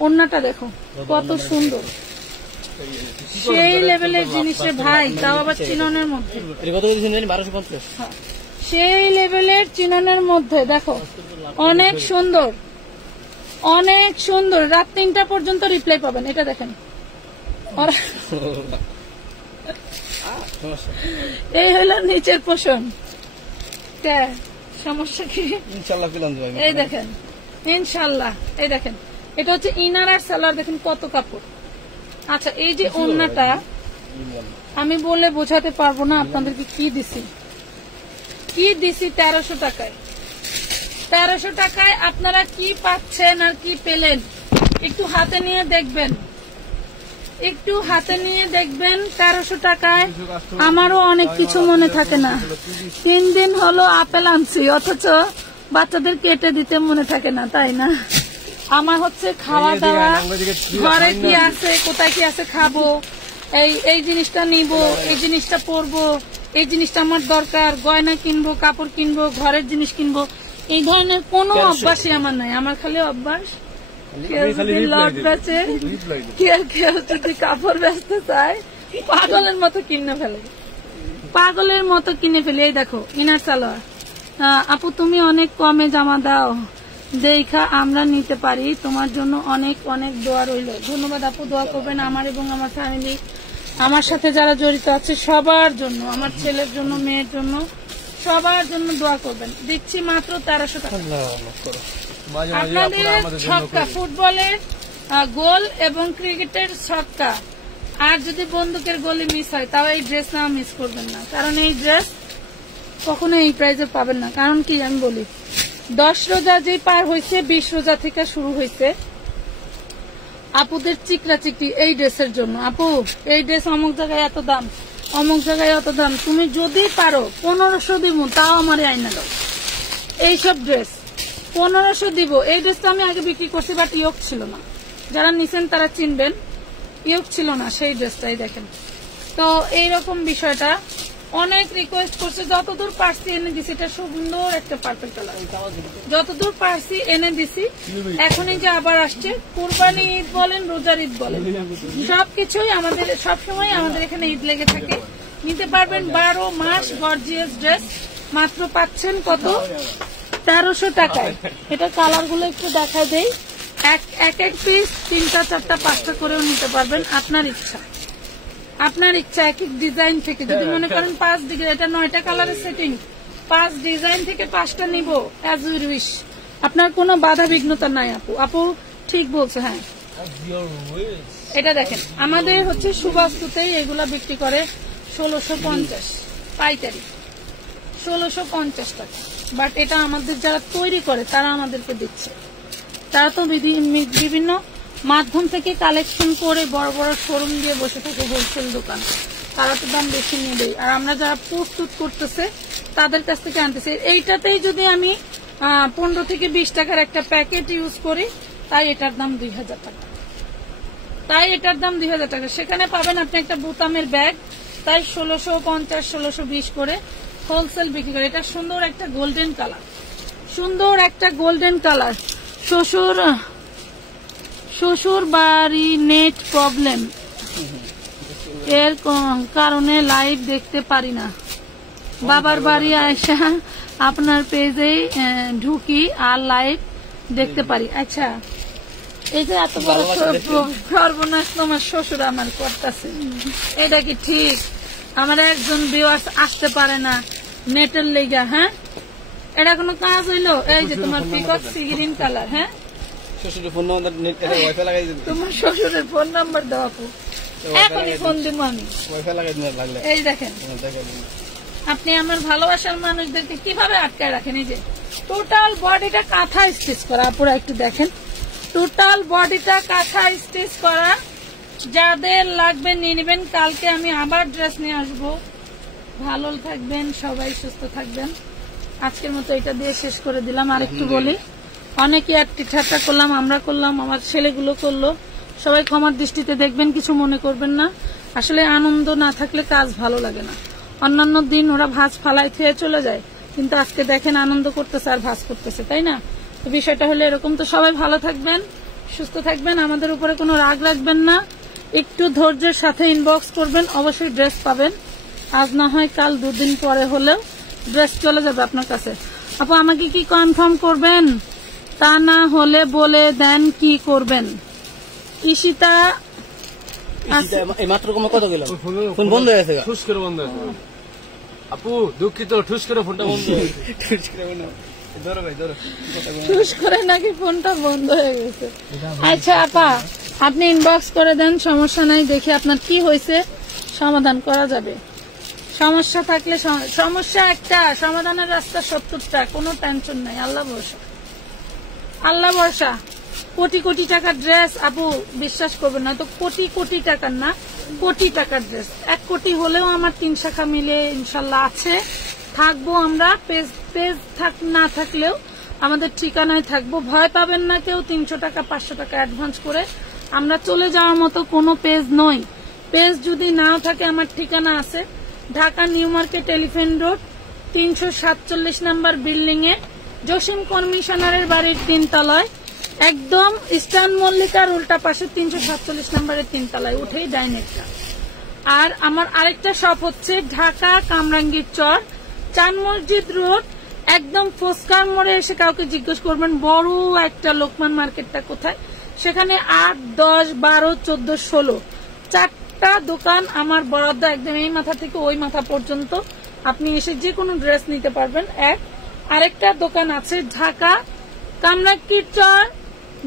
ওড়নাটা দেখো কত সুন্দর, সেই লেভেলের জিনিসে ভাই, তাও আবার চিননের মধ্যে। হ্যাঁ, সেই লেভেলের চিননের মধ্যে দেখো, অনেক সুন্দর, অনেক সুন্দর। রাত 3টা পর্যন্ত রিপ্লাই পাবেন। এটা দেখেন, এই হলো নিচের পোষণ। সমস্যা কি? এই দেখেন, ইনশাল্লাহ। এই দেখেন, এটা হচ্ছে ইনার আর সালোয়ার। দেখেন কত কাপড়। আচ্ছা, এই যে ওড়নাটা আমি বলে বোঝাতে পারবো না আপনাদেরকে কি দিছি, কি দিছি। 1300 টাকায়, 1300 টাকায় আপনারা কি পাচ্ছেন আর কি পেলেন একটু হাতে নিয়ে দেখবেন, একটু হাতে নিয়ে দেখবেন। 1300 টাকায় আমারও অনেক কিছু মনে থাকে না। 3 দিন হলো আপেল আনছি, অথচ বাচ্চাদের কেটে দিতে মনে থাকে না, তাই না? আমার হচ্ছে খাওয়া দাওয়া, ঘরে কি আছে, কোথায় কি আছে খাবো, এই জিনিসটা নিব, এই জিনিসটা পরবো, এই জিনিসটা আমার দরকার, গয়না কিনবো, কাপড় কিনবো, ঘরের জিনিস কিনবো, এই ধরনের কোনো অভ্যাসই আমার নাই। আমার খালি অভ্যাস, কেউ যদি লট বেচে, কেউ যদি কাপড় বেচতে চায়, পাগলের মতো কিনে ফেলে, পাগলের মতো কিনে ফেলে। এই দেখো ইনার সালোয়ার। আপু তুমি অনেক কমে জামা দাও, দেখা আমরা নিতে পারি। তোমার জন্য অনেক অনেক দোয়া রইল। ধন্যবাদ আপু, দোয়া করবেন আমার এবং আমার ফ্যামিলি, আমার সাথে যারা জড়িত আছে সবার জন্য, আমার ছেলের জন্য, মেয়ের জন্য, সবার জন্য দোয়া করবেন। দিচ্ছি মাত্র 1300 টাকা। আপনাদের ছক্কা, ফুটবলের গোল এবং ক্রিকেটের ছক্কা, আর যদি বন্দুকের গোলে মিস হয় তাও এই ড্রেস না মিস করবেন না, কারণ এই ড্রেস কখনো এই প্রাইজে পাবেন না। কারণ কি আমি বলি, 10 রোজা যে পার হয়েছে, 20 রোজা থেকে শুরু হয়েছে আপুদের চিকরা চিকরি এই ড্রেসের জন্য। আপু এই ড্রেস অমুক জায়গায় এত দাম, অমুক জায়গায় এত দাম, তুমি যদি পারো 1500 দিব, তাও আমার আইনা দাও। এইসব ড্রেস 1500 দিব। এই ড্রেসটা আমি আগে বিক্রি করছি, বাট ইয়োগ ছিল না। যারা নিছেন তারা চিনবেন, ইয়োগ ছিল না সেই ড্রেসটাই। দেখেন তো এইরকম বিষয়টা অনেক রিকোয়েস্ট করছে, যতদূর পারছি এনে দিছি। এটা সুন্দর একটা পার্পল কালার, যতদূর পারছি এনে দিছি। এখনই যে আবার আসছে কুরবানি ঈদ বলেন, রোজার ঈদ বলেন, সবকিছুই আমাদের সবসময় আমাদের এখানে ঈদ লেগে থাকে। নিতে পারবেন 12 মাস গর্জিয়াস ড্রেস, মাত্র পাচ্ছেন কত? 1300 টাকায়। এটা কালার গুলো একটু দেখা দেই। এক এক পিস 3টা 4টা 5টা করেও নিতে পারবেন, আপনার ইচ্ছা, আপনার ইচ্ছা। এক এক ডিজাইন থেকে যদি মনে করেন 5 ডিগ্রি, এটা 9টা কালারের সেটিং, 5 ডিজাইন থেকে 5টা নিব, অ্যাজ ইউ উইশ। আপনার কোনো বাধা বিঘ্নতা নাই আপু। আপু ঠিক বলছে, হ্যাঁ। এটা দেখেন, আমাদের হচ্ছে সুবাস্তুতেই এগুলা বিক্রি করে 1650 পাইকারি, 1650 টাকা। বাট এটা আমাদের যারা তৈরি করে তারা আমাদেরকে দিচ্ছে। তারা তো বিভিন্ন মাধ্যম থেকে কালেকশন করে বড় বড় শোরুম দিয়ে বসে থাকে, হোলসেল দোকান, তারা তো দাম বেশি নিয়ে দেয়। আর আমরা যারা প্রস্তুত করতেছে তাদের কাছ থেকে আনতেছে। এইটাতেই যদি আমি 15 থেকে 20 টাকার একটা প্যাকেট ইউজ করি, তাই এটার দাম 2000 টাকা, তাই এটার দাম 2000 টাকা। সেখানে পাবেন আপনি একটা বোতামের ব্যাগ, তাই 1650 1620 করে হোলসেল বিক্রি করে। এটা সুন্দর একটা গোল্ডেন কালার, সুন্দর একটা গোল্ডেন কালার। শ্বশুর বাড়ি নেট প্রবলেম, এর কারণে লাইভ দেখতে পারি না। বাবার বাড়ি আয়সা আপনার পেজে ঢুকি আর লাইভ দেখতে পারি। আচ্ছা, এই যে এত বড় সর্বনাশ তোমার শ্বশুর আমার করতেছে, এটা কি ঠিক? আমার একজন ভিউয়ার্স আসতে পারে না নেটের লেগা, হ্যাঁ? এটা কোনো কাজ হইলো? এই যে তোমার পিকক সি গ্রিন কালার, হ্যাঁ? তোমার শ্বশুরের ফোন নাম্বার দাও আপু, এখনই ফোন দিব আমি। এই দেখেন, আপনি আমার ভালোবাসার মানুষদেরকে কিভাবে আটকায় রাখেন? এই যে টোটাল বডিটা কাঁথা স্টিচ করা, আপুরা একটু দেখেন, টোটাল বডিটা কাঁথা স্টিচ করা। যাদের লাগবে নিয়ে নেবেন। কালকে আমি আবার ড্রেস নিয়ে আসবো। ভালো থাকবেন সবাই, সুস্থ থাকবেন। আজকের মতো এটা দিয়ে শেষ করে দিলাম। আর একটু বলি, অনেকে একটি ঠাট্টা করলাম, আমরা করলাম, আমার ছেলেগুলো করলো, সবাই ক্ষমার দৃষ্টিতে দেখবেন, কিছু মনে করবেন না। আসলে আনন্দ না থাকলে কাজ ভালো লাগে না। অন্যান্য দিন ওরা ভাঁজ ফালাই থুয়ে চলে যায়, কিন্তু আজকে দেখেন আনন্দ করতেছে আর ভাঁজ করতেছে, তাই না? তো বিষয়টা হলো এরকম। তো সবাই ভালো থাকবেন, সুস্থ থাকবেন, আমাদের উপরে কোনো রাগ রাখবেন না, একটু ধৈর্যের সাথে ইনবক্স করবেন, অবশ্যই ড্রেস পাবেন। আজ না হয় কাল, দুদিন পরে হলেও ড্রেস চলে যাবে আপনার কাছে। আপু আমাকে কি কনফার্ম করবেন? তা না হলে বলে দেন কি করবেন। ঈশিতা মাত্র কত গেল? ফোন বন্ধ হয়ে গেছে, ঠুস করে বন্ধ হয়েছে। আপু দুঃখিত, ঠুস করে ফোনটা বন্ধ হয়েছে। ঠুস করে নাকি ফোনটা বন্ধ হয়ে গেছে? আচ্ছা আপা, আপনি ইনবক্স করে দেন, সমস্যা নাই, দেখি আপনার কি হয়েছে, সমাধান করা যাবে। সমস্যা থাকলে সমস্যা একটা, সমাধানের রাস্তা 70টা, কোনো টেনশন নাই। আল্লাহ ভরসা, আল্লাহ ভরসা। কোটি কোটি টাকার ড্রেস আপু বিশ্বাস করবেন না, তো কোটি কোটি টাকার না, কোটি টাকার ড্রেস। 1 কোটি হলেও আমার 3 শাখা মিলে ইনশাল্লাহ আছে, থাকবো আমরা। পেজ না থাকলেও আমাদের ঠিকানায় থাকবো, ভয় পাবেন না কেউ। 300 টাকা 500 টাকা অ্যাডভান্স করে আমরা চলে যাওয়ার মতো কোনো পেজ নই। পেজ যদি নাও থাকে, আমার ঠিকানা আছে Dhaka new market elephant road 347 number building এ, জসিম কমিশনারের বাড়ির 3 তলায়, একদম ইস্টার্ন মল্লিকার উল্টা পাশে 347 নাম্বারের 3 তলায় উঠেই ডাইনেকটা। আর আমার আরেকটা শপ হচ্ছে ঢাকা কামরাঙ্গীর চর 4 মসজিদ রোড, একদম ফোস্কার মোড়ে এসে কাউকে জিজ্ঞেস করবেন বড় একটা লোকমান মার্কেটটা কোথায়, সেখানে 8, 10, 12, 14, 16 4টা দোকান আমার বরাদ্দ, একদম এই মাথা থেকে ওই মাথা পর্যন্ত। আপনি এসে যে কোনো ড্রেস নিতে পারবেন। আরেকটা দোকান আছে ঢাকা কামরাঙ্গীর চর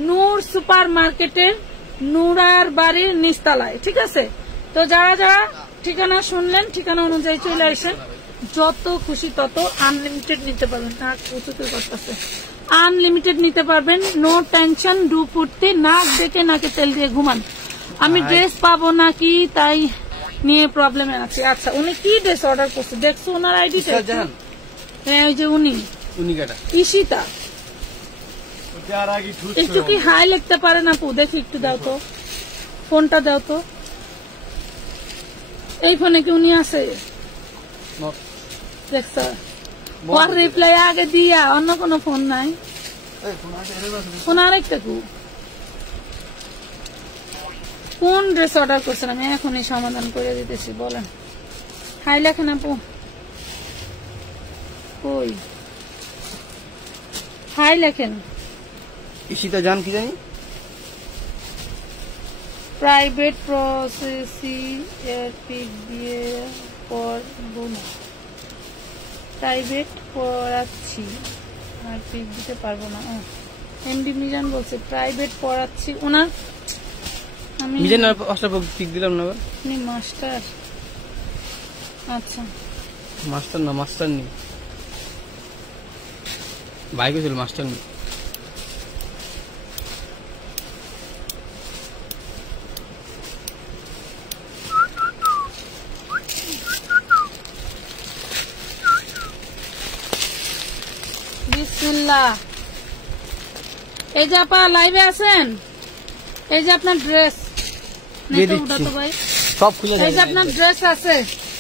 নূর সুপার মার্কেটের নূরার বাড়ির নিচতলায়, ঠিক আছে? তো যারা যারা ঠিকানা শুনলেন, ঠিকানা অনুযায়ী চলে আসেন, যত খুশি তত আনলিমিটেড নিতে পারবেন। আনলিমিটেড নিতে পারবেন, নো টেনশন। ডু ফুর্তি, নাক ডেকে নাকে তেল দিয়ে ঘুমান। আমি ড্রেস পাবো নাকি তাই নিয়ে প্রবলেমে আছি। আচ্ছা, উনি কি ড্রেস অর্ডার করছে দেখছো? ওনার আইডিটা? হ্যাঁ, ওই যে উনি ঈশিতা। একটু কি হাই লিখতে পারেন আপু? দেখি একটু দাও তো, ফোনটা দাও তো। এই ফোনে কি উনি আছে? দেখছ, ওর রিপ্লাই আগে দিয়া, অন্য কোনো ফোন নাই। ফোন আরেকটা কোন ড্রেস অর্ডার করছেন? আমি এখনই সমাধান করে দিতেছি, বলেন। হাই লেখেন আপু, কই হাই লেখেন? ঈশিতা জান কি জানি, প্রাইভেট প্রসেসিং এর পিক দিয়ে পড়বো না, প্রাইভেট পড়াচ্ছি আর পিক দিতে পারবো না। এমডি মিজান বলছে প্রাইভেট পড়াচ্ছি। ওনার আমি পিক দিলাম না, আপনি মাস্টার? আচ্ছা, মাস্টার না, মাস্টার নেই, বাইকে ছিল, মাস্টার নেই। বিসমিল্লাহ। এই যে আপা লাইভে আছেন, এই যে আপনার ড্রেস, ভাই সব খুলে, এই যে আপনার ড্রেস আছে,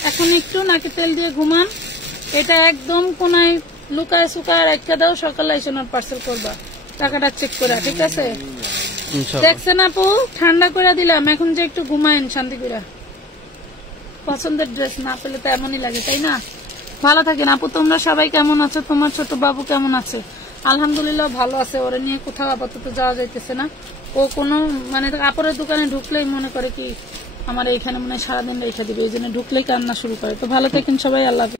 এখন একটু নাকি তেল দিয়ে ঘুমান। এটা একদম কোনায় লুকায় সুকায় রাখতে দাও, সকালে এসে নোট পার্সেল করবা, টাকাটা চেক করে, ঠিক আছে? দেখছেন আপু, ঠান্ডা করে দিলাম, এখন যে একটু ঘুমায়েন শান্তি করে। পছন্দের ড্রেস না পেলে তো এমনই লাগে, তাই না? ভালো থাকেন আপু। তোমরা সবাই কেমন আছো? তোমার ছোট বাবু কেমন আছে? আলহামদুলিল্লাহ ভালো আছে। ওরা নিয়ে কোথাও আপাতত যাওয়া যাইতেছে না। ও কোনো মানে কাপড়ের দোকানে ঢুকলেই মনে করে কি আমার এইখানে মনে হয় সারাদিন রেখে দিবে, এই জন্য ঢুকলেই কান্না শুরু করে। তো ভালো থাকেন সবাই, আল্লাহ হাফেজ।